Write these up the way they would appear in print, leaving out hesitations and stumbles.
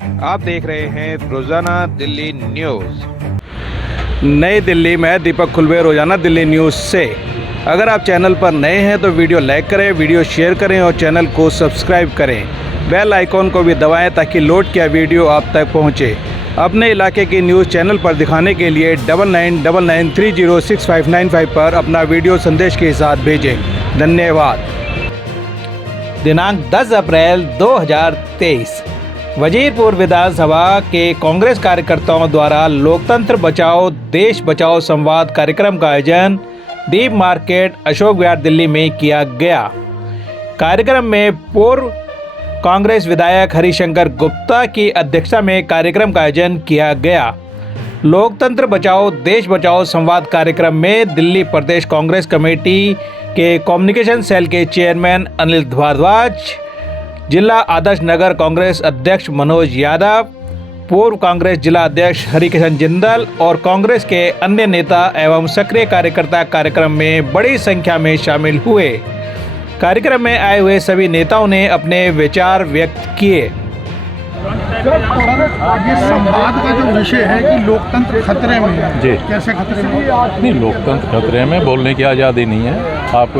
आप देख रहे हैं रोजाना दिल्ली न्यूज़। नई दिल्ली में दीपक खुलवे, रोजाना दिल्ली न्यूज़ से। अगर आप चैनल पर नए हैं तो वीडियो लाइक करें, वीडियो शेयर करें और चैनल को सब्सक्राइब करें। बेल आइकॉन को भी दबाएं ताकि लोड किया वीडियो आप तक पहुंचे। अपने इलाके की न्यूज़ चैनल पर दिखाने के लिए 9999306595 पर अपना वीडियो संदेश के साथ भेजें। धन्यवाद। दिनांक 10 अप्रैल 2023 वजीरपुर विधानसभा के कांग्रेस कार्यकर्ताओं द्वारा लोकतंत्र बचाओ देश बचाओ संवाद कार्यक्रम का आयोजन दीप मार्केट अशोक विहार दिल्ली में किया गया। कार्यक्रम में पूर्व कांग्रेस विधायक हरिशंकर गुप्ता की अध्यक्षता में कार्यक्रम का आयोजन किया गया। लोकतंत्र बचाओ देश बचाओ संवाद कार्यक्रम में दिल्ली प्रदेश कांग्रेस कमेटी के कम्युनिकेशन सेल के चेयरमैन अनिल भारद्वाज, जिला आदर्श नगर कांग्रेस अध्यक्ष मनोज यादव, पूर्व कांग्रेस जिला अध्यक्ष हरिकिशन जिंदल और कांग्रेस के अन्य नेता एवं सक्रिय कार्यकर्ता कार्यक्रम में बड़ी संख्या में शामिल हुए। कार्यक्रम में आए हुए सभी नेताओं ने अपने विचार व्यक्त किए। ये संवाद का जो विषय है कि लोकतंत्र खतरे में है, जी कैसे खतरे में? नहीं, लोकतंत्र खतरे में, बोलने की आज़ादी नहीं है। आप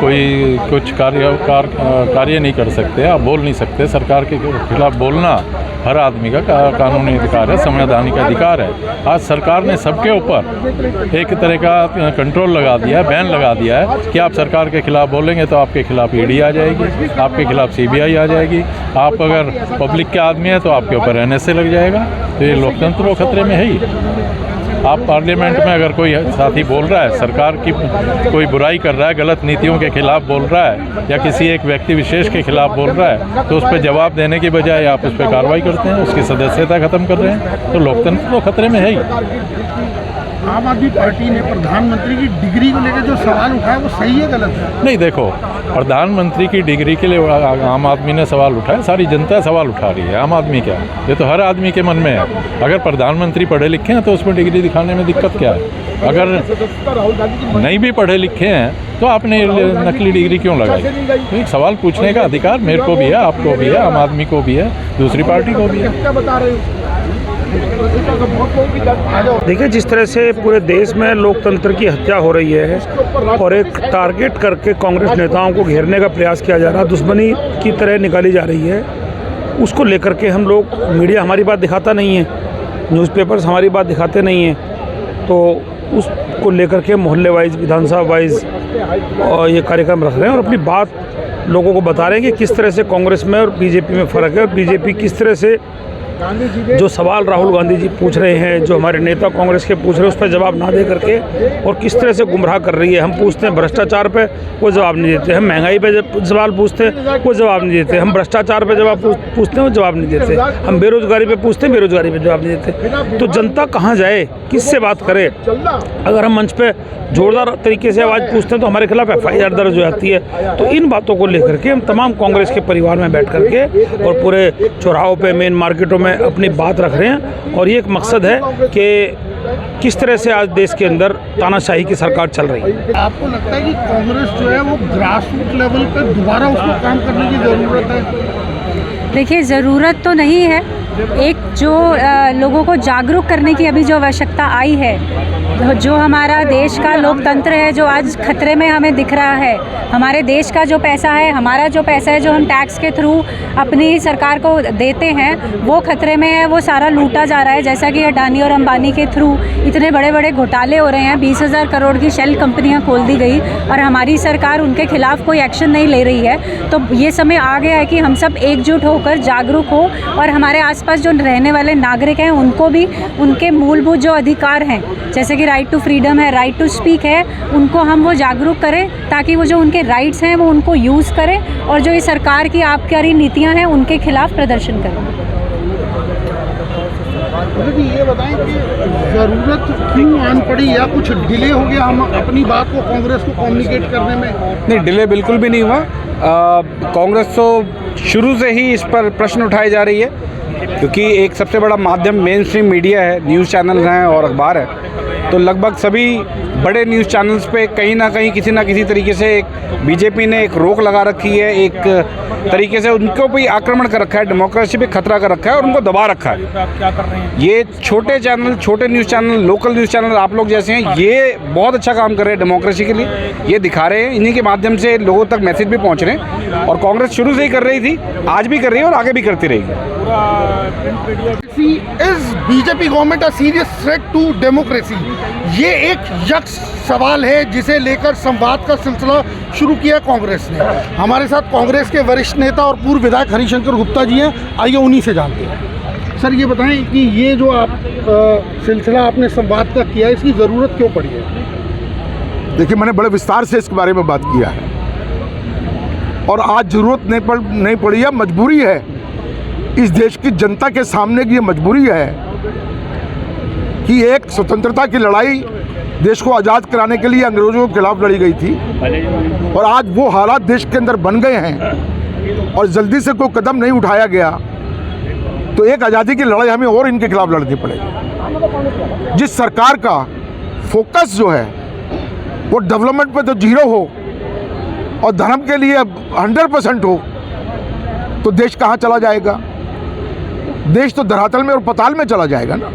कोई कुछ कार्य नहीं कर सकते, आप बोल नहीं सकते। सरकार के खिलाफ बोलना हर आदमी का कानूनी अधिकार है, संवैधानिक अधिकार है। आज सरकार ने सबके ऊपर एक तरह का कंट्रोल लगा दिया है, बैन लगा दिया है कि आप सरकार के खिलाफ बोलेंगे तो आपके खिलाफ ईडी आ जाएगी, आपके खिलाफ सीबीआई आ जाएगी। आप अगर पब्लिक के आदमी है तो आपके ऊपर एनएसए लग जाएगा। तो ये लोकतंत्र वो खतरे में है ही। आप पार्लियामेंट में अगर कोई साथी बोल रहा है, सरकार की कोई बुराई कर रहा है, गलत नीतियों के खिलाफ बोल रहा है या किसी एक व्यक्ति विशेष के खिलाफ बोल रहा है, तो उस पर जवाब देने की बजाय आप उस पर कार्रवाई करते हैं, उसकी सदस्यता खत्म कर रहे हैं। तो लोकतंत्र तो खतरे में है ही। आम आदमी पार्टी ने प्रधानमंत्री की डिग्री को लेकर जो सवाल उठाया वो सही है गलत है? नहीं, देखो, प्रधानमंत्री की डिग्री के लिए आम आदमी ने सवाल उठाया, सारी जनता सवाल उठा रही है। आम आदमी क्या, ये तो हर आदमी के मन में है। अगर प्रधानमंत्री पढ़े लिखे हैं तो उसमें डिग्री दिखाने में दिक्कत क्या है? अगर नहीं भी पढ़े लिखे हैं तो आपने नकली डिग्री क्यों लगाई? तो एक सवाल पूछने का अधिकार मेरे को भी है, आपको भी है, आम आदमी को भी है, दूसरी पार्टी को भी है। देखिए, जिस तरह से पूरे देश में लोकतंत्र की हत्या हो रही है और एक टारगेट करके कांग्रेस नेताओं को घेरने का प्रयास किया जा रहा है, दुश्मनी की तरह निकाली जा रही है, उसको लेकर के हम लोग, मीडिया हमारी बात दिखाता नहीं है, न्यूज़पेपर्स हमारी बात दिखाते नहीं हैं, तो उसको लेकर के मोहल्ले वाइज, विधानसभा वाइज ये कार्यक्रम रख रहे हैं और अपनी बात लोगों को बता रहे हैं कि किस तरह से कांग्रेस में और बीजेपी में फ़र्क है और बीजेपी किस तरह से जो सवाल राहुल गांधी जी पूछ रहे हैं, जो हमारे नेता कांग्रेस के पूछ रहे हैं, उस पर जवाब ना दे करके और किस तरह से गुमराह कर रही है। हम पूछते हैं भ्रष्टाचार पे, कोई जवाब नहीं देते। हम महंगाई पे सवाल पूछते हैं, कोई जवाब नहीं देते। हम भ्रष्टाचार पे जवाब पूछते हैं, वो जवाब नहीं देते। हम बेरोजगारी पे पूछते हैं, बेरोजगारी पे जवाब नहीं देते। तो जनता कहाँ जाए, किससे बात करे? अगर हम मंच पे जोरदार तरीके से आवाज़ पूछते हैं तो हमारे खिलाफ FIR दर्ज हो जाती है। तो इन बातों को लेकर के हम तमाम कांग्रेस के परिवार में बैठ करके और पूरे चौराहों पे, मेन मार्केटों में अपनी बात रख रहे हैं और ये एक मकसद है कि किस तरह से आज देश के अंदर तानाशाही की सरकार चल रही है। आपको लगता है कि कांग्रेस जो है वो ग्रास रूट लेवल पर दोबारा उसको काम करने की ज़रूरत है? देखिए, ज़रूरत तो नहीं है। एक जो लोगों को जागरूक करने की अभी जो आवश्यकता आई है, जो हमारा देश का लोकतंत्र है जो आज खतरे में हमें दिख रहा है, हमारे देश का जो पैसा है, हमारा जो पैसा है जो हम टैक्स के थ्रू अपनी सरकार को देते हैं, वो खतरे में है, वो सारा लूटा जा रहा है। जैसा कि अडानी और अंबानी के थ्रू इतने बड़े बड़े घोटाले हो रहे हैं, 20,000 करोड़ की शेल कंपनियां खोल दी गई और हमारी सरकार उनके खिलाफ कोई एक्शन नहीं ले रही है। तो ये समय आ गया है कि हम सब एकजुट होकर जागरूक हो और हमारे आसपास जो रहने वाले नागरिक हैं उनको भी उनके मूलभूत जो अधिकार हैं, जैसे कि राइट टू फ्रीडम है, राइट टू स्पीक है, उनको हम वो जागरूक करें ताकि वो जो उनके राइट्स हैं वो उनको यूज़ करें और जो ये सरकार की आबकारी नीतियां हैं उनके खिलाफ प्रदर्शन करें। मुझे ये बताएं कि ज़रूरत क्यों आन पड़ी या कुछ डिले हो गया हम अपनी बात को कांग्रेस को कम्युनिकेट करने में? नहीं, डिले बिल्कुल भी नहीं हुआ। कांग्रेस तो शुरू से ही इस पर प्रश्न उठाई जा रही है क्योंकि एक सबसे बड़ा माध्यम मेन स्ट्रीम मीडिया है, न्यूज़ चैनल हैं और अखबार है। तो लगभग सभी बड़े न्यूज़ चैनल्स पे कहीं ना कहीं किसी ना किसी तरीके से एक बीजेपी ने एक रोक लगा रखी है, एक तरीके से उनको भी आक्रमण कर रखा है, डेमोक्रेसी पे खतरा कर रखा है और उनको दबा रखा है। ये छोटे चैनल, छोटे news channel, local news channel आप लोग जैसे हैं, ये बहुत अच्छा काम कर रहे हैं डेमोक्रेसी के लिए। ये दिखा रहे हैं, इन्हीं के माध्यम से लोगों तक मैसेज भी पहुंच रहे हैं। और कांग्रेस शुरू से ही कर रही थी, आज भी कर रही है और आगे भी करती रहेगी। Is BJP government a serious threat to democracy? ये एक यक्ष सवाल है जिसे लेकर संवाद का सिलसिला शुरू किया कांग्रेस ने। हमारे साथ कांग्रेस के वरिष्ठ नेता और पूर्व विधायक हरिशंकर गुप्ता जी हैं, आइए उन्हीं से जानते हैं। सर ये बताएं कि ये जो आप सिलसिला आपने संवाद का किया, इसकी ज़रूरत क्यों पड़ी है? देखिए, मैंने बड़े विस्तार से इसके बारे में बात किया है और आज ज़रूरत नहीं पड़ी है, मजबूरी है। इस देश की जनता के सामने की ये मजबूरी है कि एक स्वतंत्रता की लड़ाई देश को आज़ाद कराने के लिए अंग्रेज़ों के खिलाफ लड़ी गई थी और आज वो हालात देश के अंदर बन गए हैं और जल्दी से कोई कदम नहीं उठाया गया तो एक आज़ादी की लड़ाई हमें और इनके खिलाफ लड़नी पड़ेगी। जिस सरकार का फोकस जो है वो डेवलपमेंट पे तो जीरो हो और धर्म के लिए 100% हो तो देश कहाँ चला जाएगा? देश तो धरातल में और पताल में चला जाएगा ना।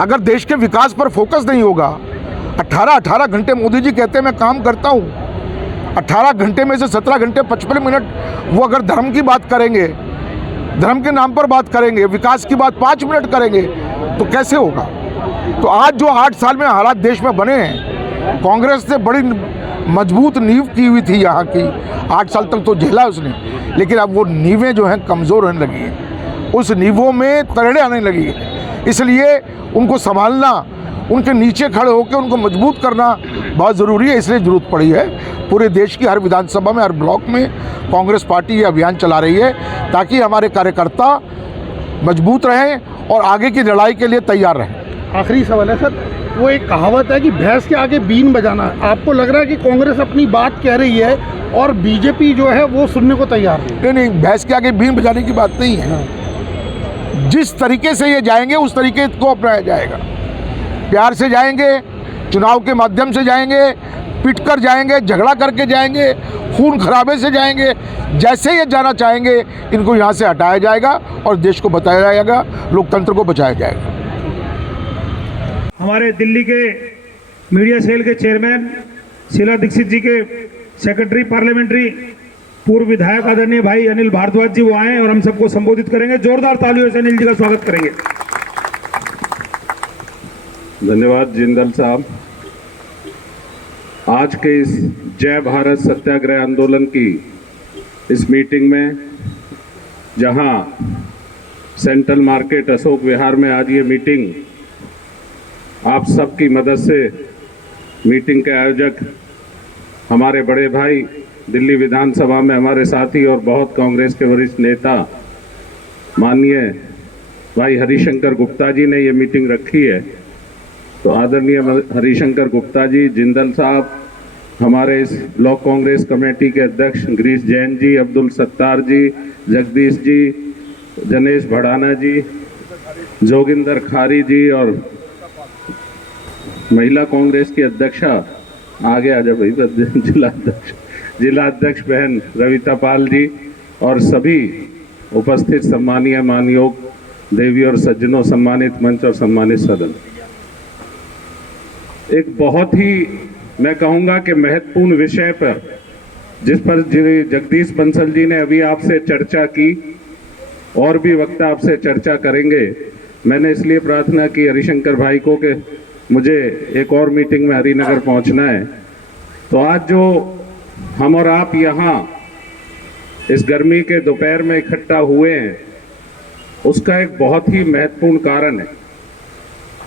अगर देश के विकास पर फोकस नहीं होगा, 18 घंटे मोदी जी कहते हैं मैं काम करता हूँ, 18 घंटे में से 17 घंटे 55 मिनट वो अगर धर्म की बात करेंगे, धर्म के नाम पर बात करेंगे, विकास की बात 5 मिनट करेंगे तो कैसे होगा? तो आज जो 8 साल में हालात देश में बने हैं, कांग्रेस ने बड़ी मजबूत नींव की हुई थी यहाँ की, 8 साल तक तो झेला उसने, लेकिन अब वो नींवें जो हैं कमज़ोर होने लगी हैं, उस नींवों में तरेड़े आने लगी है। इसलिए उनको संभालना, उनके नीचे खड़े होकर उनको मजबूत करना बहुत ज़रूरी है। इसलिए ज़रूरत पड़ी है पूरे देश की हर विधानसभा में, हर ब्लॉक में कांग्रेस पार्टी ये अभियान चला रही है ताकि हमारे कार्यकर्ता मजबूत रहें और आगे की लड़ाई के लिए तैयार रहें। आखिरी सवाल है सर, वो एक कहावत है कि भैंस के आगे बीन बजाना। आपको लग रहा है कि कांग्रेस अपनी बात कह रही है और बीजेपी जो है वो सुनने को तैयार है? नहीं, भैंस के आगे बीन बजाने की बात नहीं है। जिस तरीके से ये जाएंगे उस तरीके को अपनाया जाएगा। प्यार से जाएंगे, चुनाव के माध्यम से जाएंगे, पिट कर जाएंगे, झगड़ा करके जाएंगे, खून खराबे से जाएंगे। जैसे ये जाना चाहेंगे इनको यहाँ से हटाया जाएगा और देश को बताया जाएगा, लोकतंत्र को बचाया जाएगा। हमारे दिल्ली के मीडिया सेल के चेयरमैन शीला दीक्षित जी के सेक्रेटरी पार्लियामेंट्री पूर्व विधायक आदरणीय भाई अनिल भारद्वाज जी वो आए और हम सबको संबोधित करेंगे। जोरदार तालियों से अनिल जी का स्वागत करेंगे। धन्यवाद जिंदल साहब। आज के इस जय भारत सत्याग्रह आंदोलन की इस मीटिंग में, जहां सेंट्रल मार्केट अशोक विहार में आज ये मीटिंग आप सबकी मदद से, मीटिंग के आयोजक हमारे बड़े भाई दिल्ली विधानसभा में हमारे साथी और बहुत कांग्रेस के वरिष्ठ नेता माननीय भाई हरिशंकर गुप्ता जी ने ये मीटिंग रखी है। तो आदरणीय हरिशंकर गुप्ता जी, जिंदल साहब, हमारे इस ब्लॉक कांग्रेस कमेटी के अध्यक्ष गिरीश जैन जी, अब्दुल सत्तार जी, जगदीश जी, जनेश भड़ाना जी, जोगिंदर खारी जी और महिला कांग्रेस की अध्यक्षा आगे आ जाए भाई, जिला अध्यक्ष बहन रविता पाल जी और सभी उपस्थित सम्मानीय मानयोग देवी और सज्जनों, सम्मानित मंच और सम्मानित सदन। एक बहुत ही मैं कहूँगा कि महत्वपूर्ण विषय पर, जिस पर जगदीश बंसल जी ने अभी आपसे चर्चा की और भी वक्ता आपसे चर्चा करेंगे। मैंने इसलिए प्रार्थना की हरिशंकर भाई को कि मुझे एक और मीटिंग में हरिनगर पहुंचना है। तो आज जो हम और आप यहाँ इस गर्मी के दोपहर में इकट्ठा हुए हैं, उसका एक बहुत ही महत्वपूर्ण कारण है।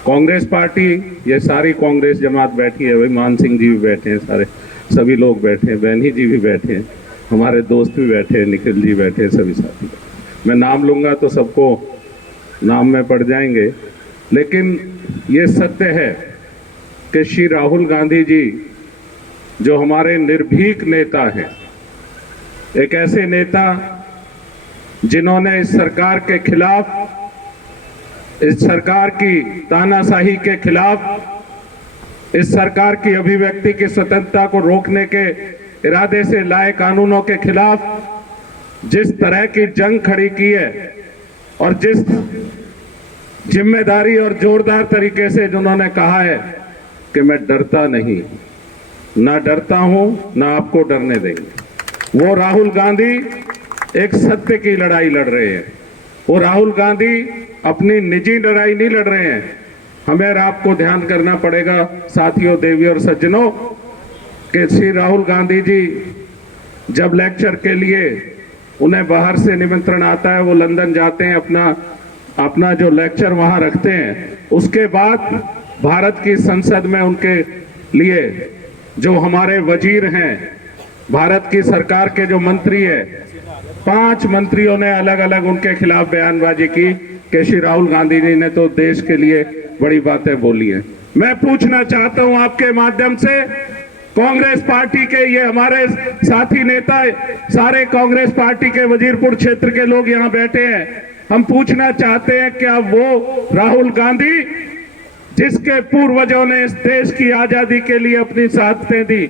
कांग्रेस पार्टी, ये सारी कांग्रेस जमात बैठी है, भाई मान सिंह जी भी बैठे हैं, सारे सभी लोग बैठे हैं, बहनी जी भी बैठे हैं, हमारे दोस्त भी बैठे हैं, निखिल जी बैठे हैं, सभी साथी। मैं नाम लूँगा तो सबको नाम में पड़ जाएंगे, लेकिन ये सत्य है कि श्री राहुल गांधी जी जो हमारे निर्भीक नेता हैं, एक ऐसे नेता जिन्होंने इस सरकार के खिलाफ, इस सरकार की तानाशाही के खिलाफ, इस सरकार की अभिव्यक्ति की स्वतंत्रता को रोकने के इरादे से लाए कानूनों के खिलाफ जिस तरह की जंग खड़ी की है और जिस जिम्मेदारी और जोरदार तरीके से उन्होंने कहा है कि मैं डरता नहीं, ना डरता हूं, ना आपको डरने देंगे। वो राहुल गांधी एक सत्य की लड़ाई लड़ रहे हैं। वो राहुल गांधी अपनी निजी लड़ाई नहीं लड़ रहे हैं। हमें और आपको ध्यान करना पड़ेगा साथियों, देवी और सज्जनों, कि श्री राहुल गांधी जी जब लेक्चर के लिए उन्हें बाहर से निमंत्रण आता है, वो लंदन जाते हैं, अपना जो लेक्चर वहां रखते हैं, उसके बाद भारत की संसद में उनके लिए जो हमारे वजीर हैं, भारत की सरकार के जो मंत्री है, 5 मंत्रियों ने अलग अलग उनके खिलाफ बयानबाजी की कि श्री राहुल गांधी जी ने तो देश के लिए बड़ी बातें बोली हैं। मैं पूछना चाहता हूं आपके माध्यम से, कांग्रेस पार्टी के ये हमारे साथी नेता, सारे कांग्रेस पार्टी के वजीरपुर क्षेत्र के लोग यहां बैठे हैं, हम पूछना चाहते हैं क्या वो राहुल गांधी जिसके पूर्वजों ने इस देश की आजादी के लिए अपनी शहादतें दी,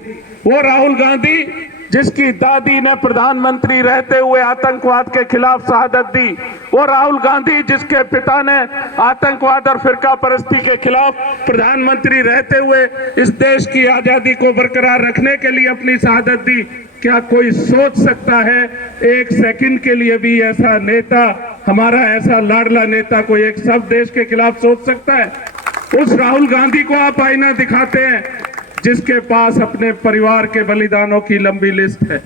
वो राहुल गांधी जिसकी दादी ने प्रधानमंत्री रहते हुए आतंकवाद के खिलाफ शहादत दी, वो राहुल गांधी जिसके पिता ने आतंकवाद और फिरका परस्ती के खिलाफ प्रधानमंत्री रहते हुए इस देश की आजादी को बरकरार रखने के लिए अपनी शहादत दी, क्या कोई सोच सकता है एक सेकंड के लिए भी ऐसा नेता, हमारा ऐसा लाडला नेता कोई एक शब्द देश के खिलाफ सोच सकता है? उस राहुल गांधी को आप आईना दिखाते हैं जिसके पास अपने परिवार के बलिदानों की लंबी लिस्ट है,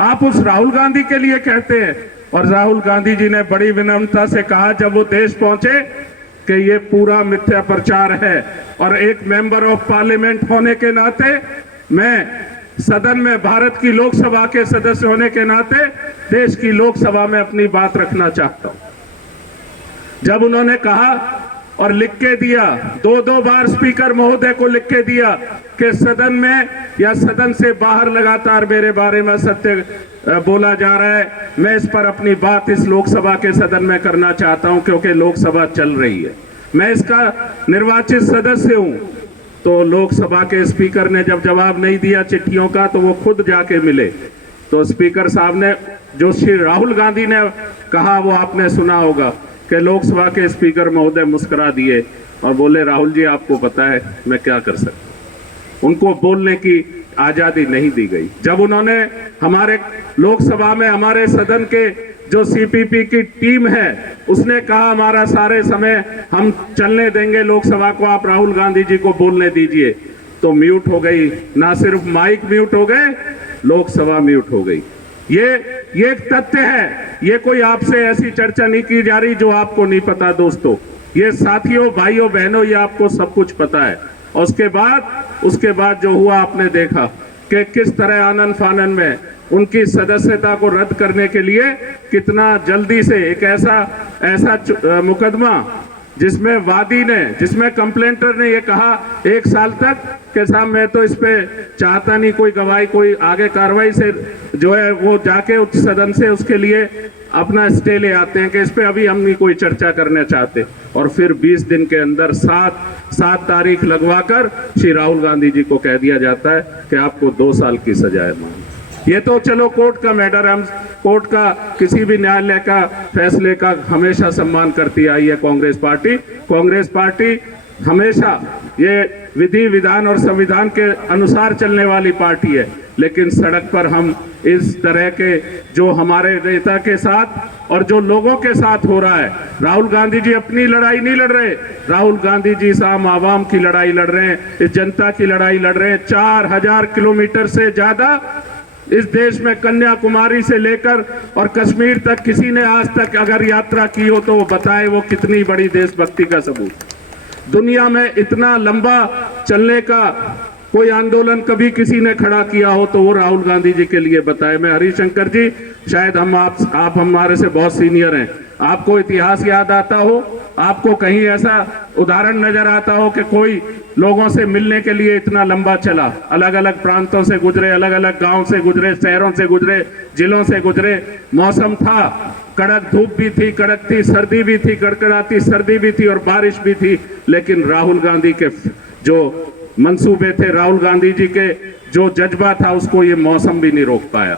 आप उस राहुल गांधी के लिए कहते हैं। और राहुल गांधी जी ने बड़ी विनम्रता से कहा जब वो देश पहुंचे कि ये पूरा मिथ्या प्रचार है, और एक मेंबर ऑफ पार्लियामेंट होने के नाते, मैं सदन में भारत की लोकसभा के सदस्य होने के नाते देश की लोकसभा में अपनी बात रखना चाहता हूं। जब उन्होंने कहा और लिख के दिया, 2-2 बार स्पीकर महोदय को लिख के दिया कि सदन में या सदन से बाहर लगातार मेरे बारे में सत्य बोला जा रहा है, मैं इस पर अपनी बात इस लोकसभा के सदन में करना चाहता हूं क्योंकि लोकसभा चल रही है, मैं इसका निर्वाचित सदस्य हूं। तो लोकसभा के स्पीकर ने जब जवाब नहीं दिया चिट्ठियों का, तो वो खुद जाके मिले, तो स्पीकर साहब ने जो श्री राहुल गांधी ने कहा वो आपने सुना होगा कि लोकसभा के स्पीकर महोदय मुस्कुरा दिए और बोले राहुल जी आपको पता है मैं क्या कर सकता हूं। उनको बोलने की आजादी नहीं दी गई। जब उन्होंने हमारे लोकसभा में हमारे सदन के जो सीपीपी की टीम है उसने कहा हमारा सारे समय हम चलने देंगे लोकसभा को, आप राहुल गांधी जी को बोलने दीजिए, तो म्यूट हो गई। ना सिर्फ माइक म्यूट हो गए, लोकसभा म्यूट हो गई। ये एक तथ्य है, ये कोई आपसे ऐसी चर्चा नहीं की जा रही जो आपको नहीं पता दोस्तों, ये साथियों भाइयों बहनों ये आपको सब कुछ पता है। और उसके बाद जो हुआ आपने देखा कि किस तरह आनन फानन में उनकी सदस्यता को रद्द करने के लिए कितना जल्दी से एक ऐसा मुकदमा जिसमें वादी ने, जिसमें कंप्लेंटर ने ये कहा 1 साल तक कि साहब मैं तो इस पे चाहता नहीं कोई गवाही, कोई आगे कार्रवाई से जो है वो जाके उच्च सदन से उसके लिए अपना स्टे ले आते हैं कि इस पे अभी हम नहीं कोई चर्चा करना चाहते, और फिर 20 दिन के अंदर 7 तारीख लगवाकर श्री राहुल गांधी जी को कह दिया जाता है कि आपको 2 साल की सजा है। ये तो चलो कोर्ट का मैटर, हम कोर्ट का किसी भी न्यायालय का फैसले का हमेशा सम्मान करती आई है कांग्रेस पार्टी। कांग्रेस पार्टी हमेशा ये विधि विधान और संविधान के अनुसार चलने वाली पार्टी है, लेकिन सड़क पर हम इस तरह के जो हमारे नेता के साथ और जो लोगों के साथ हो रहा है, राहुल गांधी जी अपनी लड़ाई नहीं लड़ रहे, राहुल गांधी जी साम आवाम की लड़ाई लड़ रहे हैं, इस जनता की लड़ाई लड़ रहे हैं। 4000 किलोमीटर से ज्यादा इस देश में कन्याकुमारी से लेकर और कश्मीर तक किसी ने आज तक अगर यात्रा की हो तो वो बताए वो कितनी बड़ी देशभक्ति का सबूत। दुनिया में इतना लंबा चलने का कोई आंदोलन कभी किसी ने खड़ा किया हो तो वो राहुल गांधी जी के लिए बताए। मैं हरिशंकर जी, शायद आप हमारे से बहुत सीनियर हैं, आपको इतिहास याद आता हो, आपको कहीं ऐसा उदाहरण नजर आता हो कि कोई लोगों से मिलने के लिए इतना लंबा चला, अलग अलग प्रांतों से गुजरे, अलग अलग गांव से गुजरे, शहरों से गुजरे, जिलों से गुजरे, मौसम था, कड़क धूप भी थी, कड़कती सर्दी भी थी, कड़कड़ाती सर्दी भी थी और बारिश भी थी, लेकिन राहुल गांधी के जो मंसूबे थे, राहुल गांधी जी के जो जज्बा था, उसको ये मौसम भी नहीं रोक पाया।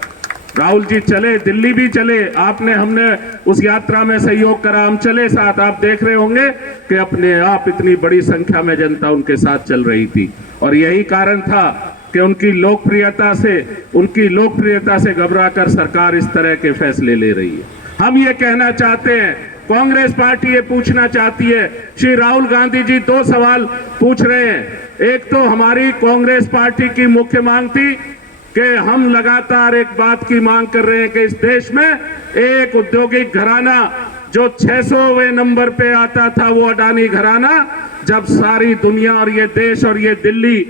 राहुल जी चले, दिल्ली भी चले, आपने हमने उस यात्रा में सहयोग करा, हम चले साथ। आप देख रहे होंगे कि अपने आप इतनी बड़ी संख्या में जनता उनके साथ चल रही थी और यही कारण था कि उनकी लोकप्रियता से घबराकर सरकार इस तरह के फैसले ले रही है। हम ये कहना चाहते हैं, कांग्रेस पार्टी ये पूछना चाहती है, श्री राहुल गांधी जी 2 सवाल पूछ रहे हैं। एक तो हमारी कांग्रेस पार्टी की मुख्य मांग थी कि हम लगातार एक बात की मांग कर रहे हैं कि इस देश में एक औद्योगिक घराना जो 600वें नंबर पे आता था, वो अडानी घराना, जब सारी दुनिया और ये देश और ये दिल्ली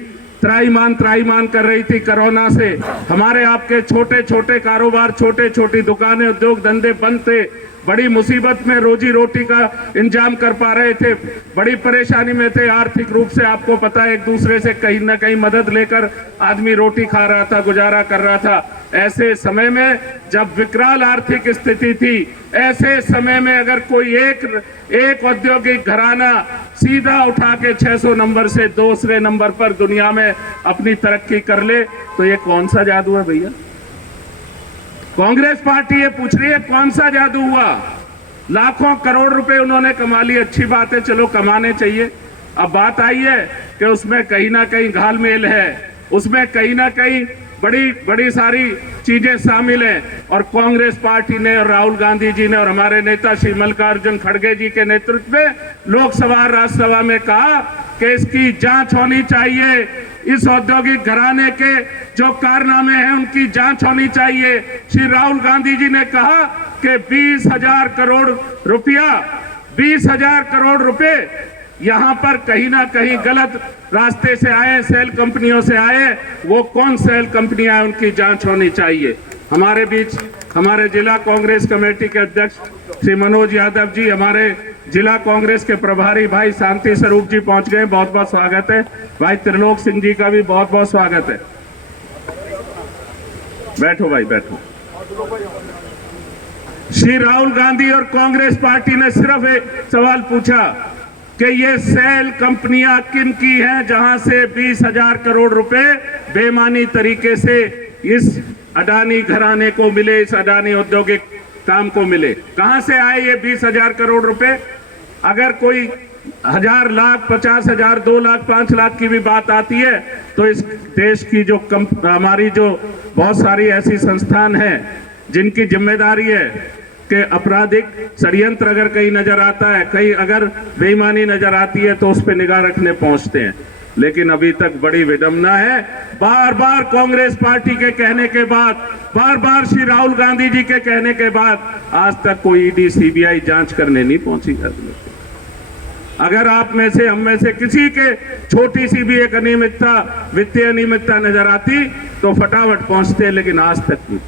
त्राईमान कर रही थी कोरोना से, हमारे आपके छोटे छोटे कारोबार, छोटे छोटी दुकानें, उद्योग धंधे बंद थे, बड़ी मुसीबत में रोजी रोटी का इंतजाम कर पा रहे थे, बड़ी परेशानी में थे आर्थिक रूप से। आपको पता है, एक दूसरे से कहीं ना कहीं मदद लेकर आदमी रोटी खा रहा था, गुजारा कर रहा था। ऐसे समय में जब विकराल आर्थिक स्थिति थी, ऐसे समय में अगर कोई एक औद्योगिक घराना सीधा उठा के 600 नंबर से दूसरे नंबर पर दुनिया में अपनी तरक्की कर ले, तो ये कौन सा जादू है भैया? कांग्रेस पार्टी ये पूछ रही है कौन सा जादू हुआ? लाखों करोड़ रुपए उन्होंने कमा लिए, अच्छी बात है, चलो कमाने चाहिए। अब बात आई है कि उसमें कहीं ना कहीं घालमेल है, उसमें कहीं ना कहीं बड़ी सारी चीजें शामिल हैं और कांग्रेस पार्टी ने और राहुल गांधी जी ने और हमारे नेता श्री मल्लिकार्जुन खड़गे जी के नेतृत्व में लोकसभा और राज्यसभा में कहा कि इसकी जांच होनी चाहिए, इस औद्योगिक घराने के जो कारनामे हैं उनकी जांच होनी चाहिए। श्री राहुल गांधी जी ने कहा कि 20,000 करोड़ रुपया, 20,000 करोड़ रुपए यहां पर कहीं ना कहीं गलत रास्ते से आए, सेल कंपनियों से आए। वो कौन सेल कंपनियां हैं, उनकी जांच होनी चाहिए। हमारे बीच हमारे जिला कांग्रेस कमेटी के अध्यक्ष श्री मनोज यादव जी, हमारे जिला कांग्रेस के प्रभारी भाई शांति स्वरूप जी पहुंच गए, बहुत बहुत स्वागत है। भाई त्रिलोक सिंह जी का भी बहुत बहुत स्वागत है। बैठो भाई, बैठो। श्री राहुल गांधी और कांग्रेस पार्टी ने सिर्फ एक सवाल पूछा कि ये सेल कंपनियां किन की हैं जहां से 20,000 करोड़ रुपए बेईमानी तरीके से इस अडानी घराने को मिले, इस अडानी औद्योगिक काम को मिले। कहां से आए ये 20,000 करोड़ रुपए? अगर कोई 1,000 लाख, 50,000, 2 लाख, 5 लाख की भी बात आती है तो इस देश की जो हमारी जो बहुत सारी ऐसी संस्थान हैं जिनकी जिम्मेदारी है कि आपराधिक षड्यंत्र अगर कहीं नजर आता है, कहीं अगर बेईमानी नजर आती है तो उस पर निगाह रखने पहुंचते हैं। लेकिन अभी तक बड़ी विडंबना है, बार बार कांग्रेस पार्टी के कहने के बाद, बार बार श्री राहुल गांधी जी के कहने के बाद आज तक कोई ईडी सीबीआई जांच करने नहीं पहुंची। अगर आप में से, हम में से किसी के छोटी सी भी एक अनियमितता, वित्तीय अनियमितता नजर आती तो फटाफट पहुंचते, लेकिन आज तक नहीं।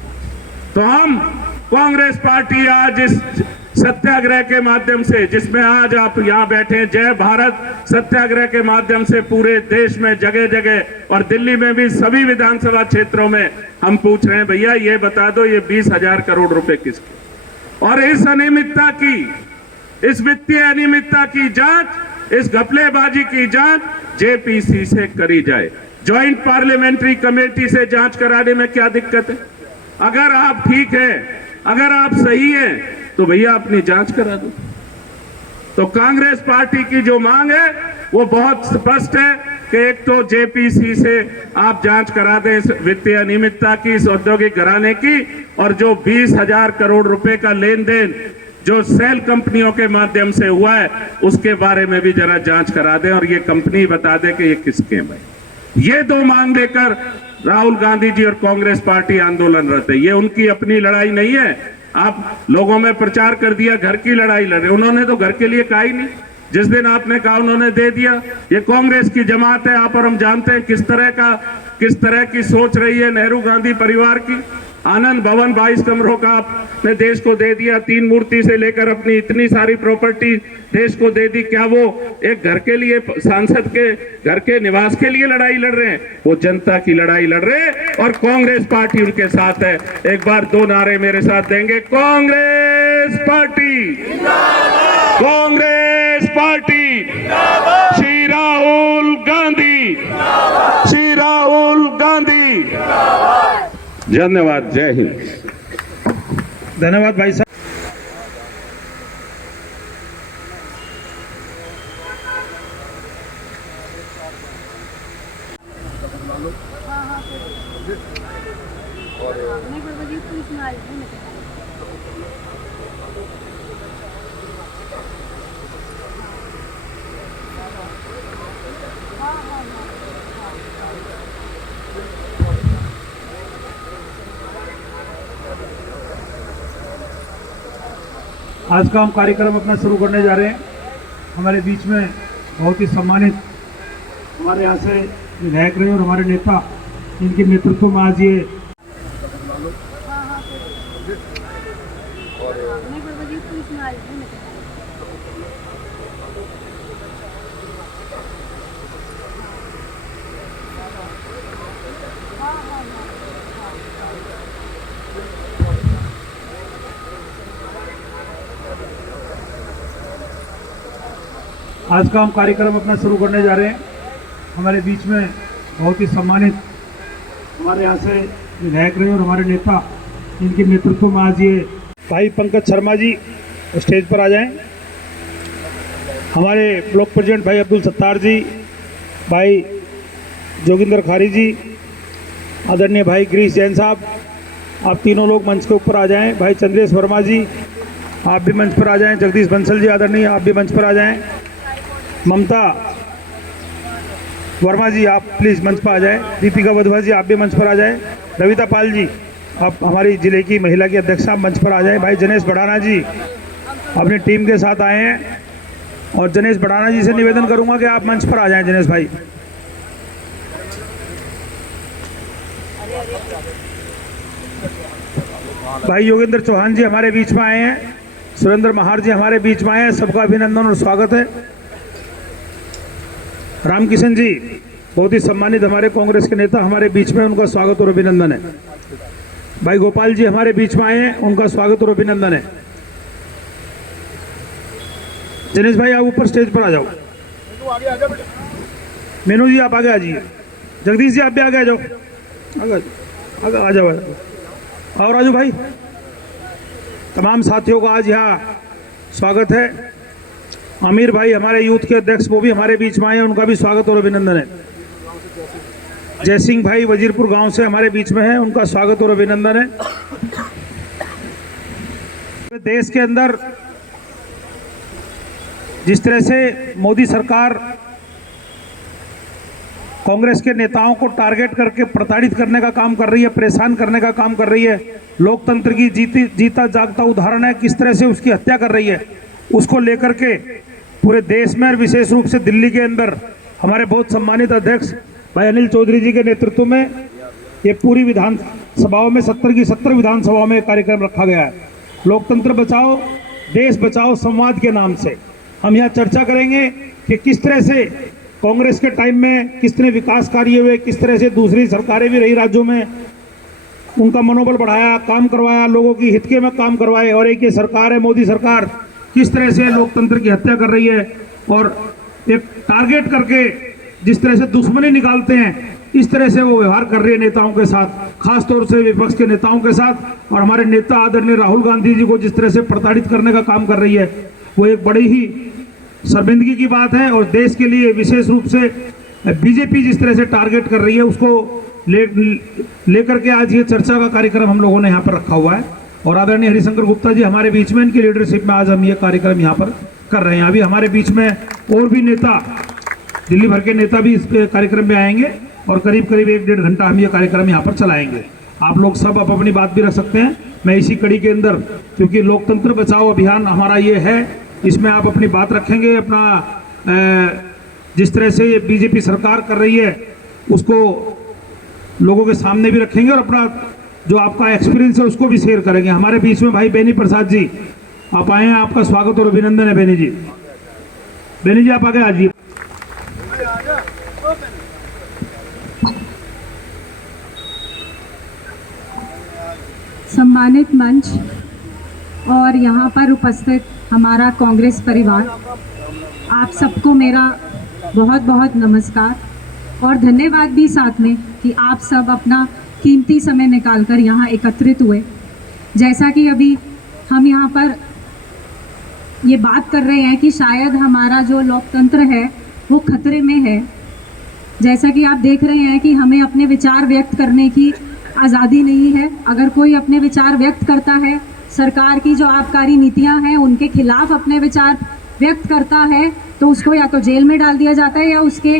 तो हम कांग्रेस पार्टी आज इस सत्याग्रह के माध्यम से, जिसमें आज आप यहां बैठे, जय भारत सत्याग्रह के माध्यम से पूरे देश में जगह जगह और दिल्ली में भी सभी विधानसभा क्षेत्रों में हम पूछ रहे हैं, भैया ये बता दो ये 20,000 करोड़ रुपए किसके? और इस अनियमितता की, इस वित्तीय अनियमितता की जांच, इस घपलेबाजी की जांच जेपीसी से करी जाए। ज्वाइंट पार्लियामेंट्री कमेटी से जांच कराने में क्या दिक्कत है? अगर आप ठीक हैं, अगर आप सही हैं तो भैया अपनी जांच करा दो। तो कांग्रेस पार्टी की जो मांग है वो बहुत स्पष्ट है कि एक तो जेपीसी से आप जांच करा दें इस वित्तीय अनियमितता की, इस औद्योगिक घराने की, और जो 20,000 करोड़ रुपए का लेन देन जो सेल कंपनियों के माध्यम से हुआ है उसके बारे में भी जरा जांच करा दें और ये कंपनी बता दे कि ये किसके हैं। भाई ये दो मांग लेकर राहुल गांधी जी और कांग्रेस पार्टी आंदोलनरत है। ये उनकी अपनी लड़ाई नहीं है। आप लोगों में प्रचार कर दिया घर की लड़ाई लड़ रहे, उन्होंने तो घर के लिए कहा ही नहीं। जिस दिन आपने कहा उन्होंने दे दिया। ये कांग्रेस की जमात है, आप और हम जानते हैं किस तरह की सोच रही है नेहरू गांधी परिवार की। आनंद भवन 22 कमरों का आपने देश को दे दिया, 3 मूर्ति से लेकर अपनी इतनी सारी प्रॉपर्टी देश को दे दी। क्या वो एक घर के लिए, सांसद के घर के निवास के लिए लड़ाई लड़ रहे हैं? वो जनता की लड़ाई लड़ रहे हैं और कांग्रेस पार्टी उनके साथ है। एक बार 2 नारे मेरे साथ देंगे, कांग्रेस पार्टी, कांग्रेस पार्टी, श्री राहुल गांधी, श्री राहुल गांधी। धन्यवाद। जय हिंद। धन्यवाद भाई साहब। आज का हम कार्यक्रम अपना शुरू करने जा रहे हैं। हमारे बीच में बहुत ही सम्मानित हमारे यहाँ से विधायक रहे और हमारे नेता, इनके नेतृत्व में आज ये आज का हम कार्यक्रम अपना शुरू करने जा रहे हैं। हमारे बीच में बहुत ही सम्मानित हमारे यहाँ से विधायक रहे और हमारे नेता, इनके नेतृत्व में आज ये भाई पंकज शर्मा जी स्टेज पर आ जाएं। हमारे ब्लॉक प्रेसिडेंट भाई अब्दुल सत्तार जी, भाई जोगिंदर खारी जी, आदरणीय भाई गिरीश जैन साहब, आप तीनों लोग मंच के ऊपर आ जाएं। भाई चंद्रेश वर्मा जी, आप भी मंच पर आ जाएं। जगदीश बंसल जी आदरणीय, आप भी मंच पर आ जाएं। ममता वर्मा जी, आप प्लीज़ मंच पर आ जाएं। दीपिका वधवा जी, आप भी मंच पर आ जाएं। रविता पाल जी, आप हमारी जिले की महिला की अध्यक्ष, आप मंच पर आ जाएं। भाई जनेश बढ़ाना जी अपनी टीम के साथ आए हैं और जनेश बढ़ाना जी से निवेदन करूंगा कि आप मंच पर आ जाएं। जनेश भाई, भाई योगेंद्र चौहान जी हमारे बीच में आए हैं। सुरेंद्र महार जी हमारे बीच में आए हैं। सबका अभिनंदन और स्वागत है। रामकिशन जी, बहुत ही सम्मानित हमारे कांग्रेस के नेता हमारे बीच में, उनका स्वागत और अभिनंदन है। भाई गोपाल जी हमारे बीच में आए हैं, उनका स्वागत और अभिनंदन है। जनेश भाई, आप ऊपर स्टेज पर आ जाओ। मेनू जी, आप आगे आ जाइए। जगदीश जी, आप भी आगे आ जाओ। आगे आ जाओ। और राजू भाई, तमाम साथियों का आज यहाँ स्वागत है। आमिर भाई हमारे यूथ के अध्यक्ष, वो भी हमारे बीच में आए हैं, उनका भी स्वागत और अभिनंदन है। जयसिंह भाई वजीरपुर गांव से हमारे बीच में है, उनका स्वागत और अभिनंदन है। देश के अंदर जिस तरह से मोदी सरकार कांग्रेस के नेताओं को टारगेट करके प्रताड़ित करने का काम कर रही है, परेशान करने का काम कर रही है, लोकतंत्र की जीता जागता उदाहरण है, किस तरह से उसकी हत्या कर रही है, उसको लेकर के पूरे देश में और विशेष रूप से दिल्ली के अंदर हमारे बहुत सम्मानित अध्यक्ष भाई अनिल चौधरी जी के नेतृत्व में ये पूरी विधानसभाओं में 70 की 70 विधानसभाओं में कार्यक्रम रखा गया है। लोकतंत्र बचाओ देश बचाओ संवाद के नाम से हम यहाँ चर्चा करेंगे कि किस तरह से कांग्रेस के टाइम में किस तरह विकास कार्य हुए, किस तरह से दूसरी सरकारें भी रही राज्यों में, उनका मनोबल बढ़ाया, काम करवाया, लोगों की हित के में काम करवाए, और एक ये सरकार है मोदी सरकार किस तरह से लोकतंत्र की हत्या कर रही है और एक टारगेट करके जिस तरह से दुश्मनी निकालते हैं, इस तरह से वो व्यवहार कर रही है नेताओं के साथ, खासतौर से विपक्ष के नेताओं के साथ। और हमारे नेता आदरणीय राहुल गांधी जी को जिस तरह से प्रताड़ित करने का काम कर रही है, वो एक बड़ी ही शर्मिंदगी की बात है। और देश के लिए विशेष रूप से बीजेपी जिस तरह से टारगेट कर रही है, उसको लेकर के आज ये चर्चा का कार्यक्रम हम लोगों ने यहाँ पर रखा हुआ है। और आदरणीय हरिशंकर गुप्ता जी हमारे बीच में, इनकी लीडरशिप में आज हम ये कार्यक्रम यहाँ पर कर रहे हैं। अभी हमारे बीच में और भी नेता, दिल्ली भर के नेता भी इस कार्यक्रम में आएंगे और करीब करीब 1-1.5 घंटा हम ये कार्यक्रम यहाँ पर चलाएंगे। आप लोग सब अपनी बात भी रख सकते हैं। मैं इसी कड़ी के अंदर, क्योंकि लोकतंत्र बचाओ अभियान हमारा ये है, इसमें आप अपनी बात रखेंगे, अपना जिस तरह से ये बीजेपी सरकार कर रही है उसको लोगों के सामने भी रखेंगे और अपना जो आपका एक्सपीरियंस है उसको भी शेयर करेंगे। हमारे बीच में भाई बेनी प्रसाद जी आप आए हैं, आपका स्वागत और अभिनंदन है। बेनी जी, बेनी जी आप आगे आ जाइए। सम्मानित मंच और यहाँ पर उपस्थित हमारा कांग्रेस परिवार, आप सबको मेरा बहुत बहुत नमस्कार और धन्यवाद भी साथ में कि आप सब अपना कीमती समय निकालकर यहाँ एकत्रित हुए। जैसा कि अभी हम यहाँ पर ये बात कर रहे हैं कि शायद हमारा जो लोकतंत्र है वो खतरे में है। जैसा कि आप देख रहे हैं कि हमें अपने विचार व्यक्त करने की आज़ादी नहीं है। अगर कोई अपने विचार व्यक्त करता है, सरकार की जो आबकारी नीतियां हैं उनके खिलाफ अपने विचार व्यक्त करता है, तो उसको या तो जेल में डाल दिया जाता है या उसके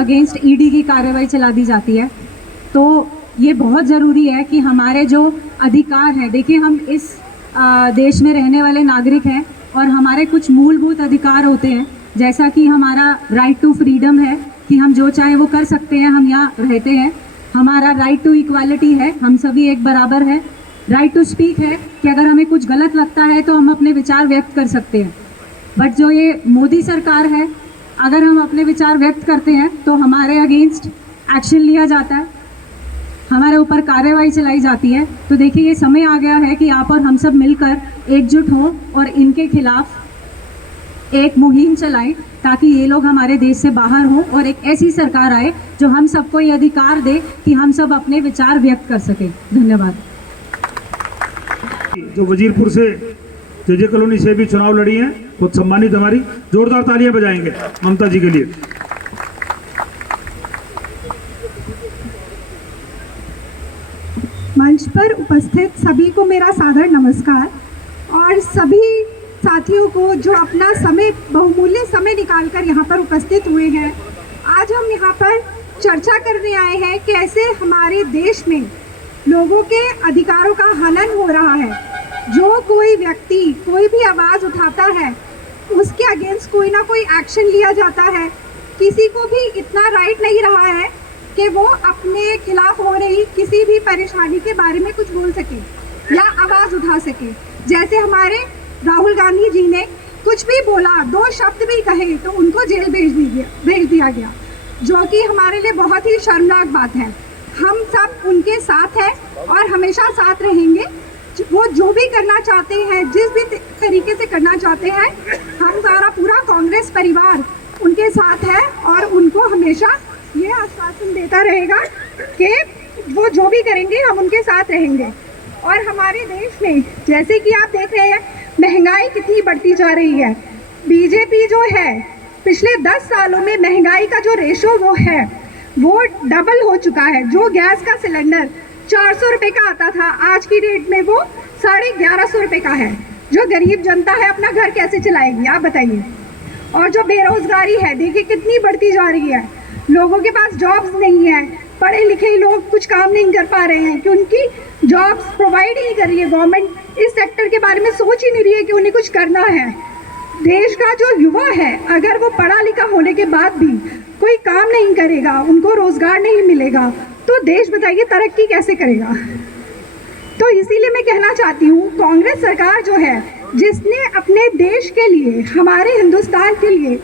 अगेंस्ट ईडी की कार्रवाई चला दी जाती है। तो ये बहुत ज़रूरी है कि हमारे जो अधिकार हैं, देखिए हम इस देश में रहने वाले नागरिक हैं और हमारे कुछ मूलभूत अधिकार होते हैं, जैसा कि हमारा राइट टू फ्रीडम है कि हम जो चाहे वो कर सकते हैं, हम यहाँ रहते हैं। हमारा राइट टू इक्वालिटी है, हम सभी एक बराबर है। राइट टू स्पीक है कि अगर हमें कुछ गलत लगता है तो हम अपने विचार व्यक्त कर सकते हैं। बट जो ये मोदी सरकार है, अगर हम अपने विचार व्यक्त करते हैं तो हमारे अगेंस्ट एक्शन लिया जाता है, हमारे ऊपर कार्रवाई चलाई जाती है। तो देखिए ये समय आ गया है कि आप और हम सब मिलकर एकजुट हों और इनके खिलाफ एक मुहिम चलाएं ताकि ये लोग हमारे देश से बाहर हों और एक ऐसी सरकार आए जो हम सबको ये अधिकार दे कि हम सब अपने विचार व्यक्त कर सकें। धन्यवाद। जो वजीरपुर से जेजे कॉलोनी से भी चुनाव लड़ी हैं, बहुत सम्मानित, हमारी जोरदार तालियां बजाएंगे ममता जी के लिए। मंच पर उपस्थित सभी को मेरा सादर नमस्कार और सभी साथियों को जो अपना समय, बहुमूल्य समय निकालकर यहाँ पर उपस्थित हुए हैं। आज हम यहाँ पर चर्चा करने आए हैं कि ऐसे हमारे देश में लोगों के अधिकारों का हनन हो रहा है। जो कोई व्यक्ति कोई भी आवाज़ उठाता है उसके अगेंस्ट कोई ना कोई एक्शन लिया जाता है। किसी को भी इतना राइट नहीं रहा है कि वो अपने खिलाफ हो रही किसी भी परेशानी के बारे में कुछ बोल सके या आवाज़ उठा सके। जैसे हमारे राहुल गांधी जी ने कुछ भी बोला, 2 शब्द भी कहे तो उनको जेल भेज दिया गया, जो कि हमारे लिए बहुत ही शर्मनाक बात है। हम सब उनके साथ हैं और हमेशा साथ रहेंगे। वो जो भी करना चाहते हैं, जिस भी तरीके से करना चाहते हैं, हमारा पूरा कांग्रेस परिवार उनके साथ है और उनको हमेशा ये आश्वासन देता रहेगा कि वो जो भी करेंगे हम उनके साथ रहेंगे। और हमारे देश में जैसे कि आप देख रहे हैं महंगाई कितनी बढ़ती जा रही है। बीजेपी जो है पिछले 10 सालों में महंगाई का जो रेशो वो डबल हो चुका है। जो गैस का सिलेंडर 400 रुपये का आता था, आज की डेट में वो 1150 रुपये का है। जो गरीब जनता है अपना घर कैसे चलाएगी, आप बताइए। और जो बेरोजगारी है देखिए कितनी बढ़ती जा रही है। लोगों के पास जॉब्स नहीं है, पढ़े लिखे लोग कुछ काम नहीं कर पा रहे हैं कि उनकी जॉब्स प्रोवाइड ही नहीं कर रही है गवर्नमेंट। इस सेक्टर के बारे में सोच ही नहीं रही है कि उन्हें कुछ करना है। देश का जो युवा है अगर वो पढ़ा लिखा होने के बाद भी कोई काम नहीं करेगा, उनको रोजगार नहीं मिलेगा, तो देश बताइए तरक्की कैसे करेगा। तो इसीलिए मैं कहना चाहती हूँ कांग्रेस सरकार जो है, जिसने अपने देश के लिए, हमारे हिंदुस्तान के लिए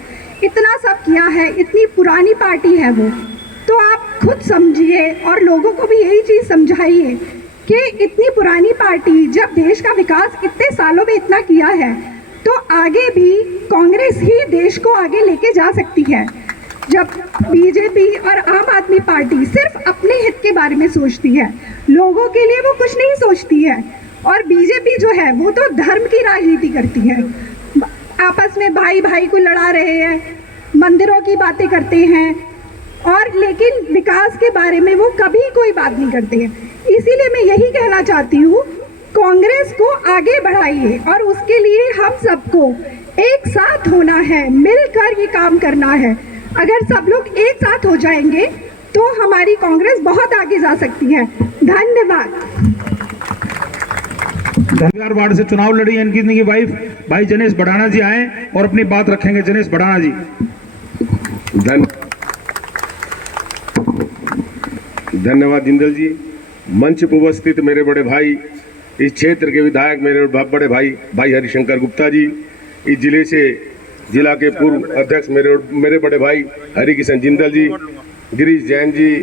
इतना सब किया है, इतनी पुरानी पार्टी है वो, तो आप खुद समझिए और लोगों को भी यही चीज़ समझाइए कि इतनी पुरानी पार्टी जब देश का विकास इतने सालों में इतना किया है तो आगे भी कांग्रेस ही देश को आगे लेके जा सकती है। जब बीजेपी और आम आदमी पार्टी सिर्फ अपने हित के बारे में सोचती है, लोगों के लिए वो कुछ नहीं सोचती है। और बीजेपी जो है वो तो धर्म की राजनीति करती है, आपस में भाई भाई को लड़ा रहे हैं, मंदिरों की बातें करते हैं, और लेकिन विकास के बारे में वो कभी कोई बात नहीं करते हैं। इसीलिए मैं यही कहना चाहती हूँ कांग्रेस को आगे बढ़ाइए और उसके लिए हम सबको एक साथ होना है, मिलकर ये काम करना है। अगर सब लोग एक साथ हो जाएंगे तो हमारी कांग्रेस बहुत आगे जा सकती है। धन्यवाद। वार्ड से चुनाव लड़ी है इनकी वाइफ भाई जनेश बढ़ाना जी आए और अपनी बात रखेंगे। जनेश बढ़ाना जी। धन्यवाद जिंदल जी। मंच पर उपस्थित मेरे बड़े भाई, इस क्षेत्र के विधायक मेरे बड़े भाई हरिशंकर गुप्ता जी, इस जिले से जिला के पूर्व अध्यक्ष मेरे बड़े भाई हरिकिशन जिंदल जी, गिरीश जैन जी,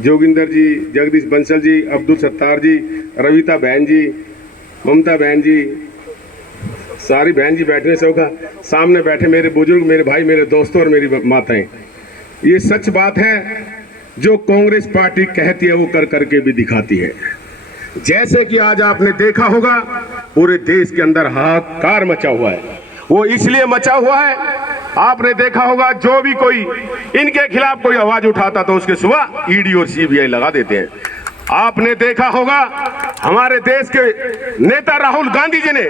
जोगिंदर जी, जगदीश बंसल जी, अब्दुल सत्तार जी, रविता बहन जी, ममता बहन जी, सारी बहन जी बैठने से होगा, सामने बैठे मेरे बुजुर्ग, मेरे भाई, मेरे दोस्तों और मेरी माताएं। ये सच बात है जो कांग्रेस पार्टी कहती है वो कर करके भी दिखाती है। जैसे कि आज आपने देखा होगा पूरे देश के अंदर हाहाकार मचा हुआ है। वो इसलिए मचा हुआ है, आपने देखा होगा जो भी कोई इनके खिलाफ कोई आवाज उठाता तो उसके सुबह ईडी और सीबीआई लगा देते हैं। आपने देखा होगा हमारे देश के नेता राहुल गांधी जी ने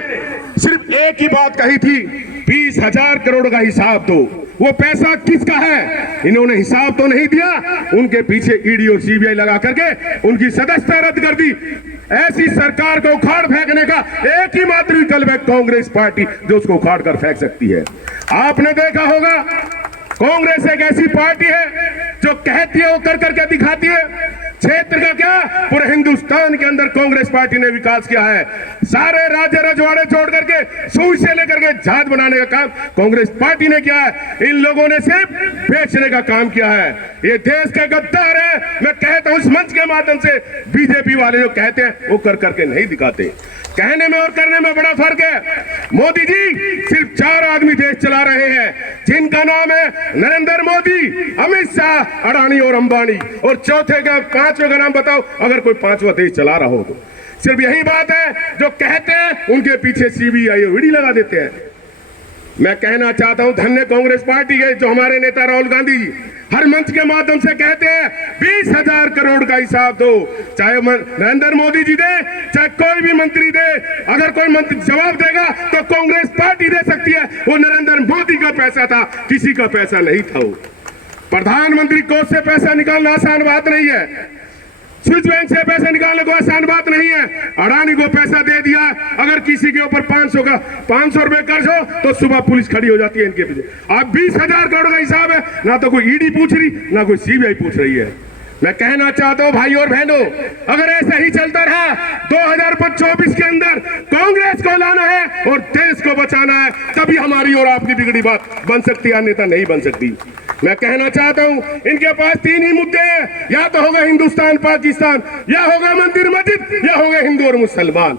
सिर्फ एक ही बात कही थी, 20,000 करोड़ का हिसाब दो। वो पैसा किसका है? इन्होंने हिसाब तो नहीं दिया, उनके पीछे ईडी और सीबीआई लगा करके उनकी सदस्यता रद्द कर दी। ऐसी सरकार को उखाड़ फेंकने का एक ही मात्र विकल्प है कांग्रेस पार्टी, जो उसको उखाड़ कर फेंक सकती है। आपने देखा होगा कांग्रेस एक ऐसी पार्टी है जो कहती है वो कर करके दिखाती है। क्षेत्र का क्या, पूरे हिंदुस्तान के अंदर कांग्रेस पार्टी ने विकास किया है। सारे राज्य रजवाड़े छोड़ करके सुई से लेकर के जहाज बनाने का काम कांग्रेस पार्टी ने किया है। इन लोगों ने सिर्फ बेचने का काम किया है। ये देश के गद्दार है। मैं कहता हूं इस मंच के माध्यम से, बीजेपी वाले जो कहते हैं वो कर करके नहीं दिखाते। कहने में और करने में बड़ा फर्क है। मोदी जी सिर्फ 4 आदमी देश चला रहे हैं, जिनका नाम है नरेंद्र मोदी, अमित शाह, अडानी और अंबानी। और चौथे का, पांचवें का नाम बताओ अगर कोई पांचवा देश चला रहा हो तो। सिर्फ यही बात है, जो कहते हैं उनके पीछे सीबीआई और ईडी लगा देते हैं। मैं कहना चाहता हूं धन्य कांग्रेस पार्टी के जो हमारे नेता राहुल गांधी जी हर मंच के माध्यम से कहते हैं 20,000 करोड़ का हिसाब दो। चाहे नरेंद्र मोदी जी दे, चाहे कोई भी मंत्री दे, अगर कोई मंत्री जवाब देगा तो कांग्रेस पार्टी दे सकती है। वो नरेंद्र मोदी का पैसा था, किसी का पैसा नहीं था। वो प्रधानमंत्री कोष से पैसा निकालना आसान बात नहीं है। स्विस बैंक से पैसा निकालने को आसान बात नहीं है। अडानी को पैसा दे दिया, अगर किसी के ऊपर 500 रुपए कर्ज हो तो सुबह पुलिस खड़ी हो जाती है इनके पीछे। अब 20,000 करोड़ का हिसाब है, ना तो कोई ईडी पूछ रही, ना कोई सीबीआई पूछ रही है। मैं कहना चाहता हूं भाई और बहनों, अगर ऐसा ही चलता रहा 2024 के अंदर कांग्रेस को लाना है और देश को बचाना है, तभी हमारी और आपकी बिगड़ी बात बन सकती है, अन्यथा नहीं बन सकती। मैं कहना चाहता हूं इनके पास 3 ही मुद्दे हैं, या तो होगा हिंदुस्तान पाकिस्तान, या होगा मंदिर मस्जिद, या होगा हिंदू और मुसलमान।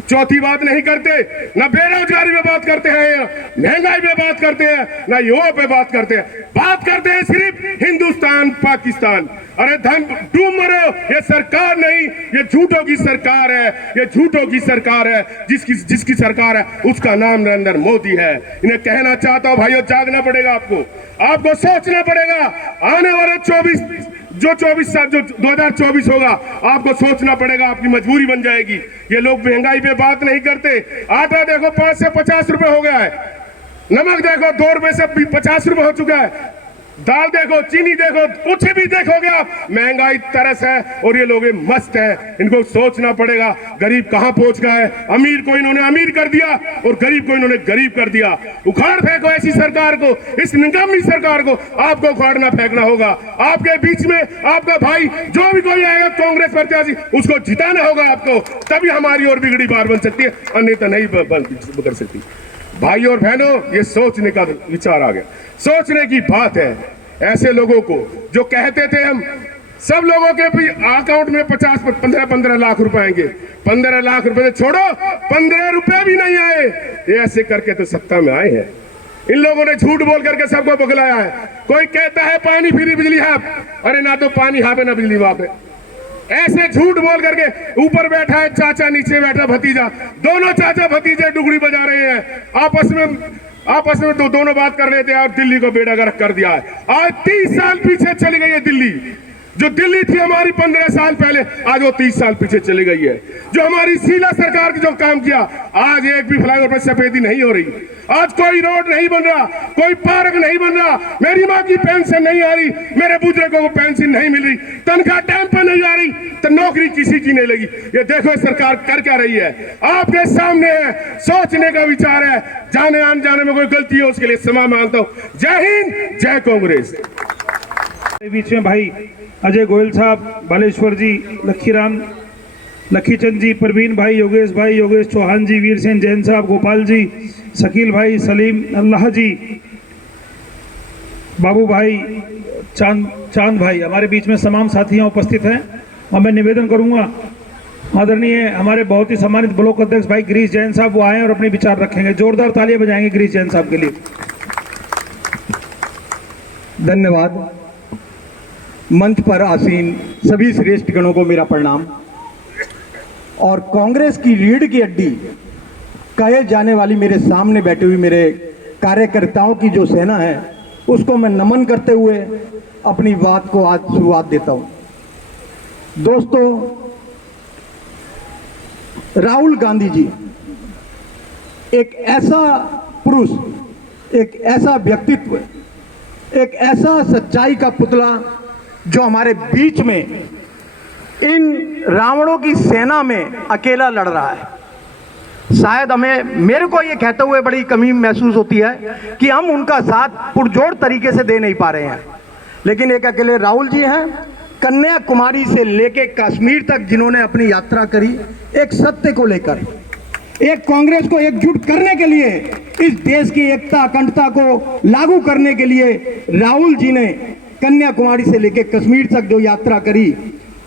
चौथी बात नहीं करते। ना बेरोजगारी पे बात करते हैं, महंगाई पे बात करते हैं, ना युवाओं पे बात करते हैं। बात करते हैं सिर्फ हिंदुस्तान पाकिस्तान। अरे धन डूब मरो, ये सरकार नहीं, ये झूठों की सरकार है। ये झूठों की सरकार है। जिसकी सरकार है उसका नाम नरेंद्र मोदी है। इन्हें कहना चाहता हूं भाइयों, जागना पड़ेगा आपको सोचना पड़ेगा। आने वाले 2024 होगा, आपको सोचना पड़ेगा, आपकी मजबूरी बन जाएगी। ये लोग महंगाई पे बात नहीं करते। आटा देखो 5 से 50 रुपए हो गया है, नमक देखो 2 रुपए से 50 रुपए हो चुका है, दाल देखो, चीनी देखो, कुछ भी देखोगे आप, महंगाई तरस है। और ये लोग मस्त है, इनको सोचना पड़ेगा गरीब कहां पहुंच गया है। अमीर को इन्होंने अमीर कर दिया और गरीब को इन्होंने गरीब कर दिया। उखाड़ फेंको ऐसी सरकार को, इस निकम्मी सरकार को आपको उखाड़ना फेंकना होगा। आपके बीच में आपका भाई जो भी कोई आएगा कांग्रेस प्रत्याशी, उसको जिताना होगा आपको, तभी हमारी और बिगड़ी बार बन सकती है, अन्यथा नहीं कर सकती। भाई और बहनों, ये सोचने का विचार आ गया, सोचने की बात है। ऐसे लोगों को जो कहते थे हम सब लोगों के भी अकाउंट में 15 लाख रुपए आएंगे, 15 लाख रुपए छोड़ो, 15 रुपए भी नहीं आए। ये ऐसे करके तो सत्ता में आए हैं। इन लोगों ने झूठ बोल करके सबको बगलाया है। कोई कहता है पानी फ्री बिजली हाफ, अरे ना तो पानी हाफ है ना बिजली हाफ है। ऐसे झूठ बोल करके ऊपर बैठा है चाचा, नीचे बैठा भतीजा, दोनों चाचा भतीजे डुगड़ी बजा रहे हैं, आपस में दोनों बात कर रहे थे और दिल्ली को बेड़ा गर्क कर दिया है। आज 30 साल पीछे चली गई है दिल्ली। जो दिल्ली थी हमारी 15 साल पहले, आज वो 30 साल पीछे चली गई है। जो हमारी शीला सरकार की जो काम किया, आज एक भी फ्लाईओवर पर सफेदी नहीं हो रही, आज कोई रोड नहीं बन रहा, कोई पार्क नहीं बन रहा, मेरी माँ की पेंशन नहीं आ रही, मेरे बुजुर्गों को पेंशन नहीं मिल रही, तनख्वाह टाइम पर नहीं आ रही, तो नौकरी किसी की नहीं लगी। ये देखो सरकार कर क्या रही है, आपके सामने है, सोचने का विचार है। जाने आने जाने में कोई गलती है उसके लिए क्षमा मांगता हूँ। जय हिंद, जय कांग्रेस। बीच में भाई अजय गोयल साहब, बालेश्वर जी, लखीराम, लखीचंद जी, परवीन भाई, योगेश चौहान जी, वीर सिंह जैन साहब, गोपाल जी, शकील भाई, सलीम अल्लाह जी, बाबू भाई, चांद भाई, हमारे बीच में तमाम साथी उपस्थित हैं। और मैं निवेदन करूंगा आदरणीय हमारे बहुत ही सम्मानित ब्लॉक अध्यक्ष भाई गिरीश जैन साहब वो आए और अपने विचार रखेंगे। जोरदार तालियां बजाएंगे गिरीश जैन साहब के लिए। धन्यवाद। मंच पर आसीन सभी श्रेष्ठ गणों को मेरा प्रणाम। और कांग्रेस की रीढ़ की हड्डी कहे जाने वाली मेरे सामने बैठे हुए मेरे कार्यकर्ताओं की जो सेना है, उसको मैं नमन करते हुए अपनी बात को आज शुरुआत देता हूं। दोस्तों, राहुल गांधी जी एक ऐसा पुरुष, एक ऐसा व्यक्तित्व, एक ऐसा सच्चाई का पुतला जो हमारे बीच में इन रावणों की सेना में अकेला लड़ रहा है। शायद मेरे को ये कहते हुए बड़ी कमी महसूस होती है कि हम उनका साथ पुरजोर तरीके से दे नहीं पा रहे हैं, लेकिन एक अकेले राहुल जी हैं, कन्याकुमारी से लेके कश्मीर तक जिन्होंने अपनी यात्रा करी एक सत्य को लेकर, एक कांग्रेस को एकजुट करने के लिए, इस देश की एकता अखंडता को लागू करने के लिए राहुल जी ने कन्याकुमारी से लेके कश्मीर तक जो यात्रा करी,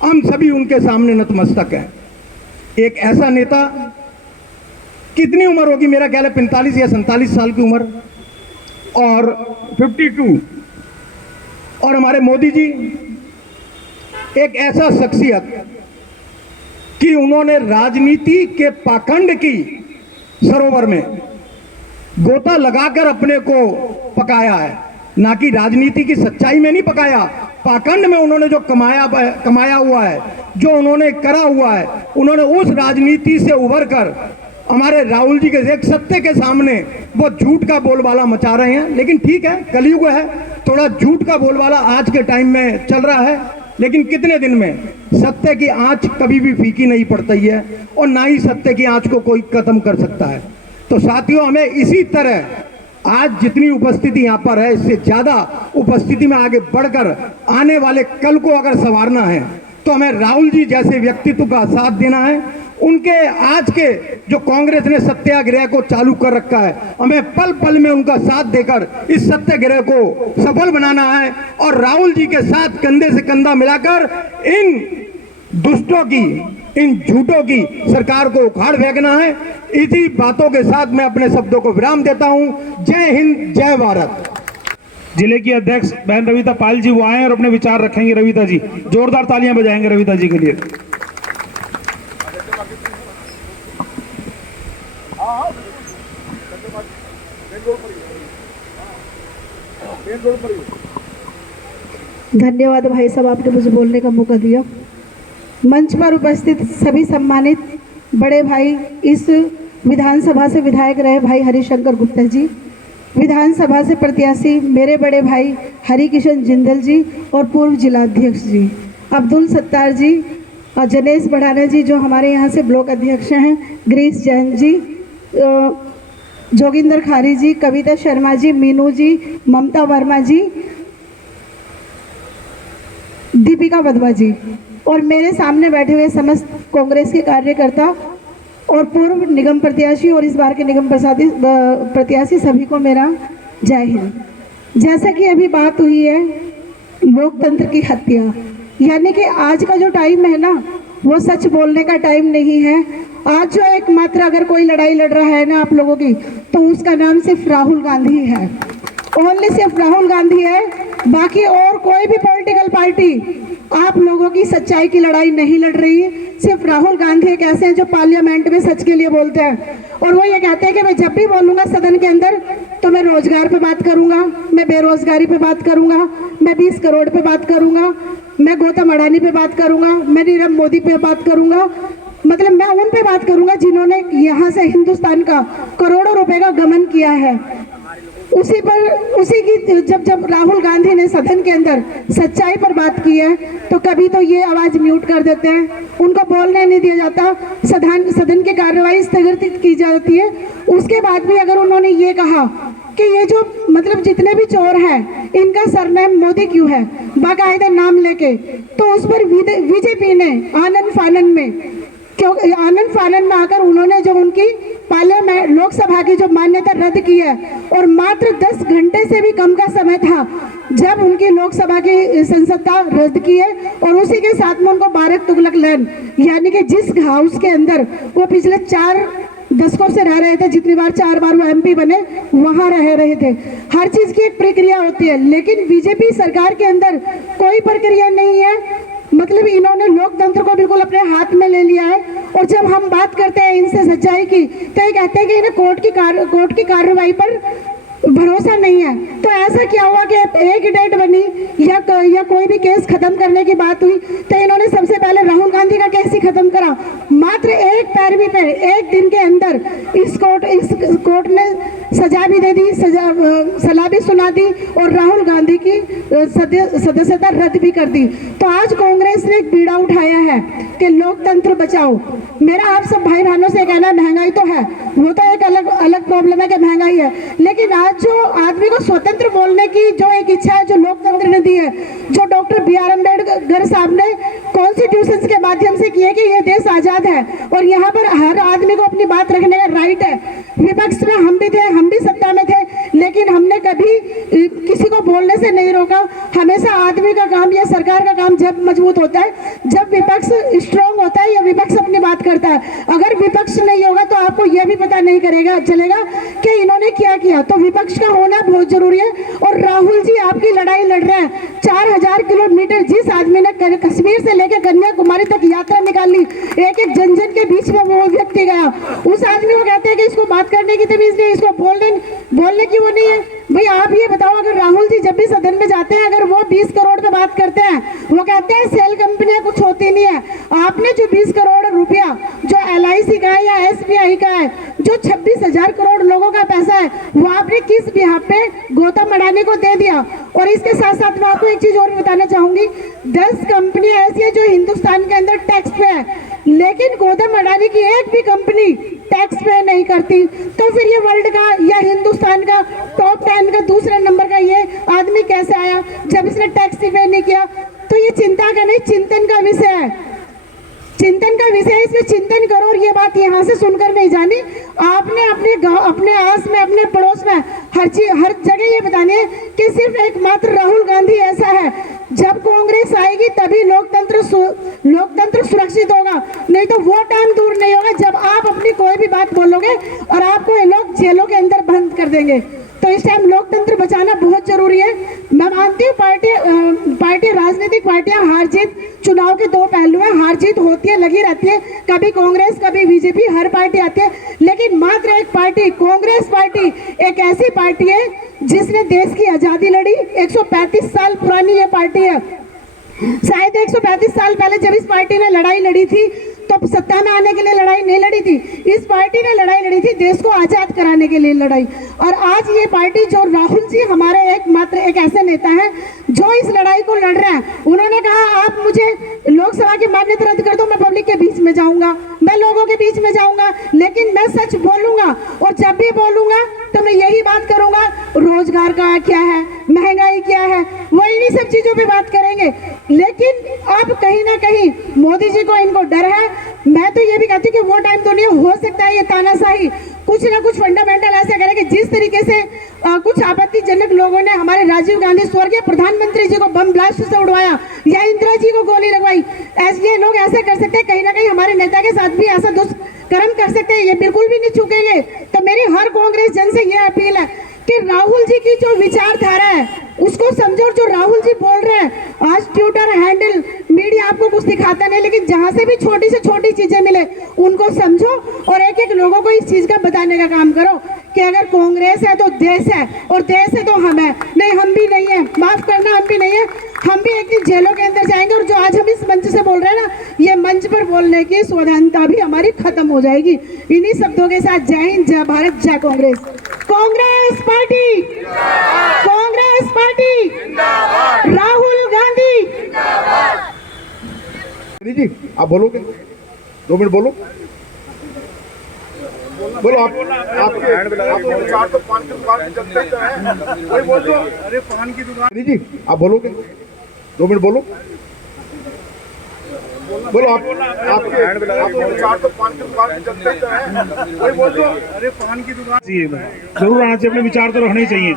हम सभी उनके सामने नतमस्तक हैं। एक ऐसा नेता, कितनी उम्र होगी, मेरा ख्याल है 45 या 47 साल की उम्र, और 52, और हमारे मोदी जी एक ऐसा शख्सियत कि उन्होंने राजनीति के पाखंड की सरोवर में गोता लगाकर अपने को पकाया है, ना कि राजनीति की सच्चाई में नहीं पकाया। पाखंड में उन्होंने जो कमाया हुआ है, जो उन्होंने करा हुआ है, उन्होंने उस राजनीति से उभर कर हमारे राहुल जी के एक सत्य के सामने वो झूठ का बोलबाला मचा रहे हैं। लेकिन ठीक है, कलयुग है, थोड़ा झूठ का बोलबाला आज के टाइम में चल रहा है, लेकिन कितने दिन में सत्य की आंच कभी भी फीकी नहीं पड़ती है, और ना ही सत्य की आंच को कोई खत्म कर सकता है। तो साथियों, हमें इसी तरह आज जितनी उपस्थिति यहाँ पर है, इससे ज्यादा उपस्थिति में आगे बढ़कर आने वाले कल को अगर संवारना है, तो हमें राहुल जी जैसे व्यक्तित्व का साथ देना है। उनके आज के जो कांग्रेस ने सत्याग्रह को चालू कर रखा है, हमें पल पल में उनका साथ देकर इस सत्याग्रह को सफल बनाना है, और राहुल जी के साथ कंधे से कंधा मिलाकर इन दुष्टों की, इन झूठों की सरकार को उखाड़ फेंकना है। इसी बातों के साथ मैं अपने शब्दों को विराम देता हूं। जय हिंद, जय भारत। जिले की अध्यक्ष बहन रविता पाल जी वो आए और अपने विचार रखेंगे। रविता जी, जोरदार तालियां बजाएंगे रविता जी के लिए। धन्यवाद भाई साहब, आपने मुझे बोलने का मौका दिया। मंच पर उपस्थित सभी सम्मानित बड़े भाई, इस विधानसभा से विधायक रहे भाई हरिशंकर गुप्ता जी, विधानसभा से प्रत्याशी मेरे बड़े भाई हरिकिशन जिंदल जी और पूर्व जिलाध्यक्ष जी अब्दुल सत्तार जी और जनेश बढ़ाना जी जो हमारे यहाँ से ब्लॉक अध्यक्ष हैं, ग्रीस जैन जी, जोगिंदर खारी जी, कविता शर्मा जी, मीनू जी, ममता वर्मा जी, दीपिका वधवा जी, और मेरे सामने बैठे हुए समस्त कांग्रेस के कार्यकर्ता और पूर्व निगम प्रत्याशी और इस बार के निगम प्रत्याशी सभी को मेरा जय हिंद। जैसा कि अभी बात हुई है लोकतंत्र की हत्या, यानी कि आज का जो टाइम है ना, वो सच बोलने का टाइम नहीं है। आज जो एकमात्र अगर कोई लड़ाई लड़ रहा है ना आप लोगों की, तो उसका नाम सिर्फ राहुल गांधी है, ओनली सिर्फ राहुल गांधी है। बाकी और कोई भी पॉलिटिकल पार्टी आप लोगों की सच्चाई की लड़ाई नहीं लड़ रही। सिर्फ राहुल गांधी एक ऐसे हैं जो पार्लियामेंट में सच के लिए बोलते हैं, और वो ये कहते हैं कि मैं जब भी बोलूँगा सदन के अंदर तो मैं रोजगार पे बात करूँगा, मैं बेरोजगारी पे बात करूँगा, मैं 20 करोड़ पे बात करूँगा, मैं गौतम अडानी पे बात करूँगा, मैं नीरव मोदी पे बात करूँगा। मतलब मैं उन पे बात करूँगा जिन्होंने यहाँ से हिंदुस्तान का करोड़ों रुपए का गमन किया है। उसी की जब राहुल गांधी ने सदन के अंदर सच्चाई पर बात की है, तो कभी तो ये आवाज म्यूट कर देते हैं, उनको बोलने नहीं दिया जाता, सदन की कार्यवाही स्थगित की जाती है। उसके बाद भी अगर उन्होंने ये कहा कि ये जो मतलब जितने भी चोर हैं इनका सरनेम मोदी क्यों है, बाकायदा नाम लेके, तो उस पर बीजेपी ने आनंद फानन में आकर उन्होंने जब उनकी पार्लियामेंट लोकसभा की जो मान्यता रद्द की है, और मात्र 10 घंटे से भी कम का समय था जब उनकी लोकसभा की संसदता रद्द की है, और उसी के साथ में उनको बारक तुगलक लैंड, यानी कि जिस हाउस के अंदर वो पिछले 4 दशकों से रह रहे थे, जितनी बार 4 बार वो MP बने, वहाँ रह रहे थे। हर चीज़ की एक प्रक्रिया होती है, लेकिन बीजेपी सरकार के अंदर कोई प्रक्रिया नहीं है। मतलब इन्होंने लोकतंत्र को बिल्कुल अपने हाथ में ले लिया है, और जब हम बात करते हैं इनसे सच्चाई की तो ये कहते हैं कि इन्हें कोर्ट की कार्रवाई पर भरोसा नहीं है। तो ऐसा क्या हुआ कि एक डेट बनी या कोई भी केस खत्म करने की बात हुई तो इन्होंने सबसे पहले राहुल गांधी का केस ही खत्म करा। मात्र एक पैरवी पर एक दिन के अंदर इस कोर्ट ने सजा भी दे दी, सलाह भी सुना दी और राहुल गांधी की सदस्यता रद्द भी कर दी। तो आज कांग्रेस ने एक बीड़ा उठाया है कि लोकतंत्र बचाओ। मेरा आप सब भाई बहनों से कहना, महंगाई तो है, वो तो एक अलग प्रॉब्लम है कि महंगाई है, लेकिन आज जो आदमी को स्वतंत्र बोलने की जो एक इच्छा है जो लोकतंत्र ने दी है, जो डॉक्टर BR अम्बेडकर साहब ने कॉन्स्टिट्यूशन के माध्यम से किए कि ये देश आजाद है और यहाँ पर हर आदमी को अपनी बात रखने का राइट है। विपक्ष में हम भी थे, हम भी सत्ता में थे, लेकिन हमने कभी किसी को बोलने से नहीं रोका। हमेशा आदमी का काम या सरकार का काम जब मजबूत होता है, जब विपक्ष स्ट्रांग होता है या विपक्ष अपनी बात करता है। अगर विपक्ष नहीं होगा तो आपको यह भी पता नहीं चलेगा कि इन्होंने क्या किया। तो विपक्ष का होना बहुत जरूरी है। और राहुल जी आपकी लड़ाई लड़ रहे हैं। 4000 किलोमीटर जिस आदमी ने कश्मीर से लेकर कन्याकुमारी तक यात्रा निकाली, एक एक जन के बीच में वो व्यक्ति गया, उस आदमी को कहते हैं कि इसको बात करने की तमीज नहीं, इसको बोलने की वो नहीं है। भाई आप ये बताओ, अगर राहुल जी जब भी सदन में जाते हैं, अगर वो 20 करोड़ पे बात करते हैं, वो कहते हैं सेल कंपनियां कुछ होती नहीं है। आपने जो 20 करोड़ रुपया जो LIC का है या SBI का है, जो 26,000 करोड़ लोगों का पैसा है, वो आपने किस बिहार पे गौतम अडानी को दे दिया। और इसके साथ साथ मैं आपको एक चीज और बताना चाहूंगी, 10 कंपनियां ऐसी है जो हिंदुस्तान के अंदर टैक्स पे है, लेकिन गौतम अडानी की एक भी कंपनी टैक्स पे नहीं करती। तो फिर ये वर्ल्ड का या हिंदुस्तान का टॉप 10 का दूसरे नंबर का ये आदमी कैसे आया जब इसने टैक्स पे नहीं किया। तो ये चिंता का नहीं, चिंतन का विषय है, चिंतन का विषय है। इसमें चिंतन करो। और ये बात यहाँ से सुनकर नहीं जानी, आपने अपने गाँव, अपने आस में, अपने पड़ोस में, हर जगह ये बतानी है कि सिर्फ एकमात्र राहुल गांधी ऐसा है। जब कांग्रेस आएगी तभी लोकतंत्र सुरक्षित होगा, नहीं तो वो टाइम दूर नहीं होगा जब आप अपनी कोई भी बात बोलोगे और आपको ये लोग जेलों के अंदर बंद कर देंगे। तो इस टाइम लोकतंत्र बचाना बहुत जरूरी है। मैं मानती हूँ पार्टी राजनीतिक पार्टियां हार जीत, चुनाव के दो पहलू हैं, हार जीत होती है, लगी रहती है, कभी कांग्रेस कभी बीजेपी, हर पार्टी आती है, लेकिन मात्र एक पार्टी, कांग्रेस पार्टी एक ऐसी पार्टी है जिसने देश की आजादी लड़ी। 135 साल पुरानी ये पार्टी है। शायद 135 साल पहले जब इस पार्टी ने लड़ाई लड़ी थी तो सत्ता में आने के लिए लड़ाई नहीं लड़ी थी, इस पार्टी ने लड़ाई लड़ी थी देश को आजाद कराने के लिए लड़ाई। और आज ये पार्टी, जो राहुल जी हमारे एकमात्र एक ऐसे नेता हैं जो इस लड़ाई को लड़ रहे हैं। उन्होंने कहा आप मुझे लोकसभा की मान्यता रद्द कर दो, मैं पब्लिक के बीच में जाऊंगा, मैं लोगों के बीच में जाऊंगा, लेकिन मैं सच बोलूंगा और जब भी बोलूंगा तो मैं यही बात करूंगा, रोजगार का क्या है, महंगाई क्या है, वो इन्हीं सब चीजों पे बात करेंगे। लेकिन अब कहीं ना कहीं मोदी जी को इनको डर है। मैं तो ये भी कहती हूँ कि वो टाइम तो नहीं हो सकता है ये तानाशाही कुछ ना कुछ फंडामेंटल ऐसा करे कि जिस तरीके से कुछ आपत्तिजनक लोगों ने हमारे राजीव गांधी, स्वर्गीय प्रधानमंत्री जी को बम ब्लास्ट से उड़वाया या इंदिरा जी को गोली लगवाई, ये लोग ऐसा कर सकते हैं, कहीं ना कहीं हमारे नेता के साथ भी ऐसा दुष्कर्म कर सकते हैं, ये बिल्कुल भी नहीं चूकेंगे। तो मेरी हर कांग्रेस जन से ये अपील है कि राहुल जी की जो विचारधारा है उसको समझो। जो राहुल जी बोल रहे हैं, आज ट्विटर हैंडल, मीडिया आपको कुछ दिखाता नहीं, लेकिन जहां से भी छोटी से छोटी चीजें मिले उनको समझो और एक एक लोगों को इस चीज का बताने का काम करो कि अगर कांग्रेस है तो देश है और देश है तो हम है। नहीं, हम भी नहीं है, माफ करना, हम भी नहीं है, हम भी एक दिन जेलों के अंदर जाएंगे। और जो आज हम इस मंच से बोल रहे हैं ना, ये मंच पर बोलने की स्वतंत्रता भी हमारी खत्म हो जाएगी। इन्हीं शब्दों के साथ जय हिंद, जय भारत, जय कांग्रेस। Congress party, Congress party, Rahul Gandhi ji. आप बोलोगे, 2 मिनट बोलो, बोलो आप विचार तो पान की दुकान की जनता का है, वही बोल दो। अरे पान की दुकान जी, आप बोलोगे, 2 मिनट बोलो, बोलो आप विचार तो पान की दुकान की जनता का है, वही बोल दो। अरे पान की दुकान जी जरूर आना चाहिए, अपने विचार तो रखने ही चाहिए।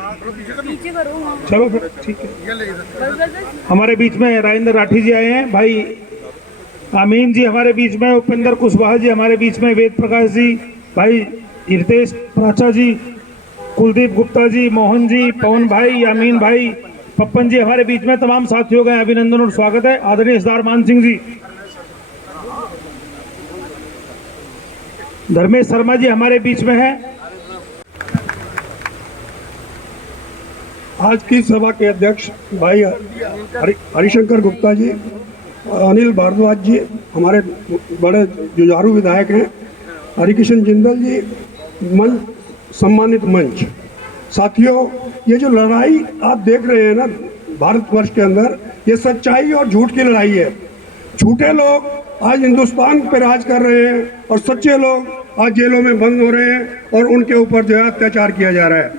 चलो फिर ठीक है। हमारे बीच में राजेंद्र राठी जी आए हैं, भाई अमीन जी हमारे बीच में, उपेंद्र कुशवाहा जी हमारे बीच में, वेद प्रकाश जी, भाई हितेश प्राचा जी, कुलदीप गुप्ता जी, मोहन जी, पवन भाई, अमीन भाई, पप्पन जी हमारे बीच में, तमाम साथियों का अभिनंदन और स्वागत है। आदरणीय सरदार मान सिंह जी, धर्मेश शर्मा जी हमारे बीच में हैं। आज की सभा के अध्यक्ष भाई हरिशंकर गुप्ता जी, अनिल भारद्वाज जी हमारे बड़े जुझारू विधायक हैं, हरिकिशन जिंदल जी, सम्मानित मंच। साथियों, ये जो लड़ाई आप देख रहे हैं ना भारतवर्ष के अंदर, ये सच्चाई और झूठ की लड़ाई है। झूठे लोग आज हिंदुस्तान पे राज कर रहे हैं और सच्चे लोग आज जेलों में बंद हो रहे हैं और उनके ऊपर जो है अत्याचार किया जा रहा है।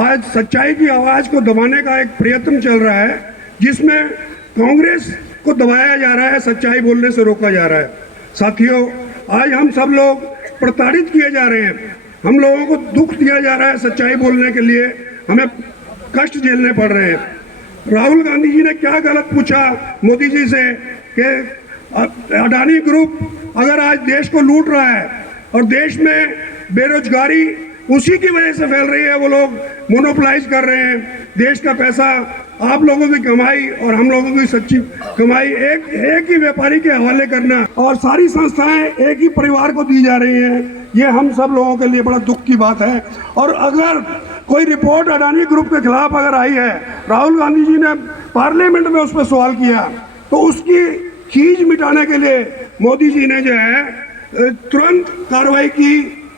आज सच्चाई की आवाज़ को दबाने का एक प्रयत्न चल रहा है, जिसमें कांग्रेस को दबाया जा रहा है, सच्चाई बोलने से रोका जा रहा है। साथियों, आज हम सब लोग प्रताड़ित किए जा रहे हैं, हम लोगों को दुख दिया जा रहा है। सच्चाई बोलने के लिए हमें कष्ट झेलने पड़ रहे हैं। राहुल गांधी जी ने क्या गलत पूछा मोदी जी से कि अडानी ग्रुप अगर आज देश को लूट रहा है और देश में बेरोजगारी उसी की वजह से फैल रही है, वो लोग मोनोपोलाइज कर रहे हैं देश का पैसा, आप लोगों की कमाई और हम लोगों की सच्ची कमाई एक ही व्यापारी के हवाले करना और सारी संस्थाएं एक ही परिवार को दी जा रही हैं, ये हम सब लोगों के लिए बड़ा दुख की बात है। और अगर कोई रिपोर्ट अडानी ग्रुप के खिलाफ अगर आई है, राहुल गांधी जी ने पार्लियामेंट में उस पर सवाल किया, तो उसकी खींच मिटाने के लिए मोदी जी ने जो है तुरंत कार्रवाई की,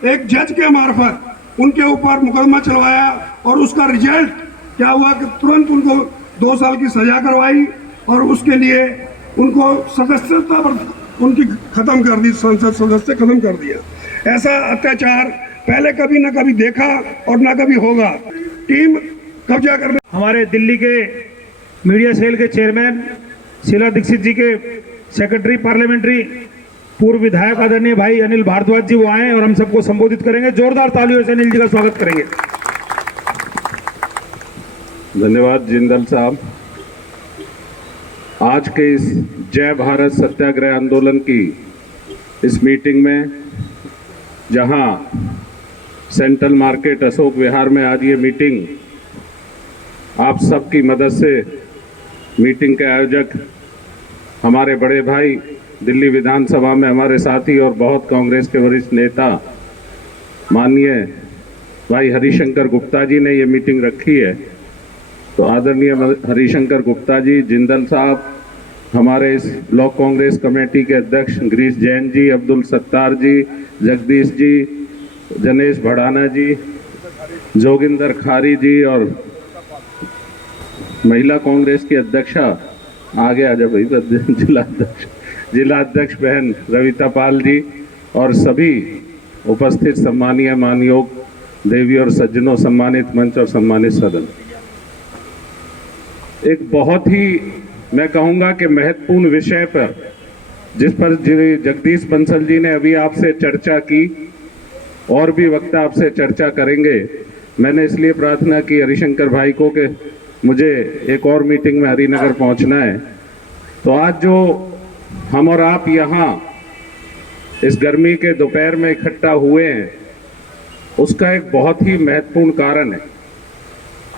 एक जज के मार्फत उनके ऊपर मुकदमा चलवाया और उसका रिजल्ट क्या हुआ कि तुरंत उनको 2 साल की सजा करवाई और उसके लिए उनको सदस्यता पर उनकी खत्म कर दी, संसद सदस्य खत्म कर दिया। ऐसा अत्याचार पहले कभी ना कभी देखा और ना कभी होगा। टीम कब्जा करने हमारे दिल्ली के मीडिया सेल के चेयरमैन शीला दीक्षित जी के सेक्रेटरी पार्लियामेंट्री पूर्व विधायक आदरणीय भाई अनिल भारद्वाज जी वो आए और हम सबको संबोधित करेंगे। जोरदार तालियों से अनिल जी का स्वागत करेंगे। धन्यवाद जिंदल साहब। आज के इस जय भारत सत्याग्रह आंदोलन की इस मीटिंग में, जहां सेंट्रल मार्केट अशोक विहार में आज ये मीटिंग आप सबकी मदद से, मीटिंग के आयोजक हमारे बड़े भाई दिल्ली विधानसभा में हमारे साथी और बहुत कांग्रेस के वरिष्ठ नेता माननीय भाई हरिशंकर गुप्ता जी ने ये मीटिंग रखी है। तो आदरणीय हरिशंकर गुप्ता जी, जिंदल साहब, हमारे इस ब्लॉक कांग्रेस कमेटी के अध्यक्ष गिरीश जैन जी, अब्दुल सत्तार जी, जगदीश जी, जनेश भड़ाना जी, जोगिंदर खारी जी और महिला कांग्रेस की अध्यक्षा आगे आ जाओ भाई, जिला अध्यक्ष बहन रविता पाल जी और सभी उपस्थित सम्मानीय मानयोग देवी और सज्जनों, सम्मानित मंच और सम्मानित सदन, एक बहुत ही मैं कहूँगा कि महत्वपूर्ण विषय पर जिस पर जगदीश बंसल जी ने अभी आपसे चर्चा की और भी वक्ता आपसे चर्चा करेंगे। मैंने इसलिए प्रार्थना की हरिशंकर भाई को कि मुझे एक और मीटिंग में हरिनगर पहुंचना है। तो आज जो हम और आप यहाँ इस गर्मी के दोपहर में इकट्ठा हुए हैं, उसका एक बहुत ही महत्वपूर्ण कारण है।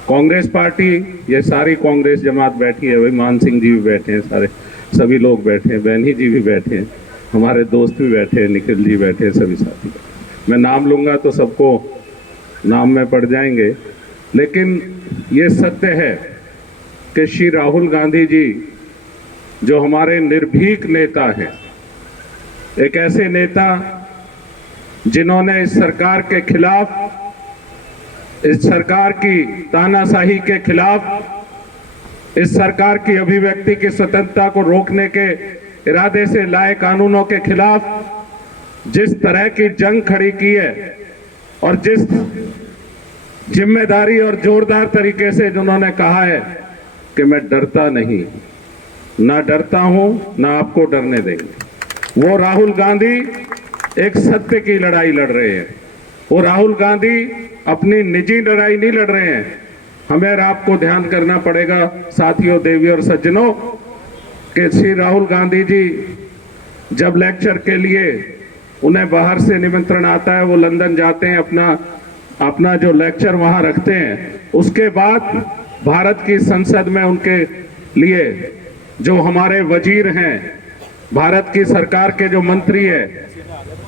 कांग्रेस पार्टी, ये सारी कांग्रेस जमात बैठी है, भाई मान सिंह जी भी बैठे हैं, सारे सभी लोग बैठे हैं, बहनी जी भी बैठे हैं, हमारे दोस्त भी बैठे हैं, निखिल जी बैठे हैं, सभी साथी। मैं नाम लूँगा तो सबको नाम में पड़ जाएंगे, लेकिन ये सत्य है कि श्री राहुल गांधी जी जो हमारे निर्भीक नेता हैं, एक ऐसे नेता जिन्होंने इस सरकार के खिलाफ, इस सरकार की तानाशाही के खिलाफ, इस सरकार की अभिव्यक्ति की स्वतंत्रता को रोकने के इरादे से लाए कानूनों के खिलाफ जिस तरह की जंग खड़ी की है और जिस जिम्मेदारी और जोरदार तरीके से जिन्होंने कहा है कि मैं डरता नहीं, ना डरता हूं, ना आपको डरने देंगे, वो राहुल गांधी एक सत्य की लड़ाई लड़ रहे हैं। वो राहुल गांधी अपनी निजी लड़ाई नहीं लड़ रहे हैं। हमें और आपको ध्यान करना पड़ेगा साथियों, देवी और सज्जनों, कि श्री राहुल गांधी जी जब लेक्चर के लिए उन्हें बाहर से निमंत्रण आता है, वो लंदन जाते हैं, अपना जो लेक्चर वहां रखते हैं, उसके बाद भारत की संसद में उनके लिए जो हमारे वजीर हैं, भारत की सरकार के जो मंत्री है,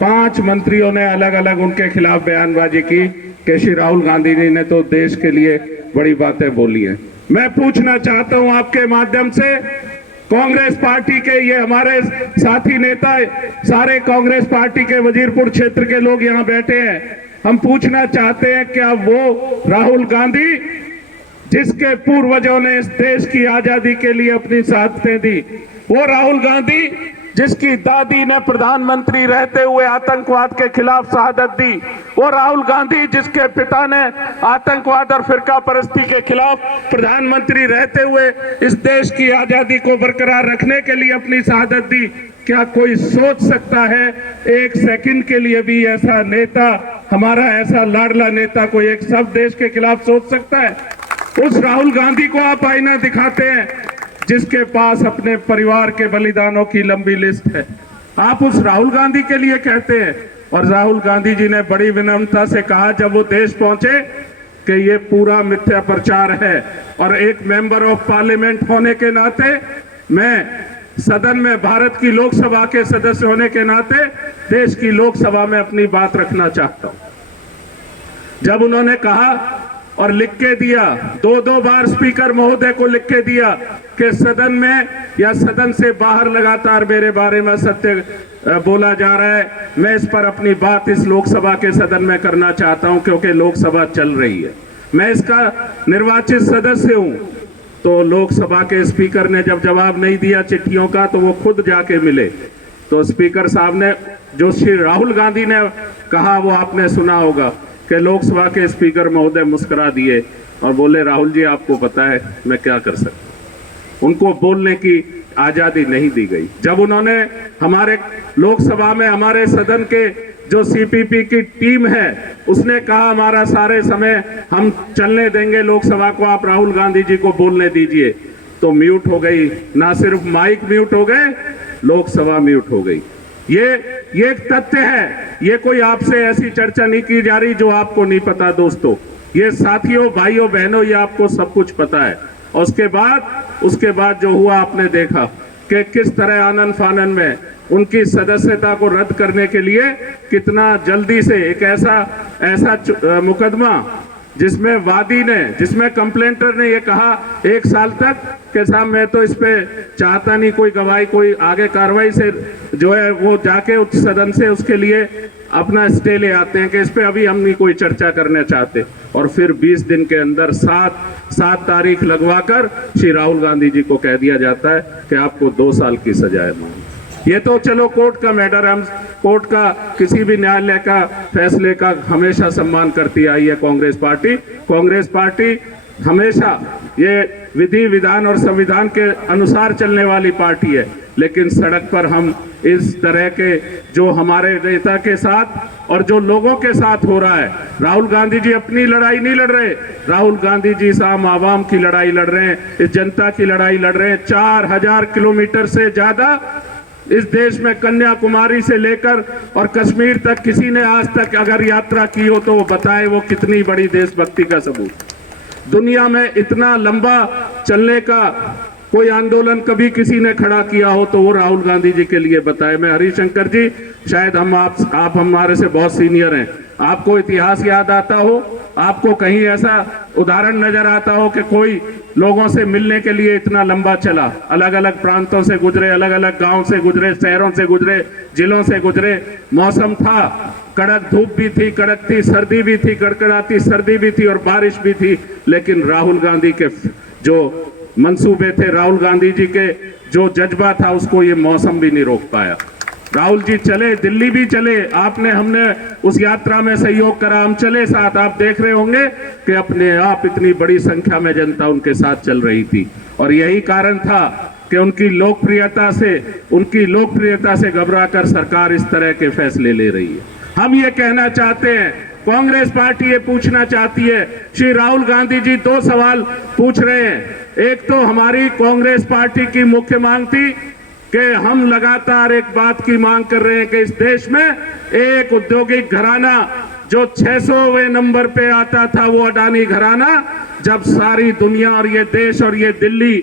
5 मंत्रियों ने अलग अलग उनके खिलाफ बयानबाजी की कि श्री राहुल गांधी जी ने तो देश के लिए बड़ी बातें बोली हैं। मैं पूछना चाहता हूं आपके माध्यम से, कांग्रेस पार्टी के ये हमारे साथी नेता, सारे कांग्रेस पार्टी के वजीरपुर क्षेत्र के लोग यहाँ बैठे हैं, हम पूछना चाहते हैं क्या वो राहुल गांधी जिसके पूर्वजों ने इस देश की आजादी के लिए अपनी शहादतें दी, वो राहुल गांधी जिसकी दादी ने प्रधानमंत्री रहते हुए आतंकवाद के खिलाफ शहादत दी, वो राहुल गांधी जिसके पिता ने आतंकवाद और फिरका परस्ती के खिलाफ प्रधानमंत्री रहते हुए इस देश की आजादी को बरकरार रखने के लिए अपनी शहादत दी, क्या कोई सोच सकता है एक सेकंड के लिए भी ऐसा नेता, हमारा ऐसा लाडला नेता कोई एक सब देश के खिलाफ सोच सकता है? उस राहुल गांधी को आप आईना दिखाते हैं जिसके पास अपने परिवार के बलिदानों की लंबी लिस्ट है, आप उस राहुल गांधी के लिए कहते हैं। और राहुल गांधी जी ने बड़ी विनम्रता से कहा जब वो देश पहुंचे कि ये पूरा मिथ्या प्रचार है, और एक मेंबर ऑफ पार्लियामेंट होने के नाते, मैं सदन में भारत की लोकसभा के सदस्य होने के नाते देश की लोकसभा में अपनी बात रखना चाहता हूं। जब उन्होंने कहा और लिख के दिया, 2-2 बार स्पीकर महोदय को लिख के दिया कि सदन में या सदन से बाहर लगातार मेरे बारे में सत्य बोला जा रहा है, मैं इस पर अपनी बात इस लोकसभा के सदन में करना चाहता हूं क्योंकि लोकसभा चल रही है, मैं इसका निर्वाचित सदस्य हूं। तो लोकसभा के स्पीकर ने जब जवाब नहीं दिया चिट्ठियों का, तो वो खुद जाके मिले, तो स्पीकर साहब ने जो श्री राहुल गांधी ने कहा वो आपने सुना होगा कि लोकसभा के स्पीकर महोदय मुस्कुरा दिए और बोले राहुल जी आपको पता है मैं क्या कर सकता हूं। उनको बोलने की आजादी नहीं दी गई। जब उन्होंने हमारे लोकसभा में हमारे सदन के जो सीपीपी की टीम है उसने कहा हमारा सारे समय हम चलने देंगे लोकसभा को, आप राहुल गांधी जी को बोलने दीजिए, तो म्यूट हो गई, ना सिर्फ माइक म्यूट हो गए, लोकसभा म्यूट हो गई। ये एक तथ्य है, ये कोई आपसे ऐसी चर्चा नहीं की जा रही जो आपको नहीं पता दोस्तों, ये साथियों भाइयों बहनों ये आपको सब कुछ पता है। और उसके बाद जो हुआ आपने देखा कि किस तरह आनन फानन में उनकी सदस्यता को रद्द करने के लिए कितना जल्दी से एक ऐसा मुकदमा जिसमें वादी ने, जिसमें कंप्लेंटर ने ये कहा 1 साल तक कि साहब मैं तो इस पे चाहता नहीं कोई गवाही, कोई आगे कार्रवाई से जो है वो जाके उच्च सदन से उसके लिए अपना स्टे ले आते हैं कि इस पे अभी हम नहीं कोई चर्चा करना चाहते, और फिर 20 दिन के अंदर 7 तारीख लगवाकर श्री राहुल गांधी जी को कह दिया जाता है कि आपको 2 साल की सजा है। ये तो चलो कोर्ट का मैटर, हम कोर्ट का किसी भी न्यायालय का फैसले का हमेशा सम्मान करती आई है कांग्रेस पार्टी। कांग्रेस पार्टी हमेशा ये विधि विधान और संविधान के अनुसार चलने वाली पार्टी है, लेकिन सड़क पर हम इस तरह के जो हमारे नेता के साथ और जो लोगों के साथ हो रहा है, राहुल गांधी जी अपनी लड़ाई नहीं लड़ रहे, राहुल गांधी जी आम आवाम की लड़ाई लड़ रहे हैं, इस जनता की लड़ाई लड़ रहे हैं। 4000 किलोमीटर से ज्यादा इस देश में कन्याकुमारी से लेकर और कश्मीर तक किसी ने आज तक अगर यात्रा की हो तो वो बताए वो कितनी बड़ी देशभक्ति का सबूत। दुनिया में इतना लंबा चलने का कोई आंदोलन कभी किसी ने खड़ा किया हो तो वो राहुल गांधी जी के लिए बताए। मैं हरिशंकर जी, शायद आप हमारे से बहुत सीनियर हैं, आपको इतिहास याद आता हो, आपको कहीं ऐसा उदाहरण नजर आता हो कि कोई लोगों से मिलने के लिए इतना लंबा चला, अलग अलग प्रांतों से गुजरे, अलग अलग गांव से गुजरे, शहरों से गुजरे, जिलों से गुजरे, मौसम था, कड़क धूप भी थी, कड़कती सर्दी भी थी, कड़कड़ाती सर्दी भी थी और बारिश भी थी, लेकिन राहुल गांधी के जो मंसूबे थे, राहुल गांधी जी के जो जज्बा था, उसको ये मौसम भी नहीं रोक पाया। राहुल जी चले, दिल्ली भी चले, हमने उस यात्रा में सहयोग करा, हम चले साथ। आप देख रहे होंगे कि अपने आप इतनी बड़ी संख्या में जनता उनके साथ चल रही थी, और यही कारण था कि उनकी लोकप्रियता से घबराकर सरकार इस तरह के फैसले ले रही है। हम ये कहना चाहते हैं, कांग्रेस पार्टी ये पूछना चाहती है, श्री राहुल गांधी जी 2 सवाल पूछ रहे हैं। एक तो हमारी कांग्रेस पार्टी की मुख्य मांग थी कि हम लगातार एक बात की मांग कर रहे हैं कि इस देश में एक औद्योगिक घराना जो 600वें नंबर पे आता था, वो अडानी घराना, जब सारी दुनिया और ये देश और ये दिल्ली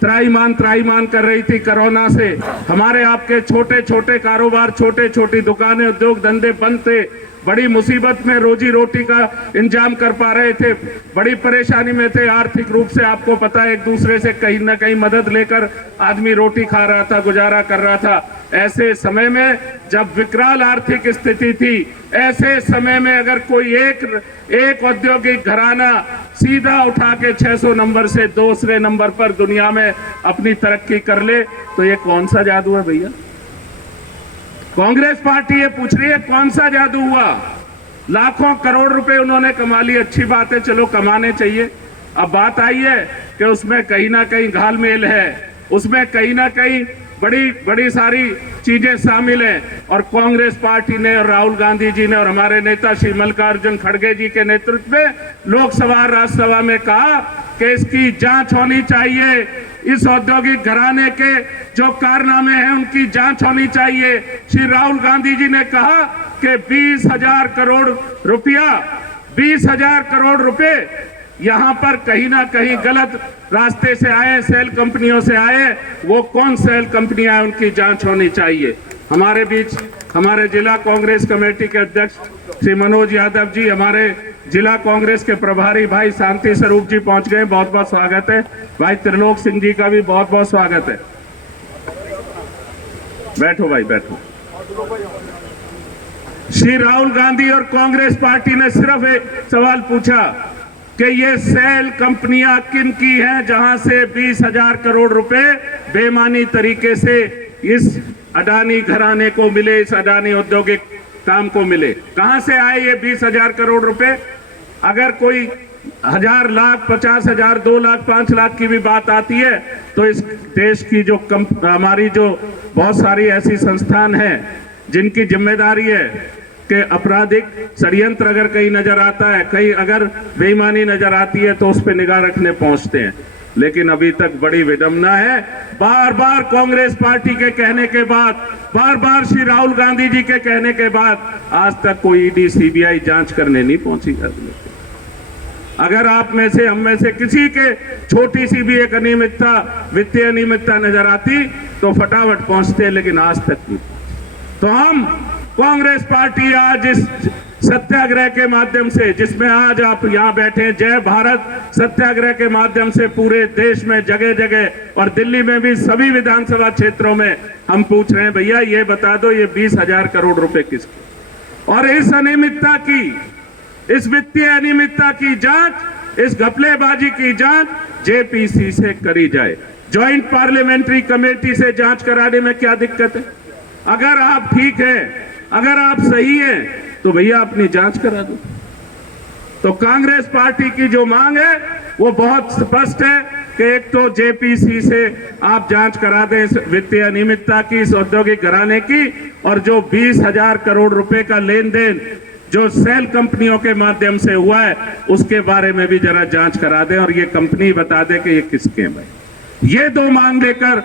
त्राईमान कर रही थी कोरोना से। हमारे आपके छोटे छोटे कारोबार, छोटे छोटी दुकानें, उद्योग धंधे बंद थे, बड़ी मुसीबत में रोजी रोटी का इंतजाम कर पा रहे थे, बड़ी परेशानी में थे आर्थिक रूप से। आपको पता है, एक दूसरे से कहीं ना कहीं मदद लेकर आदमी रोटी खा रहा था, गुजारा कर रहा था। ऐसे समय में जब विकराल आर्थिक स्थिति थी, ऐसे समय में अगर कोई एक औद्योगिक घराना सीधा उठा के 600 नंबर से दूसरे नंबर पर दुनिया में अपनी तरक्की कर ले, तो ये कौन सा जादू है भैया? कांग्रेस पार्टी ये पूछ रही है कौन सा जादू हुआ? लाखों करोड़ रुपए उन्होंने कमा लिए, अच्छी बात है, चलो कमाने चाहिए। अब बात आई है कि उसमें कहीं ना कहीं घालमेल है, उसमें कहीं ना कहीं बड़ी सारी चीजें शामिल हैं। और कांग्रेस पार्टी ने और राहुल गांधी जी ने और हमारे नेता श्री मल्लिकार्जुन खड़गे जी के नेतृत्व में लोकसभा राज्यसभा में कहा कि इसकी जांच होनी चाहिए। इस औद्योगिक घराने के जो कारनामे हैं उनकी जांच होनी चाहिए। श्री राहुल गांधी जी ने कहा कि 20,000 करोड़ रुपया, 20,000 करोड़ रुपए यहां पर कहीं ना कहीं गलत रास्ते से आए, सेल कंपनियों से आए। वो कौन सेल कंपनियां हैं, उनकी जांच होनी चाहिए। हमारे बीच हमारे जिला कांग्रेस कमेटी के अध्यक्ष श्री मनोज यादव जी, हमारे जिला कांग्रेस के प्रभारी भाई शांति स्वरूप जी पहुंच गए, बहुत बहुत स्वागत है। भाई त्रिलोक सिंह जी का भी बहुत बहुत स्वागत है। बैठो भाई, बैठो। श्री राहुल गांधी और कांग्रेस पार्टी ने सिर्फ एक सवाल पूछा कि ये सेल कंपनियां किन की हैं जहां से 20,000 करोड़ रुपए बेईमानी तरीके से इस अडानी घराने को मिले, इस अडानी औद्योगिक काम को मिले। कहां से आए ये 20,000 करोड़ रुपए? अगर कोई 1,000, लाख, 50,000, 2 लाख, 5 लाख की भी बात आती है तो इस देश की जो हमारी जो बहुत सारी ऐसी संस्थान हैं जिनकी जिम्मेदारी है कि आपराधिक षड्यंत्र अगर कहीं नजर आता है, कहीं अगर बेईमानी नजर आती है तो उस पर निगाह रखने पहुंचते हैं। लेकिन अभी तक बड़ी विडंबना है, बार बार कांग्रेस पार्टी के कहने के बाद, बार बार श्री राहुल गांधी जी के कहने के बाद आज तक कोई ईडी सीबीआई जांच करने नहीं पहुंची। अगर आप में से, हम में से किसी के छोटी सी भी एक अनियमितता, वित्तीय अनियमितता नजर आती तो फटाफट पहुंचते, लेकिन आज तक नहीं। तो हम कांग्रेस पार्टी आज इस सत्याग्रह के माध्यम से, जिसमें आज आप यहां बैठे हैं, जय भारत सत्याग्रह के माध्यम से पूरे देश में जगह जगह और दिल्ली में भी सभी विधानसभा क्षेत्रों में हम पूछ रहे हैं, भैया ये बता दो ये 20,000 करोड़ रुपए किसके? और इस अनियमितता की, इस वित्तीय अनियमितता की जांच, इस घपलेबाजी की जांच जेपीसी से करी जाए। ज्वाइंट पार्लियामेंट्री कमेटी से जांच कराने में क्या दिक्कत है? अगर आप ठीक हैं, अगर आप सही हैं तो भैया अपनी जांच करा दो। तो कांग्रेस पार्टी की जो मांग है वो बहुत स्पष्ट है कि एक तो जेपीसी से आप जांच करा दें इस वित्तीय अनियमितता की, इस औद्योगिक घराने की, और जो 20,000 करोड़ रुपए का लेन देन जो सेल कंपनियों के माध्यम से हुआ है उसके बारे में भी जरा जांच करा दें और ये कंपनी बता दे कि ये किसके हैं भाई। ये दो मांग लेकर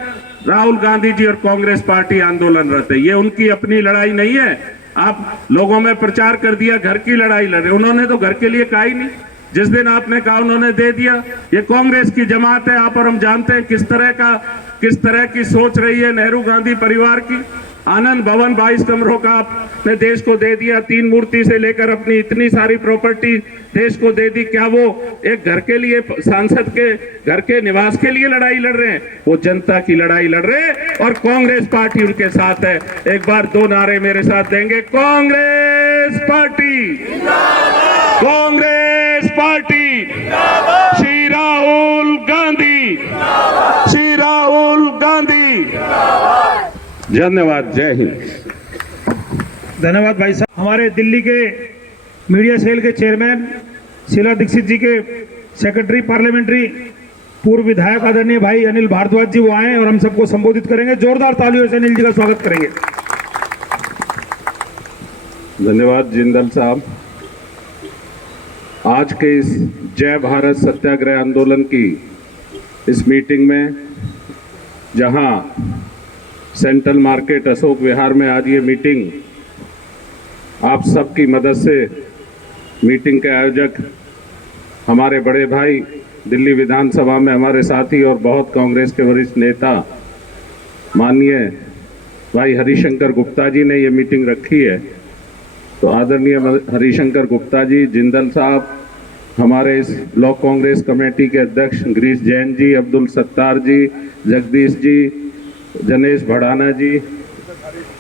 राहुल गांधी जी और कांग्रेस पार्टी आंदोलनरत है। ये उनकी अपनी लड़ाई नहीं है। आप लोगों में प्रचार कर दिया घर की लड़ाई लड़ रहे, उन्होंने तो घर के लिए कहा ही नहीं। जिस दिन आपने कहा उन्होंने दे दिया। ये कांग्रेस की जमात है, आप और हम जानते हैं किस तरह की सोच रही है नेहरू गांधी परिवार की। आनंद भवन 22 कमरों का आपने देश को दे दिया, 3 मूर्ति से लेकर अपनी इतनी सारी प्रॉपर्टी देश को दे दी। क्या वो एक घर के लिए, सांसद के घर के निवास के लिए लड़ाई लड़ रहे हैं? वो जनता की लड़ाई लड़ रहे हैं और कांग्रेस पार्टी उनके साथ है। एक बार 2 नारे मेरे साथ देंगे, कांग्रेस पार्टी, कांग्रेस पार्टी, श्री राहुल गांधी, श्री राहुल गांधी। धन्यवाद, जय हिंद। धन्यवाद भाई साहब। हमारे दिल्ली के मीडिया सेल के चेयरमैन शीला दीक्षित जी के सेक्रेटरी पार्लियामेंट्री पूर्व विधायक आदरणीय भाई अनिल भारद्वाज जी वो आए और हम सबको संबोधित करेंगे। जोरदार तालियों से अनिल जी का स्वागत करेंगे। धन्यवाद जिंदल साहब। आज के इस जय भारत सत्याग्रह आंदोलन की इस मीटिंग में, जहां सेंट्रल मार्केट अशोक विहार में आज ये मीटिंग आप सबकी मदद से, मीटिंग के आयोजक हमारे बड़े भाई दिल्ली विधानसभा में हमारे साथी और बहुत कांग्रेस के वरिष्ठ नेता माननीय भाई हरिशंकर गुप्ता जी ने ये मीटिंग रखी है, तो आदरणीय हरिशंकर गुप्ता जी, जिंदल साहब, हमारे इस ब्लॉक कांग्रेस कमेटी के अध्यक्ष गिरीश जैन जी, अब्दुल सत्तार जी, जगदीश जी, जनेश भड़ाना जी,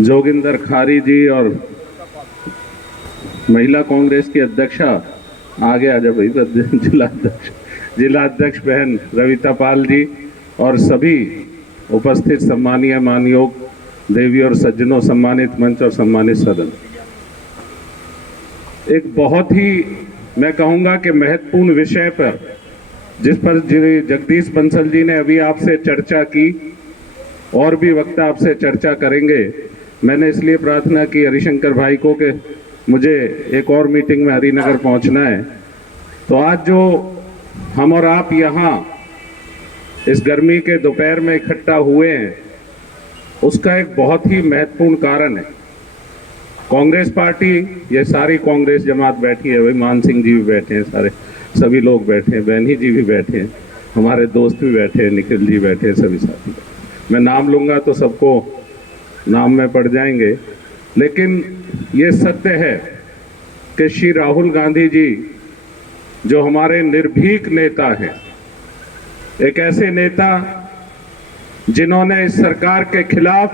जोगिंदर खारी जी और महिला कांग्रेस की अध्यक्षा आगे आ जाओ भाई, जिलाध्यक्ष बहन रविता पाल जी और सभी उपस्थित सम्मानीय मानयोग देवी और सज्जनों, सम्मानित मंच और सम्मानित सदन। एक बहुत ही मैं कहूँगा कि महत्वपूर्ण विषय पर जिस पर जगदीश बंसल जी ने अभी आपसे चर्चा की और भी वक्ता आपसे चर्चा करेंगे, मैंने इसलिए प्रार्थना की हरिशंकर भाई को कि मुझे एक और मीटिंग में हरिनगर पहुंचना है। तो आज जो हम और आप यहाँ इस गर्मी के दोपहर में इकट्ठा हुए हैं, उसका एक बहुत ही महत्वपूर्ण कारण है। कांग्रेस पार्टी, ये सारी कांग्रेस जमात बैठी है, भाई मान सिंह जी भी बैठे हैं, सारे सभी लोग बैठे हैं, बहनी जी भी बैठे हैं, हमारे दोस्त भी बैठे हैं, निखिल जी बैठे हैं, सभी साथी। मैं नाम लूँगा तो सबको नाम में पड़ जाएंगे, लेकिन ये सत्य है कि श्री राहुल गांधी जी जो हमारे निर्भीक नेता हैं, एक ऐसे नेता जिन्होंने इस सरकार के खिलाफ,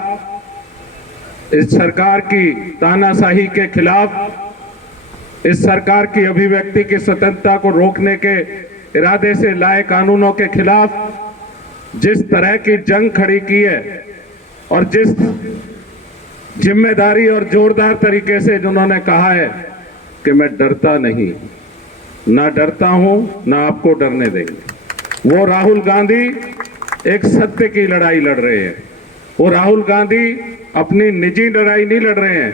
इस सरकार की तानाशाही के खिलाफ, इस सरकार की अभिव्यक्ति की स्वतंत्रता को रोकने के इरादे से लाए कानूनों के खिलाफ जिस तरह की जंग खड़ी की है और जिस जिम्मेदारी और जोरदार तरीके से जिन्होंने कहा है कि मैं डरता नहीं, ना डरता हूं, ना आपको डरने देंगे। वो राहुल गांधी एक सत्य की लड़ाई लड़ रहे हैं। वो राहुल गांधी अपनी निजी लड़ाई नहीं लड़ रहे हैं।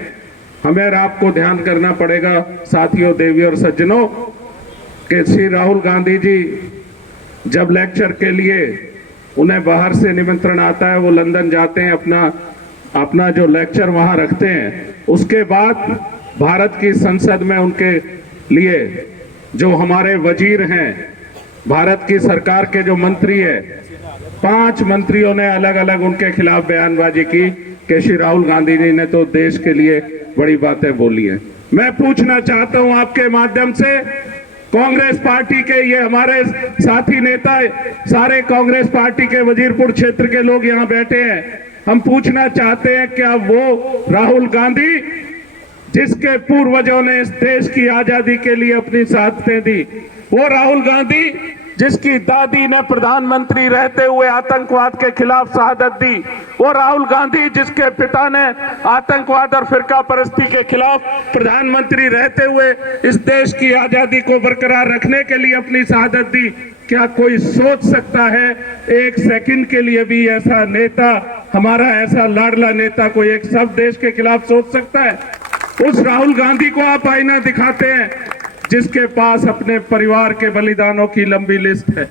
हमें और आपको ध्यान करना पड़ेगा साथियों, देवी और सज्जनों, कि श्री राहुल गांधी जी जब लेक्चर के लिए उन्हें बाहर से निमंत्रण आता है, वो लंदन जाते हैं, अपना जो लेक्चर वहां रखते हैं, उसके बाद भारत की संसद में उनके लिए जो हमारे वजीर हैं, भारत की सरकार के जो मंत्री है, 5 मंत्रियों ने अलग अलग उनके खिलाफ बयानबाजी की कि श्री राहुल गांधी जी ने तो देश के लिए बड़ी बातें बोली हैं। मैं पूछना चाहता हूं आपके माध्यम से, कांग्रेस पार्टी के ये हमारे साथी नेता, सारे कांग्रेस पार्टी के वजीरपुर क्षेत्र के लोग यहाँ बैठे हैं, हम पूछना चाहते हैं क्या वो राहुल गांधी जिसके पूर्वजों ने इस देश की आजादी के लिए अपनी शहादतें दी, वो राहुल गांधी जिसकी दादी ने प्रधानमंत्री रहते हुए आतंकवाद के खिलाफ शहादत दी, वो राहुल गांधी जिसके पिता ने आतंकवाद और फिरका परस्ती के खिलाफ प्रधानमंत्री रहते हुए इस देश की आजादी को बरकरार रखने के लिए अपनी शहादत दी, क्या कोई सोच सकता है एक सेकंड के लिए भी ऐसा नेता, हमारा ऐसा लाडला नेता कोई एक शब्द देश के खिलाफ सोच सकता है? उस राहुल गांधी को आप आईना दिखाते हैं जिसके पास अपने परिवार के बलिदानों की लंबी लिस्ट है।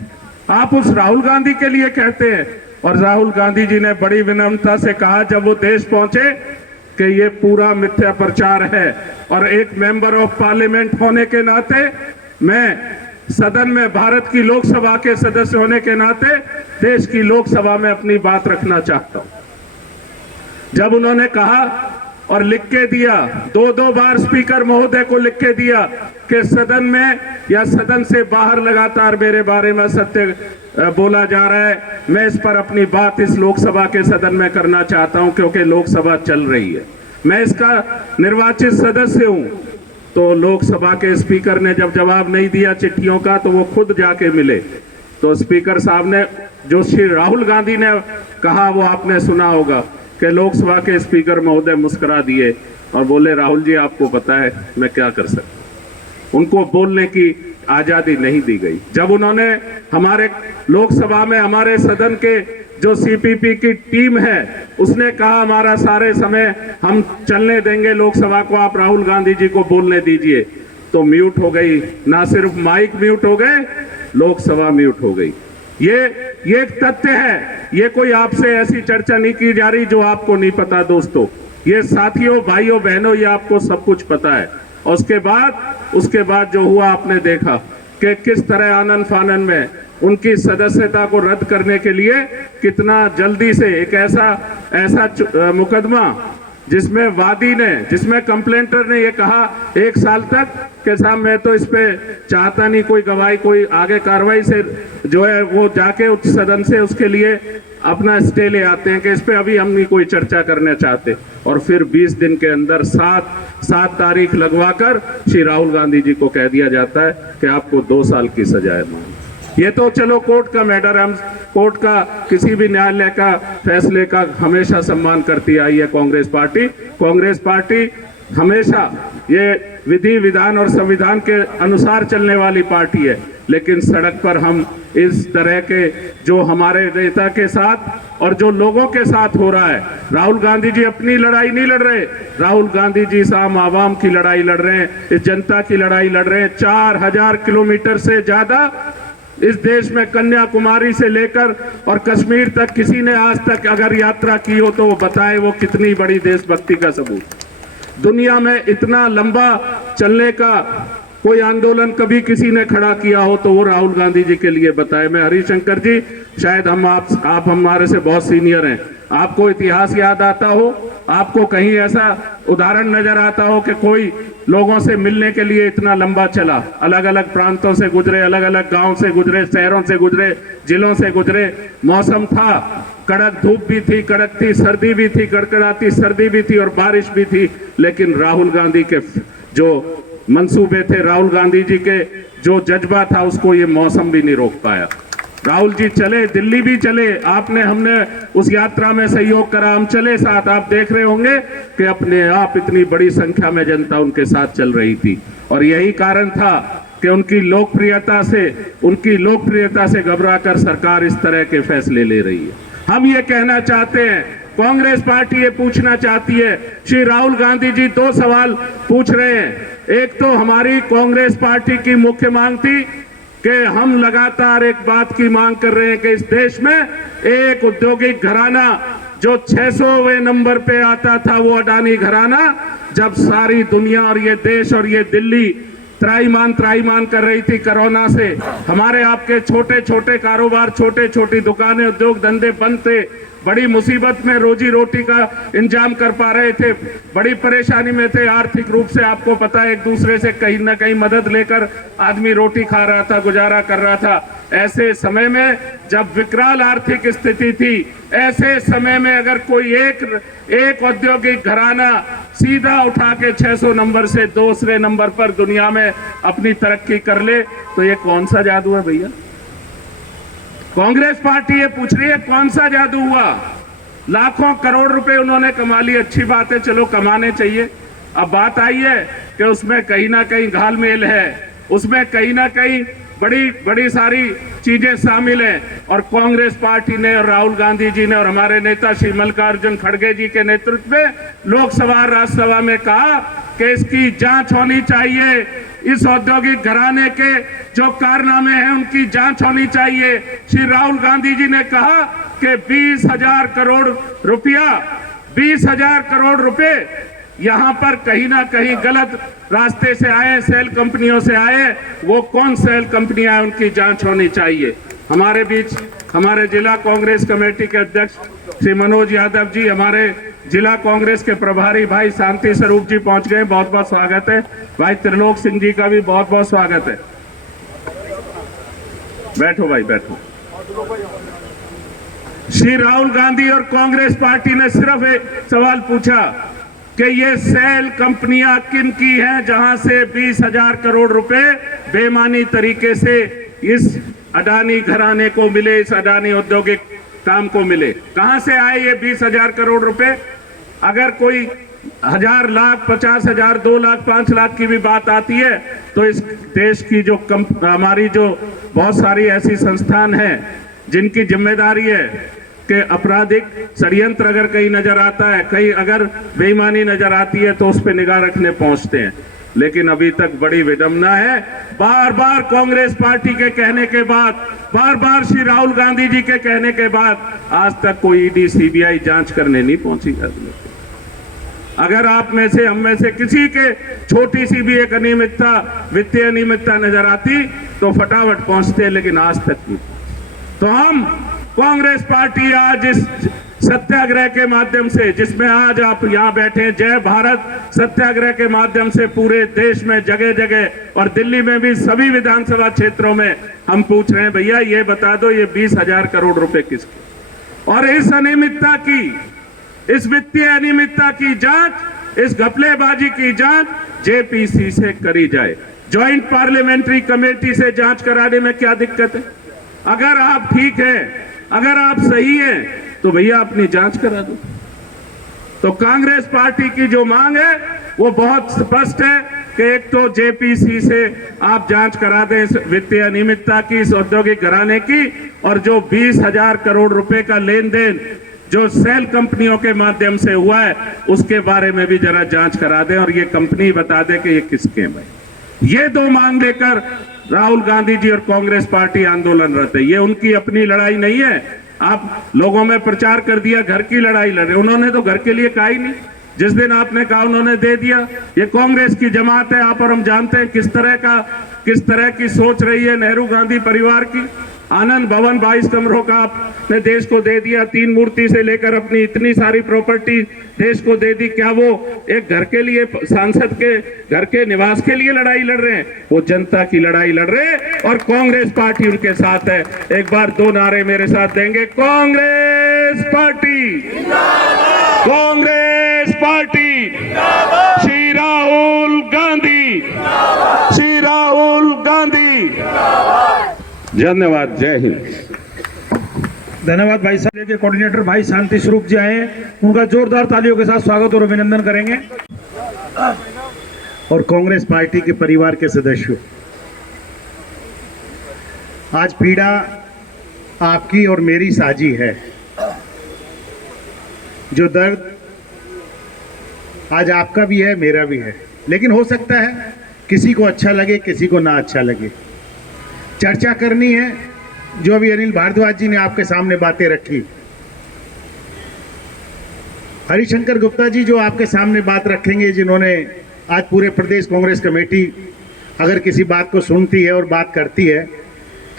आप उस राहुल गांधी के लिए कहते हैं। और राहुल गांधी जी ने बड़ी विनम्रता से कहा जब वो देश पहुंचे कि ये पूरा मिथ्या प्रचार है, और एक मेंबर ऑफ पार्लियामेंट होने के नाते, मैं सदन में भारत की लोकसभा के सदस्य होने के नाते देश की लोकसभा में अपनी बात रखना चाहता हूं। जब उन्होंने कहा और लिख के दिया, 2 बार स्पीकर महोदय को लिख के दिया कि सदन में या सदन से बाहर लगातार मेरे बारे में सत्य बोला जा रहा है, मैं इस पर अपनी बात इस लोकसभा के सदन में करना चाहता हूं क्योंकि लोकसभा चल रही है, मैं इसका निर्वाचित सदस्य हूं। तो लोकसभा के स्पीकर ने जब जवाब नहीं दिया चिट्ठियों का, तो वो खुद जाके मिले। तो स्पीकर साहब ने जो श्री राहुल गांधी ने कहा वो आपने सुना होगा कि लोकसभा के स्पीकर महोदय मुस्कुरा दिए और बोले राहुल जी आपको पता है मैं क्या कर सकता हूं। उनको बोलने की आजादी नहीं दी गई। जब उन्होंने हमारे लोकसभा में हमारे सदन के जो सीपीपी की टीम है उसने कहा हमारा सारे समय हम चलने देंगे लोकसभा को, आप राहुल गांधी जी को बोलने दीजिए, तो म्यूट हो गई। ना सिर्फ माइक म्यूट हो गए, लोकसभा म्यूट हो गई। ये एक तथ्य है, ये कोई आपसे ऐसी चर्चा नहीं की जा रही जो आपको नहीं पता दोस्तों। ये साथियों, भाइयों, बहनों, ये आपको सब कुछ पता है। और उसके बाद जो हुआ आपने देखा कि किस तरह आनन फानन में उनकी सदस्यता को रद्द करने के लिए कितना जल्दी से एक ऐसा मुकदमा जिसमें वादी ने, जिसमें कंप्लेंटर ने ये कहा 1 साल तक कि साहब मैं तो इस पे चाहता नहीं कोई गवाही, कोई आगे कार्रवाई से जो है वो जाके उच्च सदन से उसके लिए अपना स्टे ले आते हैं कि इस पे अभी हम नहीं कोई चर्चा करना चाहते, और फिर 20 दिन के अंदर 7 तारीख लगवाकर श्री राहुल गांधी जी को कह दिया जाता है कि आपको 2 साल की सजा है। ये तो चलो कोर्ट का मैटर, हम कोर्ट का किसी भी न्यायालय का फैसले का हमेशा सम्मान करती आई है कांग्रेस पार्टी। कांग्रेस पार्टी हमेशा ये विधि विधान और संविधान के अनुसार चलने वाली पार्टी है, लेकिन सड़क पर हम इस तरह के जो हमारे नेता के साथ और जो लोगों के साथ हो रहा है, राहुल गांधी जी अपनी लड़ाई नहीं लड़ रहे, राहुल गांधी जी आम आवाम की लड़ाई लड़ रहे हैं, इस जनता की लड़ाई लड़ रहे हैं। 4000 किलोमीटर से ज्यादा इस देश में कन्याकुमारी से लेकर और कश्मीर तक किसी ने आज तक अगर यात्रा की हो तो वो बताए वो कितनी बड़ी देशभक्ति का सबूत। दुनिया में इतना लंबा चलने का कोई आंदोलन कभी किसी ने खड़ा किया हो तो वो राहुल गांधी जी के लिए बताए। मैं हरिशंकर जी, शायद आप हमारे से बहुत सीनियर हैं, आपको इतिहास याद आता हो, आपको कहीं ऐसा उदाहरण नजर आता हो कि कोई लोगों से मिलने के लिए इतना लंबा चला, अलग अलग प्रांतों से गुजरे, अलग अलग गांव से गुजरे, शहरों से गुजरे, जिलों से गुजरे। मौसम था, कड़क धूप भी थी, कड़क थी, सर्दी भी थी, कड़कड़ाती सर्दी भी थी और बारिश भी थी, लेकिन राहुल गांधी के जो मंसूबे थे, राहुल गांधी जी के जो जज्बा था, उसको ये मौसम भी नहीं रोक पाया। राहुल जी चले, दिल्ली भी चले, हमने उस यात्रा में सहयोग करा, हम चले साथ। आप देख रहे होंगे कि अपने आप इतनी बड़ी संख्या में जनता उनके साथ चल रही थी, और यही कारण था कि उनकी लोकप्रियता से घबराकर सरकार इस तरह के फैसले ले रही है। हम ये कहना चाहते हैं, कांग्रेस पार्टी ये पूछना चाहती है, श्री राहुल गांधी जी 2 सवाल पूछ रहे हैं। एक तो हमारी कांग्रेस पार्टी की मुख्य मांग थी कि हम लगातार एक बात की मांग कर रहे हैं कि इस देश में एक औद्योगिक घराना जो 600वें नंबर पे आता था, वो अडानी घराना, जब सारी दुनिया और ये देश और ये दिल्ली त्राईमान कर रही थी कोरोना से, हमारे आपके छोटे छोटे कारोबार, छोटे छोटी दुकानें, उद्योग धंधे बंद थे, बड़ी मुसीबत में रोजी रोटी का इंतजाम कर पा रहे थे, बड़ी परेशानी में थे आर्थिक रूप से। आपको पता है, एक दूसरे से कहीं ना कहीं मदद लेकर आदमी रोटी खा रहा था, गुजारा कर रहा था। ऐसे समय में जब विकराल आर्थिक स्थिति थी, ऐसे समय में अगर कोई एक औद्योगिक घराना सीधा उठा के 600 नंबर से 2 नंबर पर दुनिया में अपनी तरक्की कर ले, तो ये कौन सा जादू है भैया? कांग्रेस पार्टी ये पूछ रही है कौन सा जादू हुआ? लाखों करोड़ रुपए उन्होंने कमा लिए, अच्छी बात है, चलो कमाने चाहिए। अब बात आई है कि उसमें कहीं ना कहीं घालमेल है, उसमें कहीं ना कहीं बड़ी सारी चीजें शामिल हैं, और कांग्रेस पार्टी ने और राहुल गांधी जी ने और हमारे नेता श्री मल्लिकार्जुन खड़गे जी के नेतृत्व में लोकसभा और राज्यसभा में कहा कि इसकी जांच होनी चाहिए, इस औद्योगिक घराने के जो कारनामे हैं उनकी जांच होनी चाहिए। श्री राहुल गांधी जी ने कहा कि 20,000 करोड़ रुपया, 20,000 करोड़ रुपए यहाँ पर कहीं ना कहीं गलत रास्ते से आए, सेल कंपनियों से आए। वो कौन सेल कंपनियां, उनकी जांच होनी चाहिए। हमारे बीच हमारे जिला कांग्रेस कमेटी के अध्यक्ष श्री मनोज यादव जी, हमारे जिला कांग्रेस के प्रभारी भाई शांति स्वरूप जी पहुंच गए, बहुत बहुत स्वागत है। भाई त्रिलोक सिंह जी का भी बहुत बहुत स्वागत है। बैठो भाई, बैठो। श्री राहुल गांधी और कांग्रेस पार्टी ने सिर्फ एक सवाल पूछा कि ये सेल कंपनियां किन की हैं जहां से 20,000 करोड़ रुपए बेईमानी तरीके से इस अडानी घराने को मिले, इस अडानी औद्योगिक काम को मिले। कहां से आए ये 20,000 करोड़ रुपए? अगर कोई 1,000, लाख, 50,000, 2 लाख, 5 लाख की भी बात आती है तो इस देश की जो हमारी जो बहुत सारी ऐसी संस्थान हैं जिनकी जिम्मेदारी है कि आपराधिक षड्यंत्र अगर कहीं नजर आता है, कहीं अगर बेईमानी नजर आती है तो उस पर निगाह रखने पहुंचते हैं। लेकिन अभी तक बड़ी विडंबना है, बार बार कांग्रेस पार्टी के कहने के बाद, बार बार श्री राहुल गांधी जी के कहने के बाद आज तक कोई ईडी सीबीआई जांच करने नहीं पहुंची। अगर आप में से, हम में से किसी के छोटी सी भी एक अनियमितता, वित्तीय अनियमितता नजर आती तो फटाफट पहुंचते, लेकिन आज तक नहीं। तो हम कांग्रेस पार्टी आज इस सत्याग्रह के माध्यम से, जिसमें आज आप यहाँ बैठे, जय भारत सत्याग्रह के माध्यम से पूरे देश में जगह जगह और दिल्ली में भी सभी विधानसभा क्षेत्रों में हम पूछ रहे हैं, भैया ये बता दो ये 20,000 करोड़ रुपए किसके, और इस अनियमितता की, इस वित्तीय अनियमितता की जांच, इस घपलेबाजी की जांच जेपीसी से करी जाए। ज्वाइंट पार्लियामेंट्री कमेटी से जांच कराने में क्या दिक्कत है? अगर आप ठीक हैं, अगर आप सही हैं, तो भैया अपनी जांच करा दो। तो कांग्रेस पार्टी की जो मांग है वो बहुत स्पष्ट है कि एक तो जेपीसी से आप जांच करा दें इस वित्तीय अनियमितता की, इस औद्योगिक घराने की, और जो 20,000 करोड़ रुपए का लेन देन जो सेल कंपनियों के माध्यम से हुआ है उसके बारे में भी जरा जांच करा दें और ये कंपनी बता दे कि ये किसके है। ये दो मांग लेकर राहुल गांधी जी और कांग्रेस पार्टी आंदोलनरत है। ये उनकी अपनी लड़ाई नहीं है। आप लोगों में प्रचार कर दिया घर की लड़ाई लड़े, उन्होंने तो घर के लिए कहा ही नहीं। जिस दिन आपने कहा उन्होंने दे दिया। ये कांग्रेस की जमात है, आप और हम जानते हैं किस तरह की सोच रही है नेहरू गांधी परिवार की। आनंद भवन 22 कमरों का आपने देश को दे दिया, 3 मूर्ति से लेकर अपनी इतनी सारी प्रॉपर्टी देश को दे दी। क्या वो एक घर के लिए, सांसद के घर के निवास के लिए लड़ाई लड़ रहे हैं? वो जनता की लड़ाई लड़ रहे हैं और कांग्रेस पार्टी उनके साथ है। एक बार 2 नारे मेरे साथ देंगे, कांग्रेस पार्टी, कांग्रेस पार्टी, श्री राहुल गांधी, श्री राहुल गांधी। धन्यवाद। जय हिंद। धन्यवाद भाई साहब के कोऑर्डिनेटर भाई शांति स्वरूप जी आए, उनका जोरदार तालियों के साथ स्वागत और अभिनंदन करेंगे। और कांग्रेस पार्टी के परिवार के सदस्यों, आज पीड़ा आपकी और मेरी साझी है। जो दर्द आज आपका भी है, मेरा भी है, लेकिन हो सकता है किसी को अच्छा लगे, किसी को ना अच्छा लगे। चर्चा करनी है जो अभी अनिल भारद्वाज जी ने आपके सामने बातें रखी, हरिशंकर गुप्ता जी जो आपके सामने बात रखेंगे, जिन्होंने आज पूरे प्रदेश कांग्रेस कमेटी अगर किसी बात को सुनती है और बात करती है,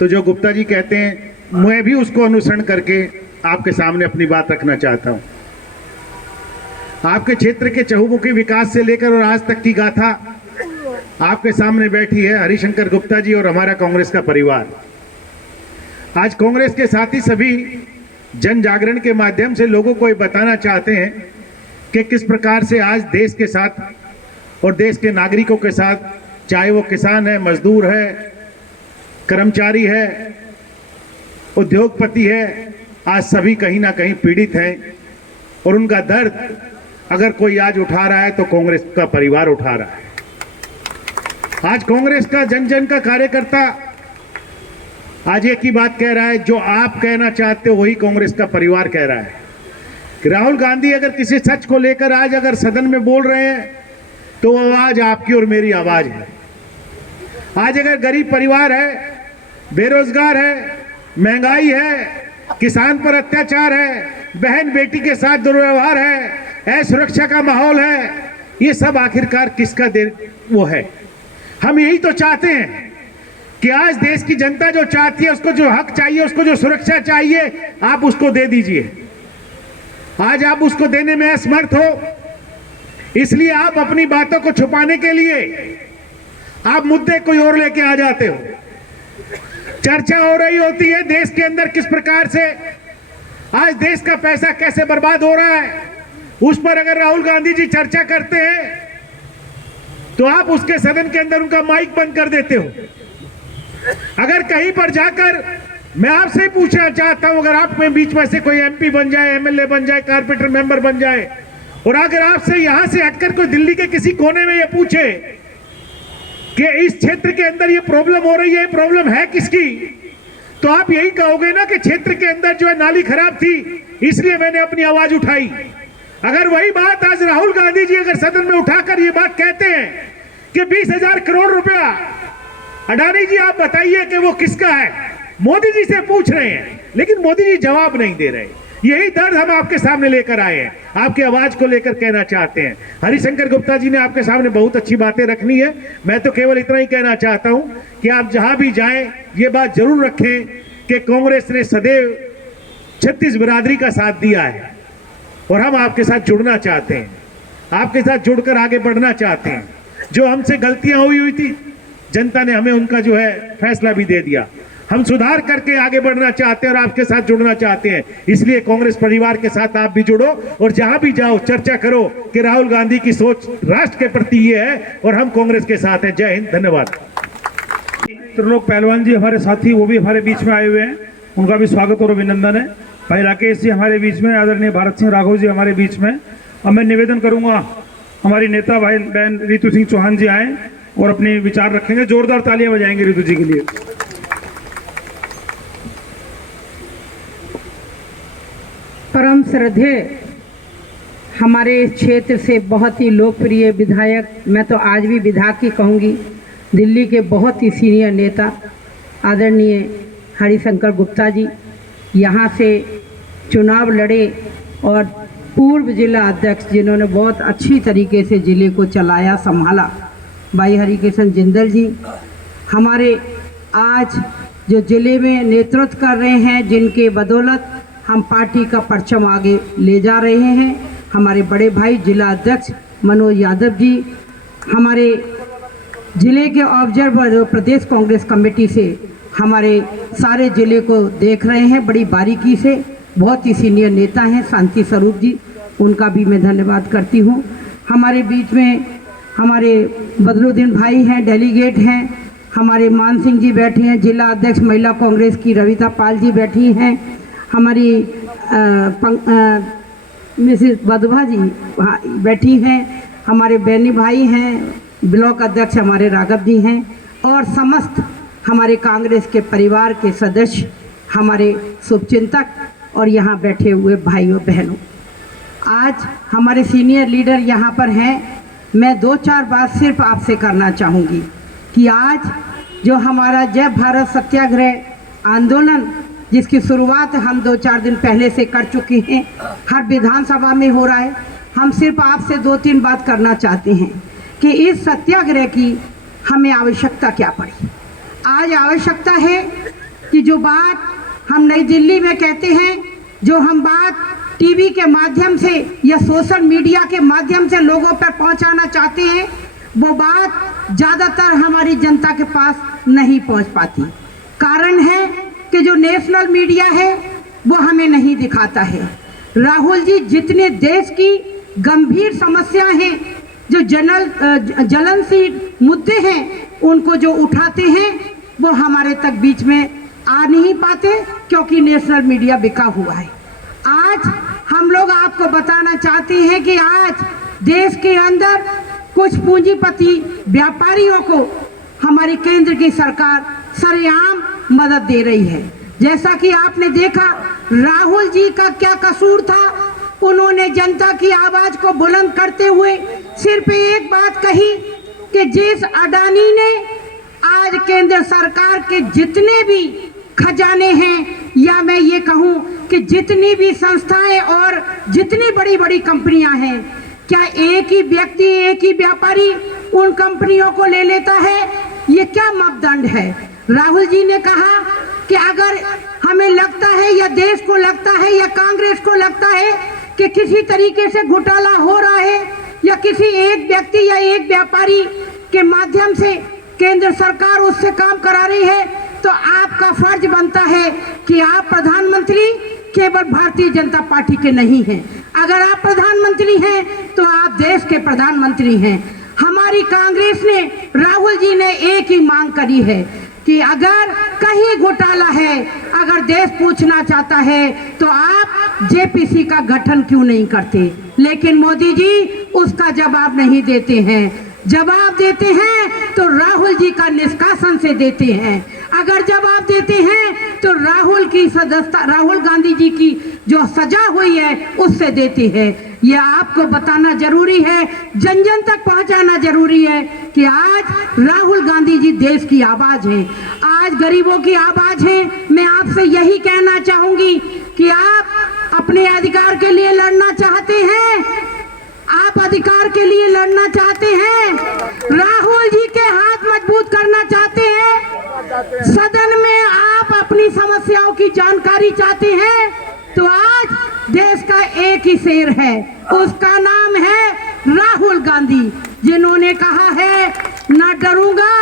तो जो गुप्ता जी कहते हैं मैं भी उसको अनुसरण करके आपके सामने अपनी बात रखना चाहता हूं। आपके क्षेत्र के चहुमुखी विकास से लेकर और आज तक की गाथा आपके सामने बैठी है हरिशंकर गुप्ता जी और हमारा कांग्रेस का परिवार। आज कांग्रेस के साथ ही सभी जन जागरण के माध्यम से लोगों को ये बताना चाहते हैं कि किस प्रकार से आज देश के साथ और देश के नागरिकों के साथ, चाहे वो किसान है, मजदूर है, कर्मचारी है, उद्योगपति है, आज सभी कहीं ना कहीं पीड़ित हैं और उनका दर्द अगर कोई आज उठा रहा है तो कांग्रेस का परिवार उठा रहा है। आज कांग्रेस का जन जन का कार्यकर्ता आज एक ही बात कह रहा है, जो आप कहना चाहते हो वही कांग्रेस का परिवार कह रहा है कि राहुल गांधी अगर किसी सच को लेकर आज अगर सदन में बोल रहे हैं तो वो आवाज आपकी और मेरी आवाज है। आज अगर गरीब परिवार है, बेरोजगार है, महंगाई है, किसान पर अत्याचार है, बहन बेटी के साथ दुर्व्यवहार है, असुरक्षा का माहौल है, ये सब आखिरकार किसका वो है? हम यही तो चाहते हैं कि आज देश की जनता जो चाहती है, उसको जो हक चाहिए, उसको जो सुरक्षा चाहिए, आप उसको दे दीजिए। आज आप उसको देने में असमर्थ हो, इसलिए आप अपनी बातों को छुपाने के लिए आप मुद्दे कोई और लेके आ जाते हो। चर्चा हो रही होती है देश के अंदर किस प्रकार से आज देश का पैसा कैसे बर्बाद हो रहा है, उस पर अगर राहुल गांधी जी चर्चा करते हैं तो आप उसके सदन के अंदर उनका माइक बंद कर देते हो। अगर कहीं पर जाकर मैं आपसे ही पूछना चाहता हूं, अगर आप में बीच में से कोई एमपी बन जाए, एमएलए बन जाए, कारपोरेटर मेंबर बन जाए, और अगर आपसे यहां से हटकर कोई दिल्ली के किसी कोने में ये पूछे कि इस क्षेत्र के अंदर ये प्रॉब्लम हो रही है, प्रॉब्लम है किसकी, तो आप यही कहोगे ना कि क्षेत्र के अंदर जो है नाली खराब थी इसलिए मैंने अपनी आवाज उठाई। अगर वही बात आज राहुल गांधी जी अगर सदन में उठाकर ये बात कहते हैं कि 20,000 करोड़ रुपया, अडानी जी आप बताइए कि वो किसका है? मोदी जी से पूछ रहे हैं, लेकिन मोदी जी जवाब नहीं दे रहे। यही दर्द हम आपके सामने लेकर आए हैं, आपकी आवाज को लेकर कहना चाहते हैं। हरिशंकर गुप्ता जी ने आपके सामने बहुत अच्छी बातें रखनी है। मैं तो केवल इतना ही कहना चाहता हूं कि आप जहां भी जाएं ये बात जरूर रखें कि कांग्रेस ने सदैव छत्तीस बिरादरी का साथ दिया है और हम आपके साथ जुड़ना चाहते हैं, आपके साथ जुड़कर आगे बढ़ना चाहते हैं। जो हमसे गलतियां हुई थी जनता ने हमें उनका जो है फैसला भी दे दिया। हम सुधार करके आगे बढ़ना चाहते हैं और आपके साथ जुड़ना चाहते हैं। इसलिए कांग्रेस परिवार के साथ आप भी जुड़ो और जहां भी जाओ चर्चा करो कि राहुल गांधी की सोच राष्ट्र के प्रति ये है और हम कांग्रेस के साथ हैं। जय हिंद, धन्यवाद। त्रिलोक पहलवान जी हमारे साथी, वो भी हमारे बीच में आए हुए हैं, उनका भी स्वागत और अभिनंदन है। भाई राकेश जी हमारे बीच में, आदरणीय भारत सिंह राघव जी हमारे बीच में। अब मैं निवेदन करूंगा हमारी नेता भाई बहन रितु सिंह चौहान जी आए और अपने विचार रखेंगे। जोरदार तालियां बजाएंगे रितु जी के लिए। परम श्रद्धेय हमारे इस क्षेत्र से बहुत ही लोकप्रिय विधायक, मैं तो आज भी विधायक ही कहूँगी, दिल्ली के बहुत ही सीनियर नेता आदरणीय हरिशंकर गुप्ता जी यहाँ से चुनाव लड़े और पूर्व जिला अध्यक्ष जिन्होंने बहुत अच्छी तरीके से ज़िले को चलाया संभाला, भाई हरिकिशन जिंदल जी हमारे आज जो ज़िले में नेतृत्व कर रहे हैं, जिनके बदौलत हम पार्टी का परचम आगे ले जा रहे हैं। हमारे बड़े भाई जिला अध्यक्ष मनोज यादव जी हमारे ज़िले के ऑब्जर्वर प्रदेश कांग्रेस कमेटी से हमारे सारे ज़िले को देख रहे हैं बड़ी बारीकी से, बहुत ही सीनियर नेता हैं शांति स्वरूप जी, उनका भी मैं धन्यवाद करती हूँ। हमारे बीच में हमारे बदरुद्दीन भाई हैं, डेलीगेट हैं, हमारे मान सिंह जी बैठे हैं, जिला अध्यक्ष महिला कांग्रेस की रविता पाल जी बैठी हैं, हमारी मिसेस बधवा जी बैठी हैं, हमारे बैनी भाई हैं, ब्लॉक अध्यक्ष हमारे राघव जी हैं और समस्त हमारे कांग्रेस के परिवार के सदस्य, हमारे शुभचिंतक और यहाँ बैठे हुए भाइयों बहनों। आज हमारे सीनियर लीडर यहाँ पर हैं। मैं दो चार बात सिर्फ आपसे करना चाहूँगी कि आज जो हमारा जय भारत सत्याग्रह आंदोलन जिसकी शुरुआत हम 2-4 दिन पहले से कर चुके हैं, हर विधानसभा में हो रहा है, हम सिर्फ आपसे 2-3 बात करना चाहते हैं कि इस सत्याग्रह की हमें आवश्यकता क्या पड़ी। आज आवश्यकता है कि जो बात हम नई दिल्ली में कहते हैं, जो हम बात टीवी के माध्यम से या सोशल मीडिया के माध्यम से लोगों पर पहुंचाना चाहते हैं, वो बात ज़्यादातर हमारी जनता के पास नहीं पहुंच पाती। कारण है कि जो नेशनल मीडिया है वो हमें नहीं दिखाता है। राहुल जी जितने देश की गंभीर समस्याएं हैं, जो ज्वलनशील मुद्दे हैं, उनको जो उठाते हैं वो हमारे तक बीच में आ नहीं पाते क्योंकि नेशनल मीडिया बिका हुआ है। आज हम लोग आपको बताना चाहते हैं कि आज देश के अंदर कुछ पूंजीपति व्यापारियों को हमारी केंद्र की सरकार सरेआम मदद दे रही है। जैसा कि आपने देखा राहुल जी का क्या कसूर था, उन्होंने जनता की आवाज को बुलंद करते हुए सिर्फ एक बात कही कि जिस अडानी ने आज केंद्र सरकार के जितने भी खजाने हैं, या मैं ये कहूँ कि जितनी भी संस्थाएं और जितनी बड़ी बड़ी कंपनियां हैं, क्या एक ही व्यक्ति, एक ही व्यापारी उन कंपनियों को ले लेता है? ये क्या मापदंड है? राहुल जी ने कहा कि अगर हमें लगता है या देश को लगता है या कांग्रेस को लगता है कि किसी तरीके से घोटाला हो रहा है या किसी एक व्यक्ति या एक व्यापारी के माध्यम से केंद्र सरकार उससे काम करा रही है, तो आपका फर्ज बनता है कि आप प्रधानमंत्री केवल भारतीय जनता पार्टी के नहीं हैं। अगर आप प्रधानमंत्री हैं तो आप देश के प्रधानमंत्री हैं। हमारी कांग्रेस ने, राहुल जी ने एक ही मांग करी है कि अगर कहीं घोटाला है, अगर देश पूछना चाहता है तो आप जेपीसी का गठन क्यों नहीं करते? लेकिन मोदी जी उसका जवाब नहीं देते हैं। जवाब देते हैं तो राहुल जी का निष्कासन से देते हैं। अगर जवाब देते हैं तो राहुल गांधी जी की जो सजा हुई है उससे देते हैं। यह आपको बताना जरूरी है, जन जन तक पहुंचाना जरूरी है कि आज राहुल गांधी जी देश की आवाज है, आज गरीबों की आवाज है। मैं आपसे यही कहना चाहूंगी कि आप अपने अधिकार के लिए लड़ना चाहते हैं, आप अधिकार के लिए लड़ना चाहते हैं, राहुल जी के हाथ मजबूत करना चाहते हैं, सदन में आप अपनी समस्याओं की जानकारी चाहते हैं, तो आज देश का एक ही शेर है, उसका नाम है राहुल गांधी, जिन्होंने कहा है ना डरूंगा,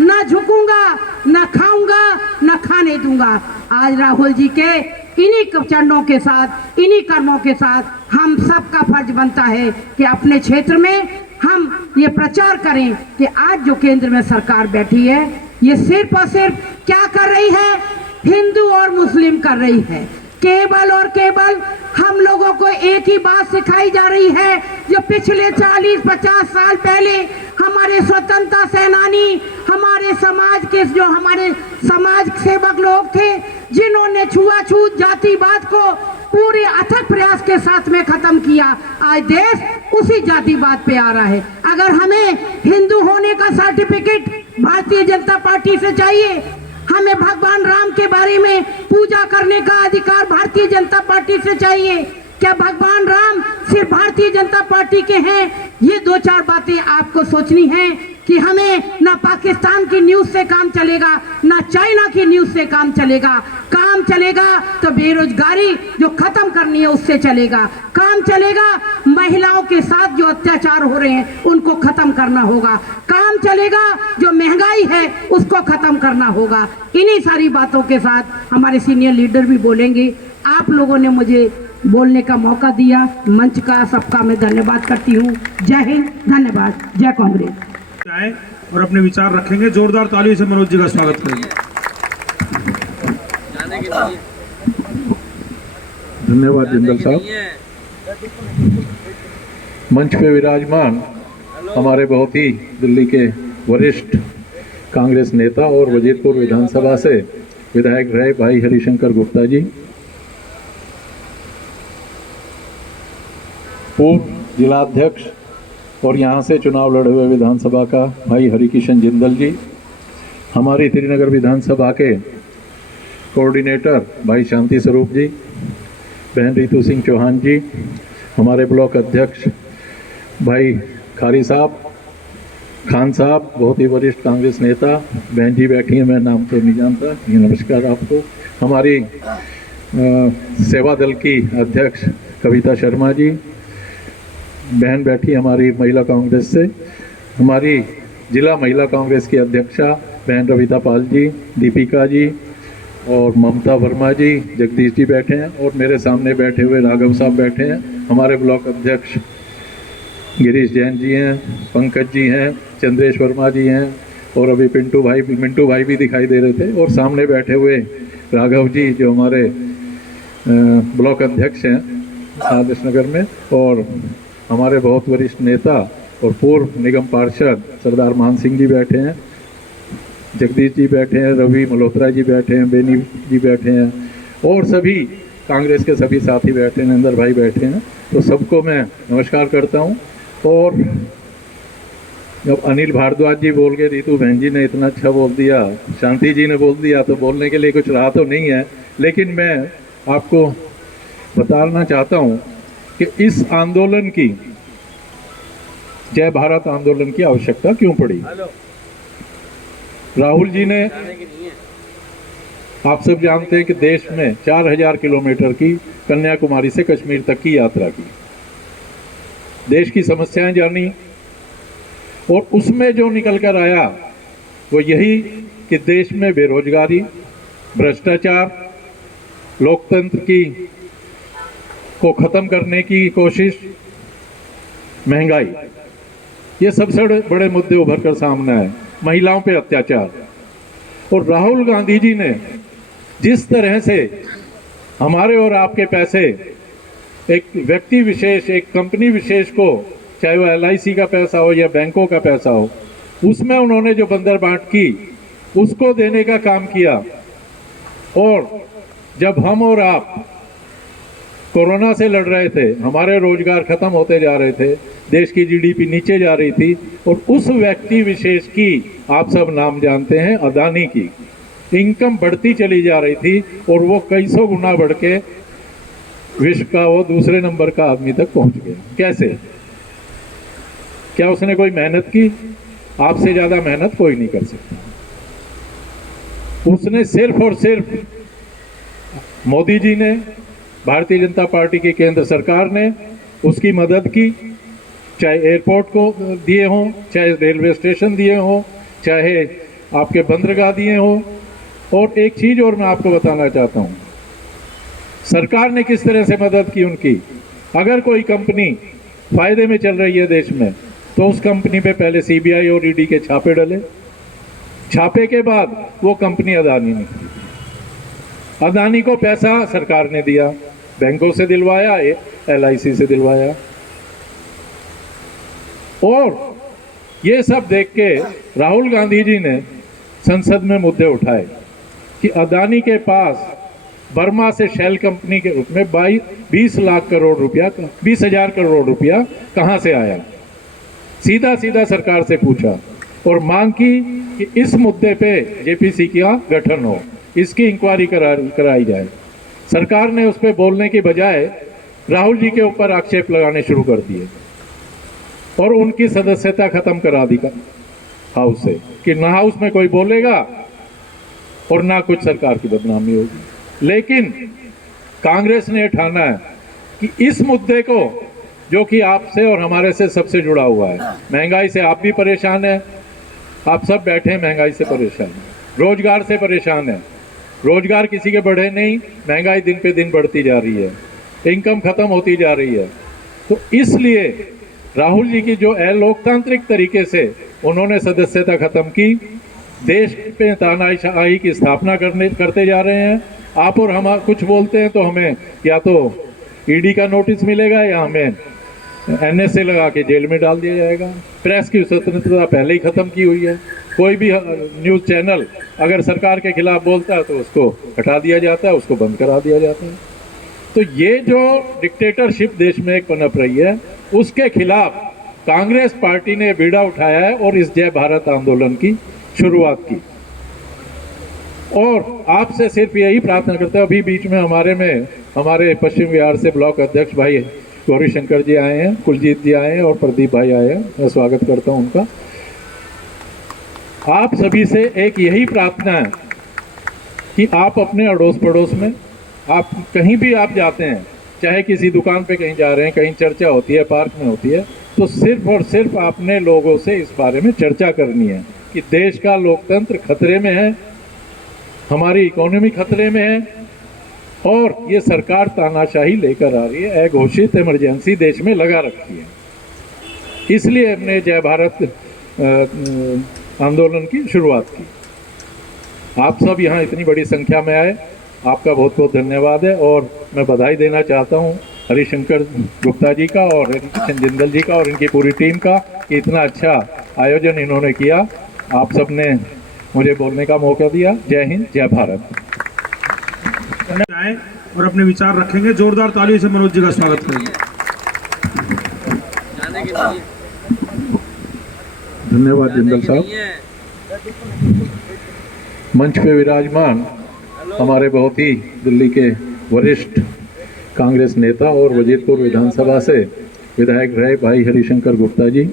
ना झुकूंगा, ना खाऊंगा, ना खाने दूंगा। आज राहुल जी के इन्हीं चरणों के साथ, इन्हीं कर्मों के साथ हम सबका फर्ज बनता है कि अपने क्षेत्र में हम ये प्रचार करें कि आज जो केंद्र में सरकार बैठी है, ये सिर्फ और सिर्फ क्या कर रही है, हिंदू और मुस्लिम कर रही है। केवल और केवल हम लोगों को एक ही बात सिखाई जा रही है, जो पिछले 40-50 साल पहले हमारे स्वतंत्रता सेनानी, हमारे समाज के जो हमारे समाज सेवक लोग थे, जिन्होंने छुआछूत जातिवाद को पूरे अथक प्रयास के साथ में खत्म किया, आज देश उसी जातिवाद पे आ रहा है। अगर हमें हिंदू होने का सर्टिफिकेट भारतीय जनता पार्टी से चाहिए, हमें भगवान राम के बारे में पूजा करने का अधिकार भारतीय जनता पार्टी से चाहिए, क्या भगवान राम सिर्फ भारतीय जनता पार्टी के हैं? ये 2-4 बातें आपको सोचनी हैं कि हमें ना पाकिस्तान की न्यूज़ से काम चलेगा, ना चाइना की न्यूज़ से काम चलेगा। काम चलेगा तो बेरोजगारी जो खत्म करनी है उससे चलेगा, काम चलेगा महिलाओं के साथ जो अत्याचार हो रहे हैं उनको खत्म करना होगा, काम चलेगा जो महंगाई है उसको खत्म करना होगा। इन्हीं सारी बातों के साथ हमारे सीनियर लीडर भी बोलेंगे। आप लोगों ने मुझे बोलने का मौका दिया, मंच का सबका मैं धन्यवाद करती हूँ। जय हिंद, धन्यवाद, जय कांग्रेस। आए और अपने विचार रखेंगे। जोरदार तालियों से मनोज जी का स्वागत करेंगे। धन्यवाद जिंदल साहब। मंच पे विराजमान हमारे बहुत ही दिल्ली के वरिष्ठ कांग्रेस नेता और वजीरपुर विधानसभा से विधायक रहे भाई हरिशंकर गुप्ता जी, पूर्व जिलाध्यक्ष और यहाँ से चुनाव लड़े हुए विधानसभा का भाई हरिकिशन जिंदल जी, हमारी श्रीनगर विधानसभा के कोऑर्डिनेटर भाई शांति स्वरूप जी, बहन रितु सिंह चौहान जी, हमारे ब्लॉक अध्यक्ष भाई खारी साहब, खान साहब, बहुत ही वरिष्ठ कांग्रेस नेता, बहन जी बैठी हैं, मैं नाम तो नहीं जानता, ये नमस्कार आपको। हमारी सेवा दल की अध्यक्ष कविता शर्मा जी, बहन बैठी हमारी महिला कांग्रेस से, हमारी जिला महिला कांग्रेस की अध्यक्षा बहन रविता पाल जी, दीपिका जी और ममता वर्मा जी, जगदीश जी बैठे हैं और मेरे सामने बैठे हुए राघव साहब बैठे हैं। हमारे ब्लॉक अध्यक्ष गिरीश जैन जी हैं, पंकज जी हैं, चंद्रेश वर्मा जी हैं और अभी मिंटू भाई भी दिखाई दे रहे थे, और सामने बैठे हुए राघव जी जो हमारे ब्लॉक अध्यक्ष हैं आदर्श नगर में, और हमारे बहुत वरिष्ठ नेता और पूर्व निगम पार्षद सरदार मान सिंह जी बैठे हैं, जगदीश जी बैठे हैं, रवि मल्होत्रा जी बैठे हैं, बेनी जी बैठे हैं और सभी कांग्रेस के सभी साथी बैठे हैं, नरेंद्र भाई बैठे हैं। तो सबको मैं नमस्कार करता हूं। और जब अनिल भारद्वाज जी बोल के, रितु बहन जी ने इतना अच्छा बोल दिया, शांति जी ने बोल दिया, तो बोलने के लिए कुछ रहा तो नहीं है, लेकिन मैं आपको बताना चाहता हूं कि इस आंदोलन की, जय भारत आंदोलन की आवश्यकता क्यों पड़ी। राहुल जी ने, आप सब जानते हैं कि देश में 4000 किलोमीटर की कन्याकुमारी से कश्मीर तक की यात्रा की, देश की समस्याएं जानी, और उसमें जो निकल कर आया वो यही कि देश में बेरोजगारी, भ्रष्टाचार, लोकतंत्र की को खत्म करने की कोशिश, महंगाई, ये सबसे बड़े मुद्दे उभर कर सामने आए, महिलाओं पे अत्याचार। और राहुल गांधी जी ने जिस तरह से हमारे और आपके पैसे एक व्यक्ति विशेष, एक कंपनी विशेष को, चाहे वो LIC का पैसा हो या बैंकों का पैसा हो, उसमें उन्होंने जो बंदरबांट की उसको देने का काम किया। और जब हम और आप कोरोना से लड़ रहे थे, हमारे रोजगार खत्म होते जा रहे थे, देश की GDP नीचे जा रही थी, और उस व्यक्ति विशेष की आप सब नाम जानते हैं, अदानी की इनकम बढ़ती चली जा रही थी और वो कई सौ गुना बढ़ के विश्व का वो दूसरे नंबर का आदमी तक पहुंच गया। कैसे? क्या उसने कोई मेहनत की? आपसे ज़्यादा मेहनत कोई नहीं कर सकता। उसने सिर्फ और सिर्फ मोदी जी ने, भारतीय जनता पार्टी की केंद्र सरकार ने उसकी मदद की, चाहे एयरपोर्ट को दिए हों, चाहे रेलवे स्टेशन दिए हों, चाहे आपके बंदरगाह दिए हों। और एक चीज़ और मैं आपको बताना चाहता हूँ, सरकार ने किस तरह से मदद की उनकी। अगर कोई कंपनी फायदे में चल रही है देश में, तो उस कंपनी पे पहले सीबीआई और ईडी के छापे डले। छापे के बाद वो कंपनी अदानी निकली। अदानी को पैसा सरकार ने दिया, बैंकों से दिलवाया, LIC से दिलवाया। और ये सब देख के राहुल गांधी जी ने संसद में मुद्दे उठाए कि अदानी के पास बर्मा से शेल कंपनी के रूप में 20 लाख करोड़ रुपया, 20,000 करोड़ रुपया कहाँ से आया। सीधा सीधा सरकार से पूछा और मांग की कि इस मुद्दे पे JPC का गठन हो, इसकी इंक्वायरी कराई जाए। सरकार ने उस पर बोलने के बजाय राहुल जी के ऊपर आक्षेप लगाने शुरू कर दिए और उनकी सदस्यता खत्म करा दी हाउस से कि ना हाउस में कोई बोलेगा और ना कुछ सरकार की बदनामी होगी। लेकिन कांग्रेस ने ठाना है कि इस मुद्दे को, जो कि आपसे और हमारे से सबसे जुड़ा हुआ है, महंगाई से आप भी परेशान हैं, आप सब बैठे हैं महंगाई से परेशान हैं, रोजगार से परेशान हैं, रोजगार किसी के बढ़े नहीं, महंगाई दिन पे दिन बढ़ती जा रही है, इनकम खत्म होती जा रही है। तो इसलिए राहुल जी की जो अलोकतांत्रिक तरीके से उन्होंने सदस्यता खत्म की, देश पे तानाशाही की स्थापना करते जा रहे हैं। आप और हम कुछ बोलते हैं तो हमें या तो ईडी का नोटिस मिलेगा या हमें NSA लगा के जेल में डाल दिया जाएगा। प्रेस की स्वतंत्रता पहले ही खत्म की हुई है। कोई भी न्यूज़ चैनल अगर सरकार के खिलाफ बोलता है तो उसको हटा दिया जाता है, उसको बंद करा दिया जाता है। तो ये जो डिक्टेटरशिप देश में एक पनप रही है, उसके खिलाफ कांग्रेस पार्टी ने बीड़ा उठाया है और इस जय भारत आंदोलन की शुरुआत की। और आपसे सिर्फ यही प्रार्थना करते हैं, अभी बीच में हमारे पश्चिम बिहार से ब्लॉक अध्यक्ष भाई गौरीशंकर जी आए हैं, कुलजीत जी आए हैं और प्रदीप भाई आए हैं, मैं स्वागत करता हूं उनका। आप सभी से एक यही प्रार्थना है कि आप अपने अड़ोस पड़ोस में, आप कहीं भी आप जाते हैं, चाहे किसी दुकान पे कहीं जा रहे हैं, कहीं चर्चा होती है, पार्क में होती है, तो सिर्फ और सिर्फ आपने लोगों से इस बारे में चर्चा करनी है कि देश का लोकतंत्र खतरे में है, हमारी इकोनॉमी खतरे में है और ये सरकार तानाशाही लेकर आ रही है, अघोषित इमरजेंसी देश में लगा रखी है। इसलिए हमने जय भारत आंदोलन की शुरुआत की। आप सब यहाँ इतनी बड़ी संख्या में आए, आपका बहुत बहुत धन्यवाद है। और मैं बधाई देना चाहता हूँ हरिशंकर गुप्ता जी का और हरिकिशन जिंदल जी का और इनकी पूरी टीम का कि इतना अच्छा आयोजन इन्होंने किया। आप सब ने मुझे बोलने का मौका दिया। जय हिंद, जय भारत। और अपने विचार रखेंगे। जोरदार तालियों से मनोज जी का स्वागत करेंगे। धन्यवाद जिंदल साहब। मंच पे विराजमान हमारे बहुत ही दिल्ली के वरिष्ठ कांग्रेस नेता और वजीरपुर विधानसभा से विधायक रहे भाई हरिशंकर गुप्ता जी,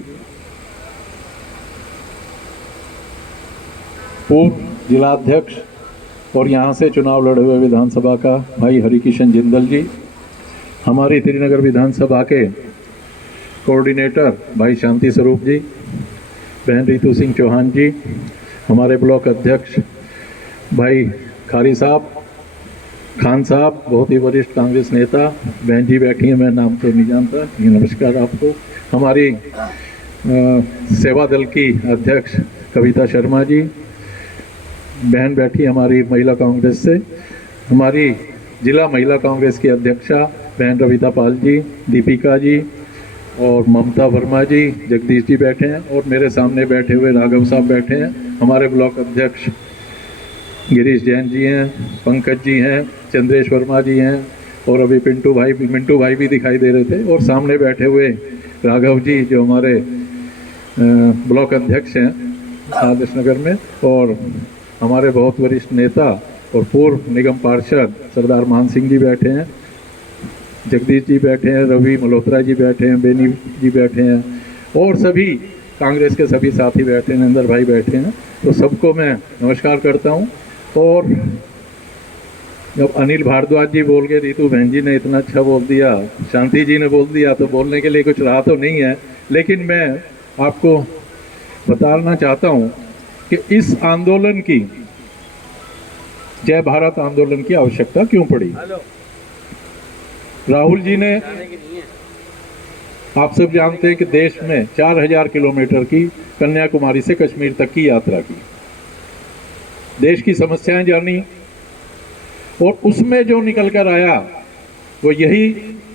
पूर्व जिलाध्यक्ष और यहाँ से चुनाव लड़े हुए विधानसभा का भाई हरिकिशन जिंदल जी, हमारी श्रीनगर विधानसभा के कोऑर्डिनेटर भाई शांति स्वरूप जी, बहन रितु सिंह चौहान जी, हमारे ब्लॉक अध्यक्ष भाई खारी साहब, खान साहब, बहुत ही वरिष्ठ कांग्रेस नेता, बहन जी बैठी हैं, मैं नाम तो नहीं जानता, ये नमस्कार आपको। हमारी सेवा दल की अध्यक्ष कविता शर्मा जी, बहन बैठी हमारी महिला कांग्रेस से, हमारी जिला महिला कांग्रेस की अध्यक्षा बहन रविता पाल जी, दीपिका जी और ममता वर्मा जी, जगदीश जी बैठे हैं और मेरे सामने बैठे हुए राघव साहब बैठे हैं। हमारे ब्लॉक अध्यक्ष गिरीश जैन जी हैं, पंकज जी हैं, चंद्रेश वर्मा जी हैं और अभी मिंटू भाई भी दिखाई दे रहे थे। और सामने बैठे हुए राघव जी जो हमारे ब्लॉक अध्यक्ष हैं आदर्श नगर में, और हमारे बहुत वरिष्ठ नेता और पूर्व निगम पार्षद सरदार मान सिंह जी बैठे हैं, जगदीश जी बैठे हैं, रवि मल्होत्रा जी बैठे हैं, बेनी जी बैठे हैं और सभी कांग्रेस के सभी साथी बैठे हैं, नरेंद्र भाई बैठे हैं, तो सबको मैं नमस्कार करता हूँ। और जब अनिल भारद्वाज जी बोल के रितु बहन जी ने इतना अच्छा बोल दिया, शांति जी ने बोल दिया, तो बोलने के लिए कुछ रहा तो नहीं है, लेकिन मैं आपको बताना चाहता हूँ कि इस आंदोलन की, जय भारत आंदोलन की आवश्यकता क्यों पड़ी। राहुल जी ने, आप सब जानते हैं कि देश में 4000 किलोमीटर की कन्याकुमारी से कश्मीर तक की यात्रा की, देश की समस्याएं जानी, और उसमें जो निकल कर आया वो यही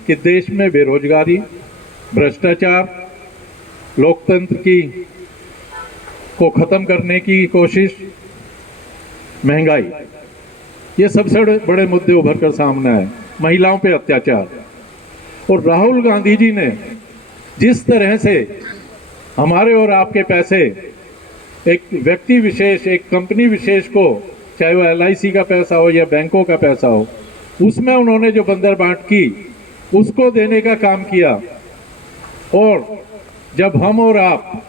कि देश में बेरोजगारी, भ्रष्टाचार, लोकतंत्र को ख़त्म करने की कोशिश, महंगाई, ये सबसे बड़े मुद्दे उभर कर सामने आए। महिलाओं पे अत्याचार, और राहुल गांधी जी ने जिस तरह से हमारे और आपके पैसे एक व्यक्ति विशेष, एक कंपनी विशेष को, चाहे वो LIC का पैसा हो या बैंकों का पैसा हो, उसमें उन्होंने जो बंदरबांट की उसको देने का काम किया। और जब हम और आप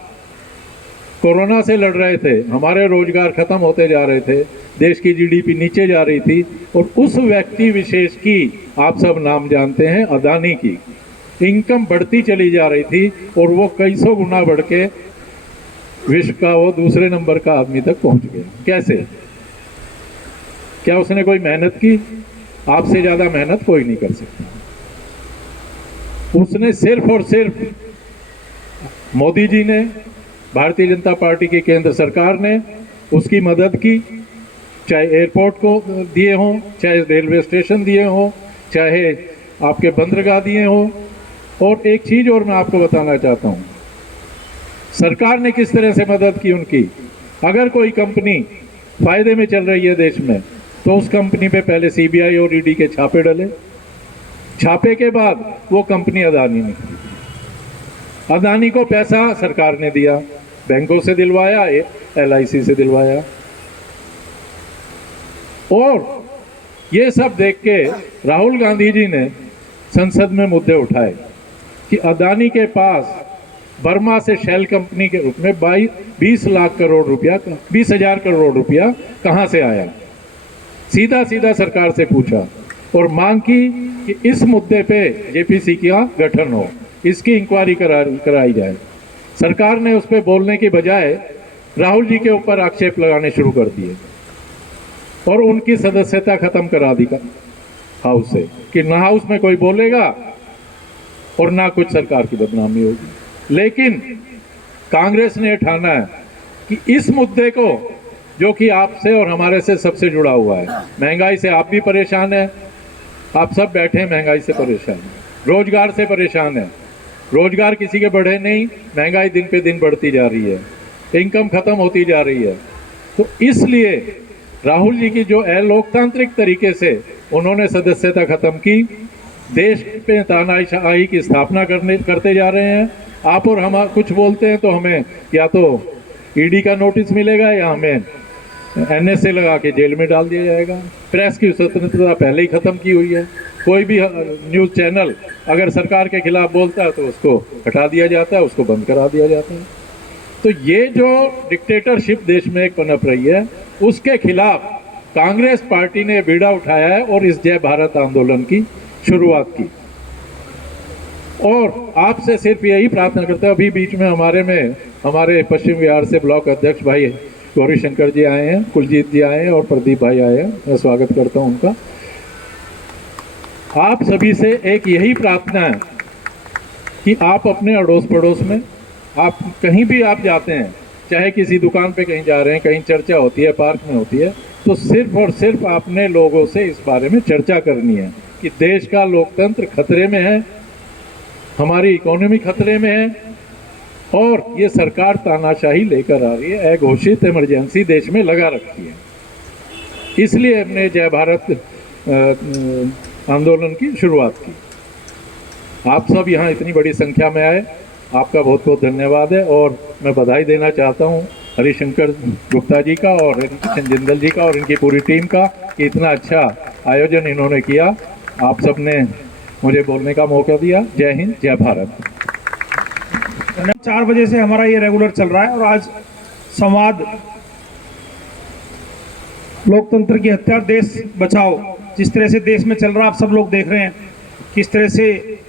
कोरोना से लड़ रहे थे, हमारे रोजगार खत्म होते जा रहे थे, देश की GDP नीचे जा रही थी, और उस व्यक्ति विशेष की आप सब नाम जानते हैं, अदानी की इनकम बढ़ती चली जा रही थी, और वो कई सौ गुना बढ़ के विश्व का वो दूसरे नंबर का आदमी तक पहुंच गया। कैसे? क्या उसने कोई मेहनत की? आपसे ज्यादा मेहनत कोई नहीं कर सकता। उसने सिर्फ और सिर्फ मोदी जी ने, भारतीय जनता पार्टी की केंद्र सरकार ने उसकी मदद की, चाहे एयरपोर्ट को दिए हों, चाहे रेलवे स्टेशन दिए हों, चाहे आपके बंदरगाह दिए हों। और एक चीज़ और मैं आपको बताना चाहता हूँ, सरकार ने किस तरह से मदद की उनकी। अगर कोई कंपनी फायदे में चल रही है देश में, तो उस कंपनी पे पहले CBI और ED के छापे डले, छापे के बाद वो कंपनी अदानी निकली। अदानी को पैसा सरकार ने दिया, बैंकों से दिलवाया, LIC से दिलवाया, और ये सब देख के राहुल गांधी जी ने संसद में मुद्दे उठाए कि अदानी के पास बर्मा से शेल कंपनी के रूप में 20 लाख करोड़ रुपया, 20,000 करोड़ रुपया कहाँ से आया। सीधा सीधा सरकार से पूछा और मांग की कि इस मुद्दे पे JPC का गठन हो, इसकी इंक्वायरी कराई जाए। सरकार ने उस पर बोलने की बजाय राहुल जी के ऊपर आक्षेप लगाने शुरू कर दिए और उनकी सदस्यता खत्म करा दी हाउस से, कि ना हाउस में कोई बोलेगा और ना कुछ सरकार की बदनामी होगी। लेकिन कांग्रेस ने ठाना है कि इस मुद्दे को, जो कि आपसे और हमारे से सबसे जुड़ा हुआ है, महंगाई से आप भी परेशान हैं, आप सब बैठे हैं महंगाई से परेशान हैं, रोजगार से परेशान है, रोजगार किसी के बढ़े नहीं, महंगाई दिन पे दिन बढ़ती जा रही है, इनकम खत्म होती जा रही है। तो इसलिए राहुल जी की जो लोकतांत्रिक तरीके से उन्होंने सदस्यता खत्म की, देश पे तानाशाही की स्थापना करते जा रहे हैं। आप और हम कुछ बोलते हैं तो हमें या तो ED का नोटिस मिलेगा या हमें NSA लगा के जेल में डाल दिया जाएगा। प्रेस की स्वतंत्रता पहले ही खत्म की हुई है। कोई भी न्यूज़ चैनल अगर सरकार के खिलाफ बोलता है तो उसको हटा दिया जाता है, उसको बंद करा दिया जाता है। तो ये जो डिक्टेटरशिप देश में एक पनप रही है, उसके खिलाफ कांग्रेस पार्टी ने बीड़ा उठाया है और इस जय भारत आंदोलन की शुरुआत की। और आपसे सिर्फ यही प्रार्थना करते हैं, अभी बीच में हमारे पश्चिम बिहार से ब्लॉक अध्यक्ष भाई गौरी शंकर जी आए हैं, कुलजीत जी आए हैं और प्रदीप भाई आए हैं, मैं स्वागत करता हूं उनका। आप सभी से एक यही प्रार्थना है कि आप अपने अड़ोस पड़ोस में, आप कहीं भी आप जाते हैं, चाहे किसी दुकान पे कहीं जा रहे हैं, कहीं चर्चा होती है, पार्क में होती है, तो सिर्फ और सिर्फ अपने लोगों से इस बारे में चर्चा करनी है कि देश का लोकतंत्र खतरे में है, हमारी इकोनॉमी खतरे में है और ये सरकार तानाशाही लेकर आ रही है, अघोषित इमरजेंसी देश में लगा रखी है। इसलिए हमने जय भारत आंदोलन की शुरुआत की। आप सब यहाँ इतनी बड़ी संख्या में आए, आपका बहुत बहुत धन्यवाद है। और मैं बधाई देना चाहता हूँ हरिशंकर गुप्ता जी का और जिंदल जी का और इनकी पूरी टीम का कि इतना अच्छा आयोजन इन्होंने किया। आप सब ने मुझे बोलने का मौका दिया। जय हिंद, जय भारत। 4 बजे से हमारा ये रेगुलर चल रहा है और आज संवाद लोकतंत्र की हत्या देश बचाओ जिस तरह से देश में चल रहा है, आप सब लोग देख रहे हैं किस तरह से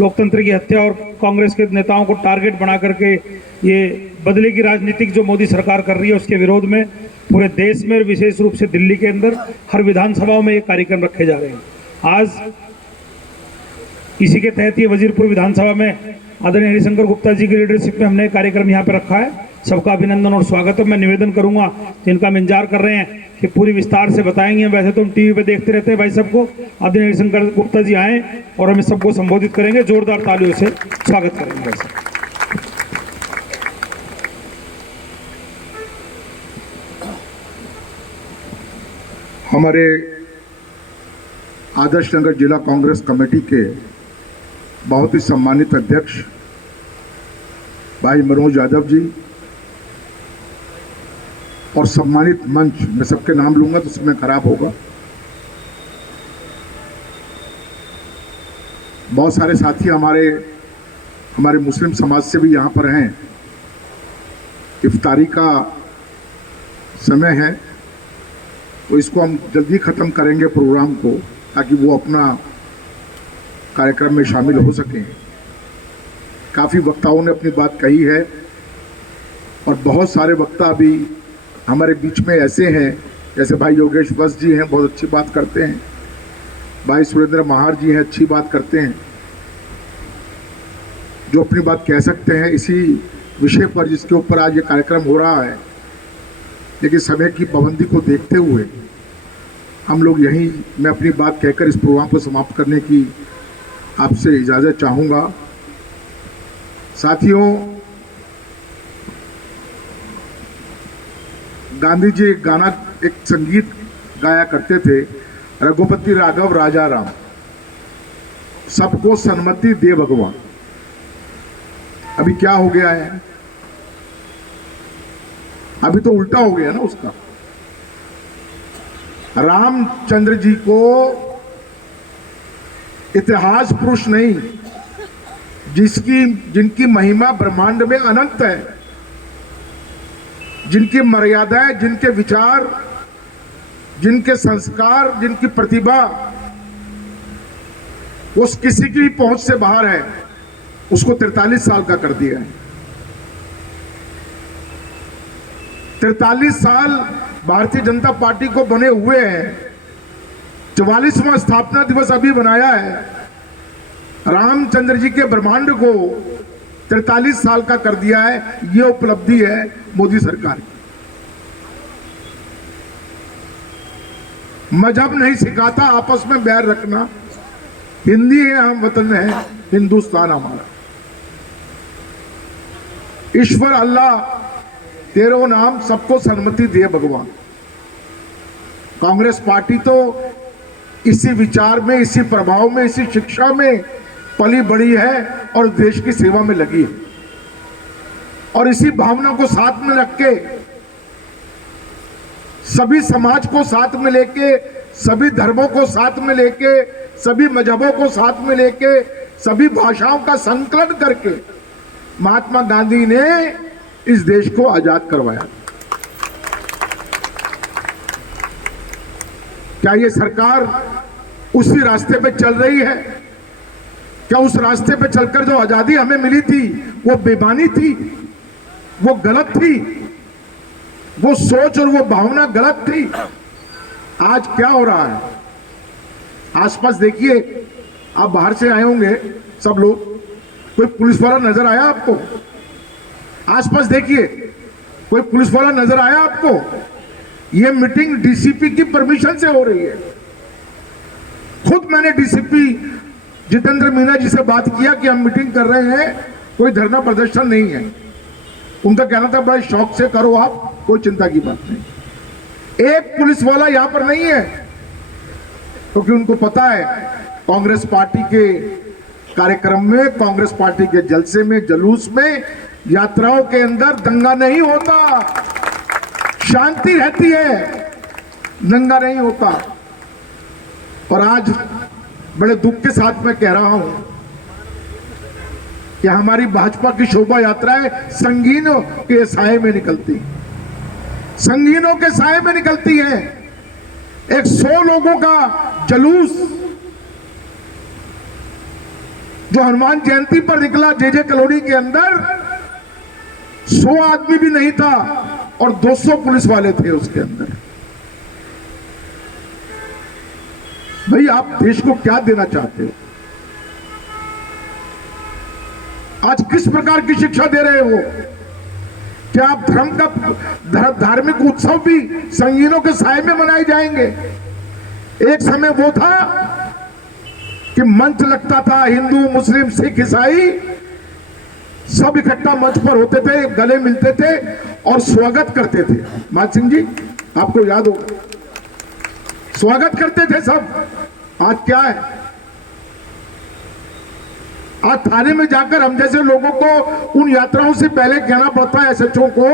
लोकतंत्र की हत्या और कांग्रेस के नेताओं को टारगेट बना करके ये बदले की राजनीतिक जो मोदी सरकार कर रही है उसके विरोध में पूरे देश में, विशेष रूप से दिल्ली के अंदर हर विधानसभाओं में ये कार्यक्रम रखे जा रहे हैं। आज इसी के तहत ये वजीरपुर विधानसभा में आदरणीय हरिशंकर गुप्ता जी की लीडरशिप में हमने कार्यक्रम यहाँ पे रखा है। सबका अभिनंदन और स्वागत है। मैं निवेदन करूंगा जिनका हम इंतजार कर रहे हैं कि पूरी विस्तार से बताएंगे। वैसे तो हम टीवी पे देखते रहते हैं भाई सबको, आदरणीय हरिशंकर गुप्ता जी आए और हमें सबको संबोधित करेंगे। जोरदार तालियों से स्वागत करेंगे। वैसे हमारे आदर्श नगर जिला कांग्रेस कमेटी के बहुत ही सम्मानित अध्यक्ष भाई मनोज यादव जी और सम्मानित मंच, मैं सबके नाम लूंगा तो समय खराब होगा, बहुत सारे साथी हमारे मुस्लिम समाज से भी यहाँ पर हैं। इफ्तारी का समय है तो इसको हम जल्दी ख़त्म करेंगे प्रोग्राम को, ताकि वो अपना कार्यक्रम में शामिल हो सकें। काफ़ी वक्ताओं ने अपनी बात कही है और बहुत सारे वक्ता अभी हमारे बीच में ऐसे हैं, जैसे भाई योगेश वस्त जी हैं, बहुत अच्छी बात करते हैं। भाई सुरेंद्र महार जी हैं, अच्छी बात करते हैं, जो अपनी बात कह सकते हैं इसी विषय पर जिसके ऊपर आज ये कार्यक्रम हो रहा है। लेकिन समय की पाबंदी को देखते हुए हम लोग यहीं, मैं अपनी बात कहकर इस प्रोग्राम को समाप्त करने की आपसे इजाज़त चाहूँगा। साथियों, गांधी जी एक गाना, एक संगीत गाया करते थे, रघुपति राघव राजा राम, सबको सन्मति दे भगवान। अभी क्या हो गया है? अभी तो उल्टा हो गया ना उसका। रामचंद्र जी को इतिहास पुरुष नहीं, जिनकी महिमा ब्रह्मांड में अनंत है, जिनकी मर्यादाएं, जिनके विचार, जिनके संस्कार, जिनकी प्रतिभा वो किसी की भी पहुंच से बाहर है, उसको 43 साल का कर दिया है। 43 साल भारतीय जनता पार्टी को बने हुए हैं। 44वां स्थापना दिवस अभी बनाया है। रामचंद्र जी के ब्रह्मांड को 43 साल का कर दिया है। ये उपलब्धि है मोदी सरकार की। मजहब नहीं सिखाता आपस में बैर रखना। हिंदी है, हम वतन है, हिंदुस्तान हमारा। ईश्वर अल्लाह तेरो नाम, सबको सन्मति दे भगवान। कांग्रेस पार्टी तो इसी विचार में, इसी प्रभाव में, इसी शिक्षा में पली बड़ी है और देश की सेवा में लगी है। और इसी भावना को साथ में रख के, सभी समाज को साथ में लेके, सभी धर्मों को साथ में लेके, सभी मजहबों को साथ में लेके, सभी भाषाओं का संकलन करके महात्मा गांधी ने इस देश को आजाद करवाया। क्या ये सरकार उसी रास्ते पे चल रही है? क्या उस रास्ते पे चलकर जो आजादी हमें मिली थी वो बेईमानी थी, वो गलत थी, वो सोच और वो भावना गलत थी? आज क्या हो रहा है? आसपास देखिए, आप बाहर से आए होंगे सब लोग, कोई पुलिस वाला नजर आया आपको? आसपास देखिए, कोई पुलिस वाला नजर आया आपको? ये मीटिंग डीसीपी की परमिशन से हो रही है। खुद मैंने डीसीपी जितेंद्र मीना जी से बात किया कि हम मीटिंग कर रहे हैं, कोई धरना प्रदर्शन नहीं है। उनका कहना था बड़े शौक से करो आप, कोई चिंता की बात नहीं। एक पुलिस वाला यहां पर नहीं है, क्योंकि उनको पता है कांग्रेस पार्टी के कार्यक्रम में, कांग्रेस पार्टी के जलसे में, जुलूस में, यात्राओं के अंदर दंगा नहीं होता, शांति रहती है, दंगा नहीं होता। और आज बड़े दुख के साथ मैं कह रहा हूं कि हमारी भाजपा की शोभा यात्राएं संगीनों के साए में निकलती, संगीनों के साए में निकलती है। एक 100 लोगों का जुलूस जो हनुमान जयंती पर निकला जे कॉलोनी के अंदर, 100 आदमी भी नहीं था और 200 पुलिस वाले थे उसके अंदर। भाई आप देश को क्या देना चाहते हो? आज किस प्रकार की शिक्षा दे रहे हो? क्या आप धर्म का धार्मिक उत्सव भी संगीनों के साए में मनाए जाएंगे? एक समय वो था कि मंच लगता था, हिंदू मुस्लिम सिख ईसाई सब इकट्ठा मंच पर होते थे, गले मिलते थे और स्वागत करते थे। मान सिंह जी आपको याद होगा, स्वागत करते थे सब। आज क्या है? आज थाने में जाकर हम जैसे लोगों को उन यात्राओं से पहले कहना पड़ता है एसएचओ को।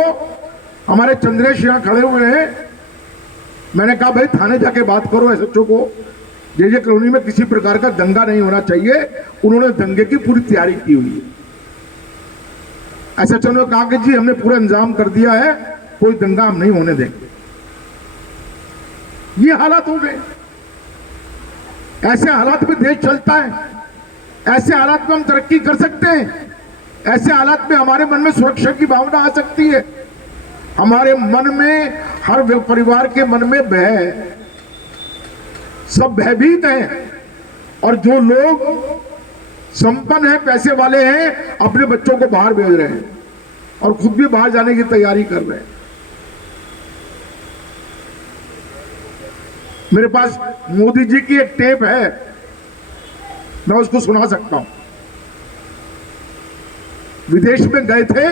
हमारे चंद्रेश यहां खड़े हुए हैं, मैंने कहा भाई थाने जाके बात करो एसएचओ को, जे कॉलोनी में किसी प्रकार का दंगा नहीं होना चाहिए। उन्होंने दंगे की पूरी तैयारी की हुई है। एसएचओ ने कहा कि जी हमने पूरा इंतजाम कर दिया है, कोई दंगा हम नहीं होने देंगे। ये हालात हो गए। ऐसे हालात में देश चलता है, ऐसे हालात में हम तरक्की कर सकते हैं, ऐसे हालात में हमारे मन में सुरक्षा की भावना आ सकती है। हमारे मन में, हर परिवार के मन में भय है, सब भयभीत हैं। और जो लोग संपन्न हैं, पैसे वाले हैं, अपने बच्चों को बाहर भेज रहे हैं और खुद भी बाहर जाने की तैयारी कर रहे हैं। मेरे पास मोदी जी की एक टेप है, मैं उसको सुना सकता हूं। विदेश में गए थे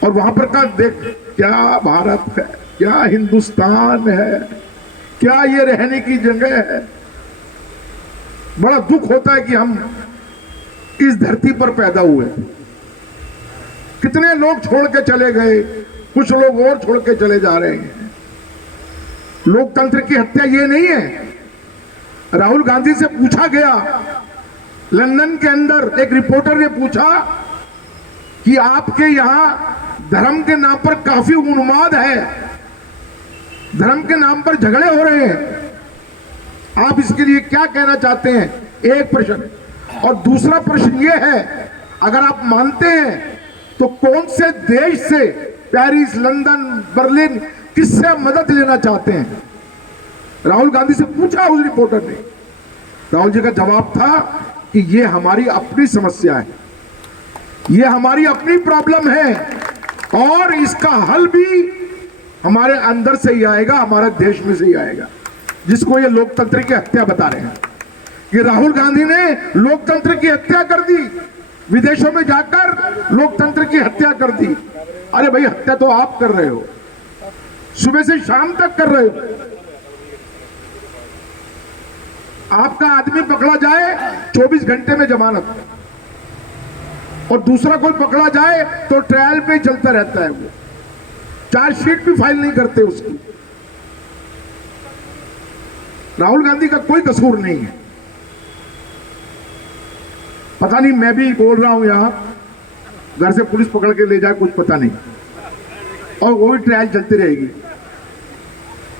और वहां पर का देख, क्या भारत है, क्या हिंदुस्तान है, क्या ये रहने की जगह है। बड़ा दुख होता है कि हम इस धरती पर पैदा हुए। कितने लोग छोड़ के चले गए, कुछ लोग और छोड़ के चले जा रहे हैं। लोकतंत्र की हत्या ये नहीं है। राहुल गांधी से पूछा गया, लंदन के अंदर एक रिपोर्टर ने पूछा कि आपके यहां धर्म के नाम पर काफी उन्माद है, धर्म के नाम पर झगड़े हो रहे हैं, आप इसके लिए क्या कहना चाहते हैं? एक प्रश्न। और दूसरा प्रश्न यह है, अगर आप मानते हैं तो कौन से देश से, पेरिस, लंदन, बर्लिन, किससे मदद लेना चाहते हैं? राहुल गांधी से पूछा उस रिपोर्टर ने। राहुल जी का जवाब था कि ये हमारी अपनी समस्या है, ये हमारी अपनी प्रॉब्लम है और इसका हल भी हमारे अंदर से ही आएगा, हमारे देश में से ही आएगा, जिसको ये लोकतंत्र की हत्या बता रहे हैं। कि राहुल गांधी ने लोकतंत्र की हत्या कर दी, विदेशों में जाकर लोकतंत्र की हत्या कर दी। अरे भाई, हत्या तो आप कर रहे हो, सुबह से शाम तक कर रहे हो। आपका आदमी पकड़ा जाए 24 घंटे में जमानत, और दूसरा कोई पकड़ा जाए तो ट्रायल पे चलता रहता है, वो चार्जशीट भी फाइल नहीं करते उसकी। राहुल गांधी का कोई कसूर नहीं है। पता नहीं, मैं भी बोल रहा हूं यहां, घर से पुलिस पकड़ के ले जाए कुछ पता नहीं, और वो भी ट्रायल चलती रहेगी।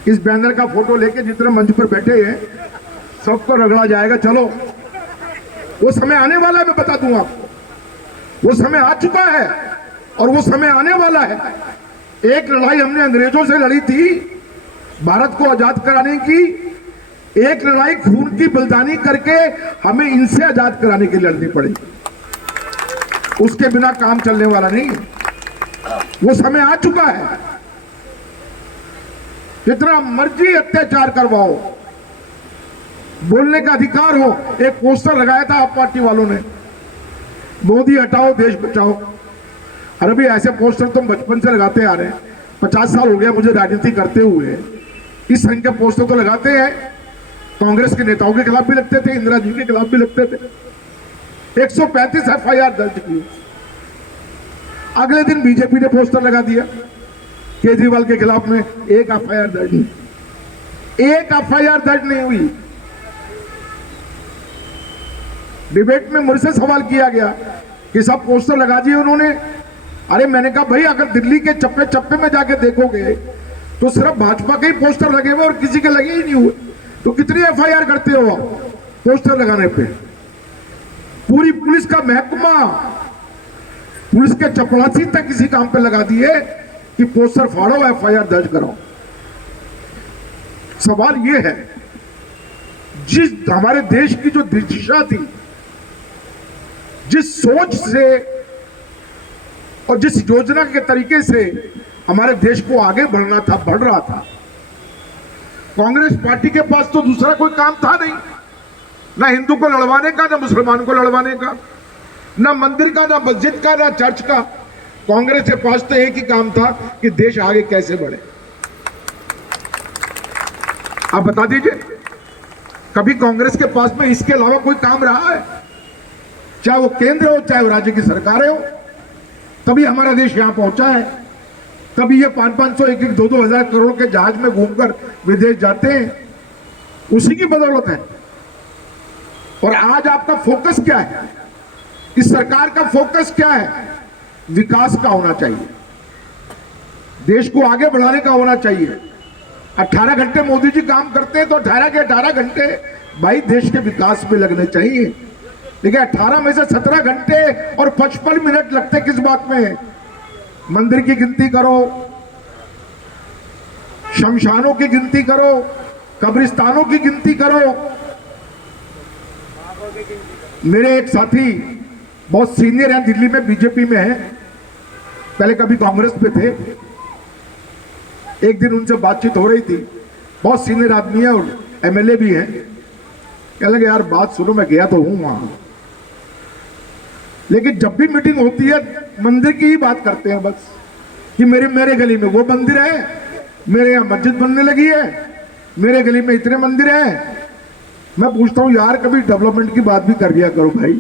इस बैनर का फोटो लेके जितने मंच पर बैठे हैं सबको रगड़ा जाएगा। चलो, वो समय आने वाला है, मैं बता दूं आपको, वो समय आ चुका है और वो समय आने वाला है। एक लड़ाई हमने अंग्रेजों से लड़ी थी भारत को आजाद कराने की, एक लड़ाई खून की बलिदानी करके हमें इनसे आजाद कराने की लड़नी पड़ेगी। उसके बिना काम चलने वाला नहीं है। वो समय आ चुका है। जितना मर्जी अत्याचार करवाओ, बोलने का अधिकार हो। एक पोस्टर लगाया था आप पार्टी वालों ने, मोदी हटाओ देश बचाओ। अरे भी ऐसे पोस्टर तुम बचपन से लगाते आ रहे हैं, 50 साल हो गया मुझे राजनीति करते हुए। इस संघ के पोस्टर तो लगाते हैं, कांग्रेस के नेताओं के खिलाफ भी लगते थे, इंदिरा जी के खिलाफ भी लगते थे। 135 FIR दर्ज की। अगले दिन बीजेपी ने पोस्टर लगा दिया केजरीवाल के खिलाफ में, एक FIR दर्ज नहीं, एक FIR दर्ज नहीं हुई। डिबेट में मुझसे सवाल किया गया कि सब पोस्टर लगा दिए उन्होंने। अरे मैंने कहा भाई अगर दिल्ली के चप्पे चप्पे में जाके देखोगे तो सिर्फ भाजपा के ही पोस्टर लगे हुए और किसी के लगे ही नहीं हुए, तो कितनी एफआईआर करते हो पोस्टर लगाने पे? पूरी पुलिस का महकमा, पुलिस के चपरासी तक किसी काम पे लगा दिए कि पोस्टर फाड़ो, एफआईआर दर्ज करो। सवाल यह है, जिस हमारे देश की जो दिशा थी, जिस सोच से और जिस योजना के तरीके से हमारे देश को आगे बढ़ना था, बढ़ रहा था, कांग्रेस पार्टी के पास तो दूसरा कोई काम था नहीं, ना हिंदू को लड़वाने का, ना मुसलमान को लड़वाने का, ना मंदिर का, ना मस्जिद का, ना चर्च का। कांग्रेस के पास तो एक ही काम था कि देश आगे कैसे बढ़े। आप बता दीजिए, कभी कांग्रेस के पास में इसके अलावा कोई काम रहा है? चाहे वो केंद्र हो, चाहे वो राज्य की सरकारें हो, तभी हमारा देश यहां पहुंचा है। तभी ये 500, 1,000, 2,000 करोड़ के जहाज में घूमकर विदेश जाते हैं, उसी की बदौलत है। और आज आपका फोकस क्या है? इस सरकार का फोकस क्या है? विकास का होना चाहिए, देश को आगे बढ़ाने का होना चाहिए। 18 घंटे मोदी जी काम करते हैं तो 18 के 18 घंटे भाई देश के विकास में लगने चाहिए। लेकिन 18 में से 17 घंटे और 55 मिनट लगते किस बात में? मंदिर की गिनती करो, शमशानों की गिनती करो, कब्रिस्तानों की गिनती करो। मेरे एक साथी बहुत सीनियर हैं, दिल्ली में बीजेपी में हैं, पहले कभी कांग्रेस पे थे। एक दिन उनसे बातचीत हो रही थी, बहुत सीनियर आदमी है और एमएलए भी हैं। कहने लगे यार बात सुनो, मैं गया तो हूं वहां, लेकिन जब भी मीटिंग होती है मंदिर की ही बात करते हैं बस, कि मेरे गली में वो मंदिर है, मेरे यहाँ मस्जिद बनने लगी है, मेरे गली में इतने मंदिर हैं। मैं पूछता हूँ यार कभी डेवलपमेंट की बात भी कर लिया करो भाई,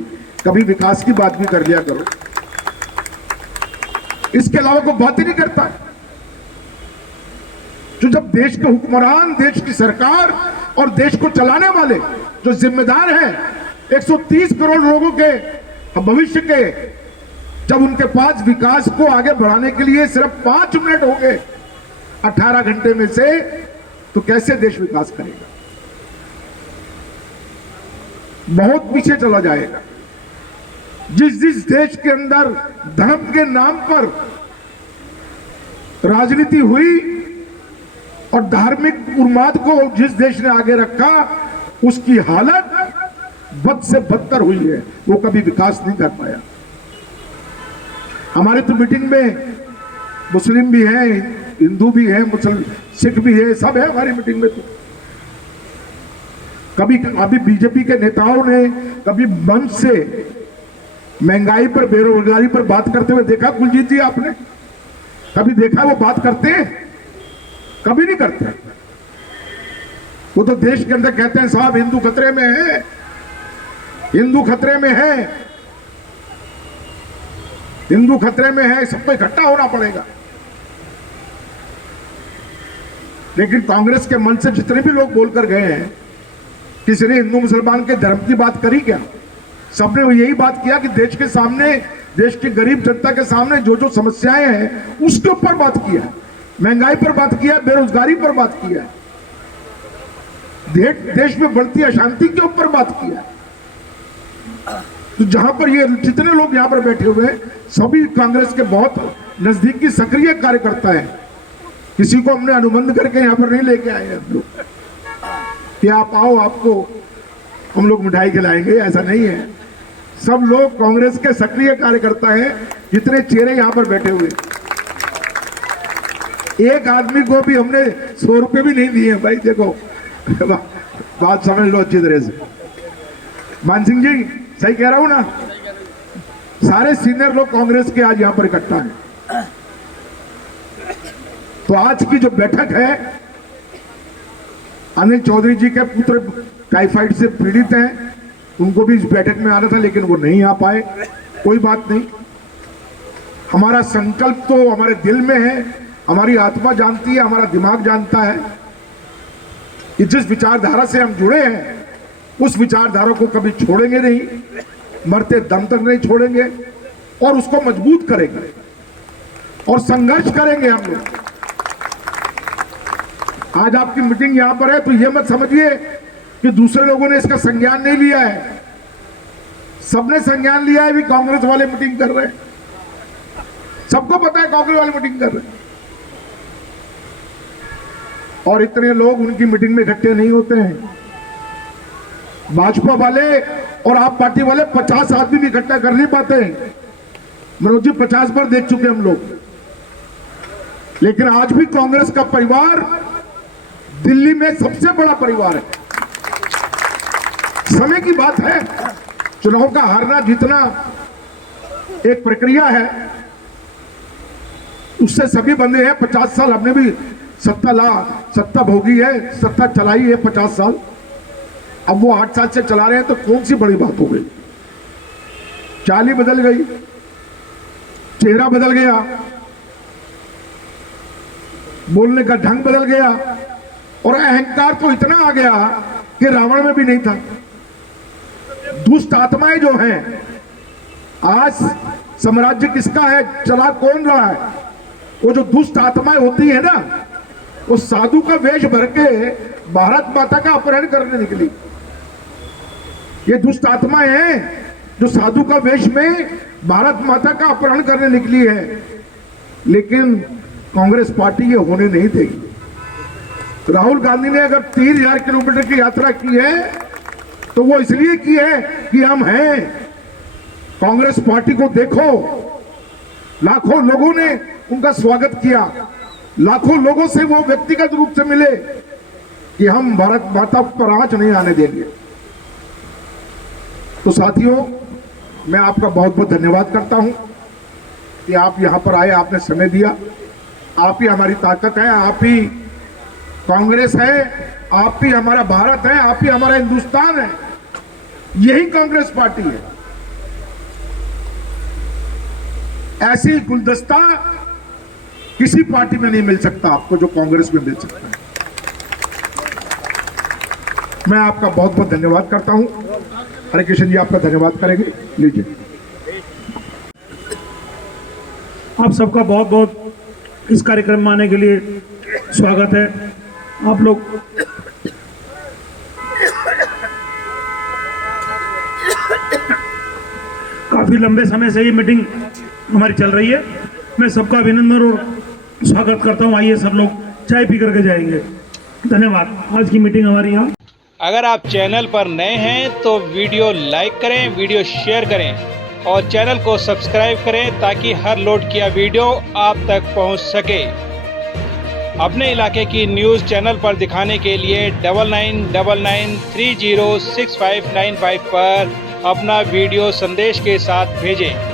कभी विकास की बात भी कर लिया करो। इसके अलावा कोई बात ही नहीं करता। जो जब देश के हुक्मरान, देश की सरकार और देश को चलाने वाले जो जिम्मेदार हैं, 130 करोड़ लोगों के भविष्य के, जब उनके पास विकास को आगे बढ़ाने के लिए सिर्फ 5 मिनट हो गए 18 घंटे में से, तो कैसे देश विकास करेगा? बहुत पीछे चला जाएगा। जिस देश के अंदर धर्म के नाम पर राजनीति हुई और धार्मिक उन्माद को जिस देश ने आगे रखा, उसकी हालत बद से बदतर हुई है। वो कभी विकास नहीं कर पाया। हमारे तो मीटिंग में मुस्लिम भी हैं, हिंदू भी हैं, मुसलमान, सिख भी है, सब है हमारी मीटिंग में। तो कभी अभी बीजेपी के नेताओं ने कभी मंच से महंगाई पर, बेरोजगारी पर बात करते हुए देखा? कुलजीत जी आपने कभी देखा वो बात करते हैं? कभी नहीं करते। वो तो देश के अंदर कहते हैं साहब हिंदू खतरे में है, हिंदू खतरे में है, हिंदू खतरे में है, सबको इकट्ठा होना पड़ेगा। लेकिन कांग्रेस के मन से जितने भी लोग बोलकर गए हैं, किसी ने हिंदू मुसलमान के धर्म की बात करी क्या? सबने यही बात किया कि देश के सामने, देश की गरीब जनता के सामने जो जो समस्याएं हैं उसके ऊपर बात किया, महंगाई पर बात किया, बेरोजगारी पर बात किया, देश में बढ़ती अशांति के ऊपर बात किया। तो जहां पर ये जितने लोग यहां पर बैठे हुए हैं, सभी कांग्रेस के बहुत नजदीकी सक्रिय कार्यकर्ता हैं। किसी को हमने अनुबंध करके यहां पर नहीं लेके आए हम लोग कि आप आओ, आपको हम लोग मिठाई खिलाएंगे, ऐसा नहीं है। सब लोग कांग्रेस के सक्रिय कार्यकर्ता हैं, जितने चेहरे यहां पर बैठे हुए। एक आदमी को भी हमने 100 रुपए भी नहीं दिए भाई। देखो बात समझ लो अच्छी तरह से। मान सिंह जी सही कह रहा हूं ना? सारे सीनियर लोग कांग्रेस के आज यहां पर इकट्ठा हैं। तो आज की जो बैठक है, अनिल चौधरी जी के पुत्र टाइफाइड से पीड़ित हैं, उनको भी इस बैठक में आना था लेकिन वो नहीं आ पाए। कोई बात नहीं, हमारा संकल्प तो हमारे दिल में है, हमारी आत्मा जानती है, हमारा दिमाग जानता है कि जिस विचारधारा से हम जुड़े हैं उस विचारधारा को कभी छोड़ेंगे नहीं, मरते दम तक नहीं छोड़ेंगे और उसको मजबूत करेंगे और संघर्ष करेंगे हम लोग। आज आपकी मीटिंग यहां पर है तो यह मत समझिए कि दूसरे लोगों ने इसका संज्ञान नहीं लिया है। सबने संज्ञान लिया है, भी कांग्रेस वाले मीटिंग कर रहे हैं, सबको पता है कांग्रेस वाले मीटिंग कर रहे हैं। और इतने लोग उनकी मीटिंग में इकट्ठे नहीं होते हैं। भाजपा वाले और आप पार्टी वाले 50 आदमी भी इकट्ठा कर नहीं पाते हैं। मनोज जी 50 बार देख चुके हम लोग। लेकिन आज भी कांग्रेस का परिवार दिल्ली में सबसे बड़ा परिवार है। समय की बात है, चुनाव का हारना जीतना एक प्रक्रिया है, उससे सभी बंधे हैं। 50 साल हमने भी सत्ता भोगी है, सत्ता चलाई है 50 साल। अब वो 8 साल से चला रहे हैं तो कौन सी बड़ी बात हो गई। चाल ही बदल गई, चेहरा बदल गया, बोलने का ढंग बदल गया और अहंकार तो इतना आ गया कि रावण में भी नहीं था। दुष्ट आत्माएं जो हैं, आज साम्राज्य किसका है, चला कौन रहा है। वो जो दुष्ट आत्माएं होती है ना, वो साधु का वेश भर के भारत माता का अपहरण करने निकली। ये दुष्ट आत्माएं हैं जो साधु का वेश में भारत माता का अपहरण करने निकली है। लेकिन कांग्रेस पार्टी ये होने नहीं देगी। राहुल गांधी ने अगर 3000 किलोमीटर की यात्रा की है तो वो इसलिए की है कि हम हैं। कांग्रेस पार्टी को देखो, लाखों लोगों ने उनका स्वागत किया, लाखों लोगों से वो व्यक्तिगत रूप से मिले कि हम भारत माता पर आंच नहीं आने देंगे। तो साथियों, मैं आपका बहुत बहुत धन्यवाद करता हूं कि आप यहां पर आए, आपने समय दिया। आप ही हमारी ताकत है, आप ही कांग्रेस है, आप ही हमारा भारत है, आप ही हमारा हिंदुस्तान है। यही कांग्रेस पार्टी है। ऐसी गुलदस्ता किसी पार्टी में नहीं मिल सकता आपको जो कांग्रेस में मिल सकता है। मैं आपका बहुत बहुत धन्यवाद करता हूं। हरे कृष्ण जी आपका धन्यवाद करेंगे, लीजिए। आप सबका बहुत बहुत इस कार्यक्रम में आने के लिए स्वागत है। आप लोग काफ़ी लंबे समय से ये मीटिंग हमारी चल रही है। मैं सबका अभिनंदन और स्वागत करता हूँ। आइए सब लोग चाय पी करके जाएंगे। धन्यवाद। आज की मीटिंग हमारी यहाँ। अगर आप चैनल पर नए हैं तो वीडियो लाइक करें, वीडियो शेयर करें और चैनल को सब्सक्राइब करें ताकि हर लोड किया वीडियो आप तक पहुंच सके। अपने इलाके की न्यूज़ चैनल पर दिखाने के लिए 9999306595 पर अपना वीडियो संदेश के साथ भेजें।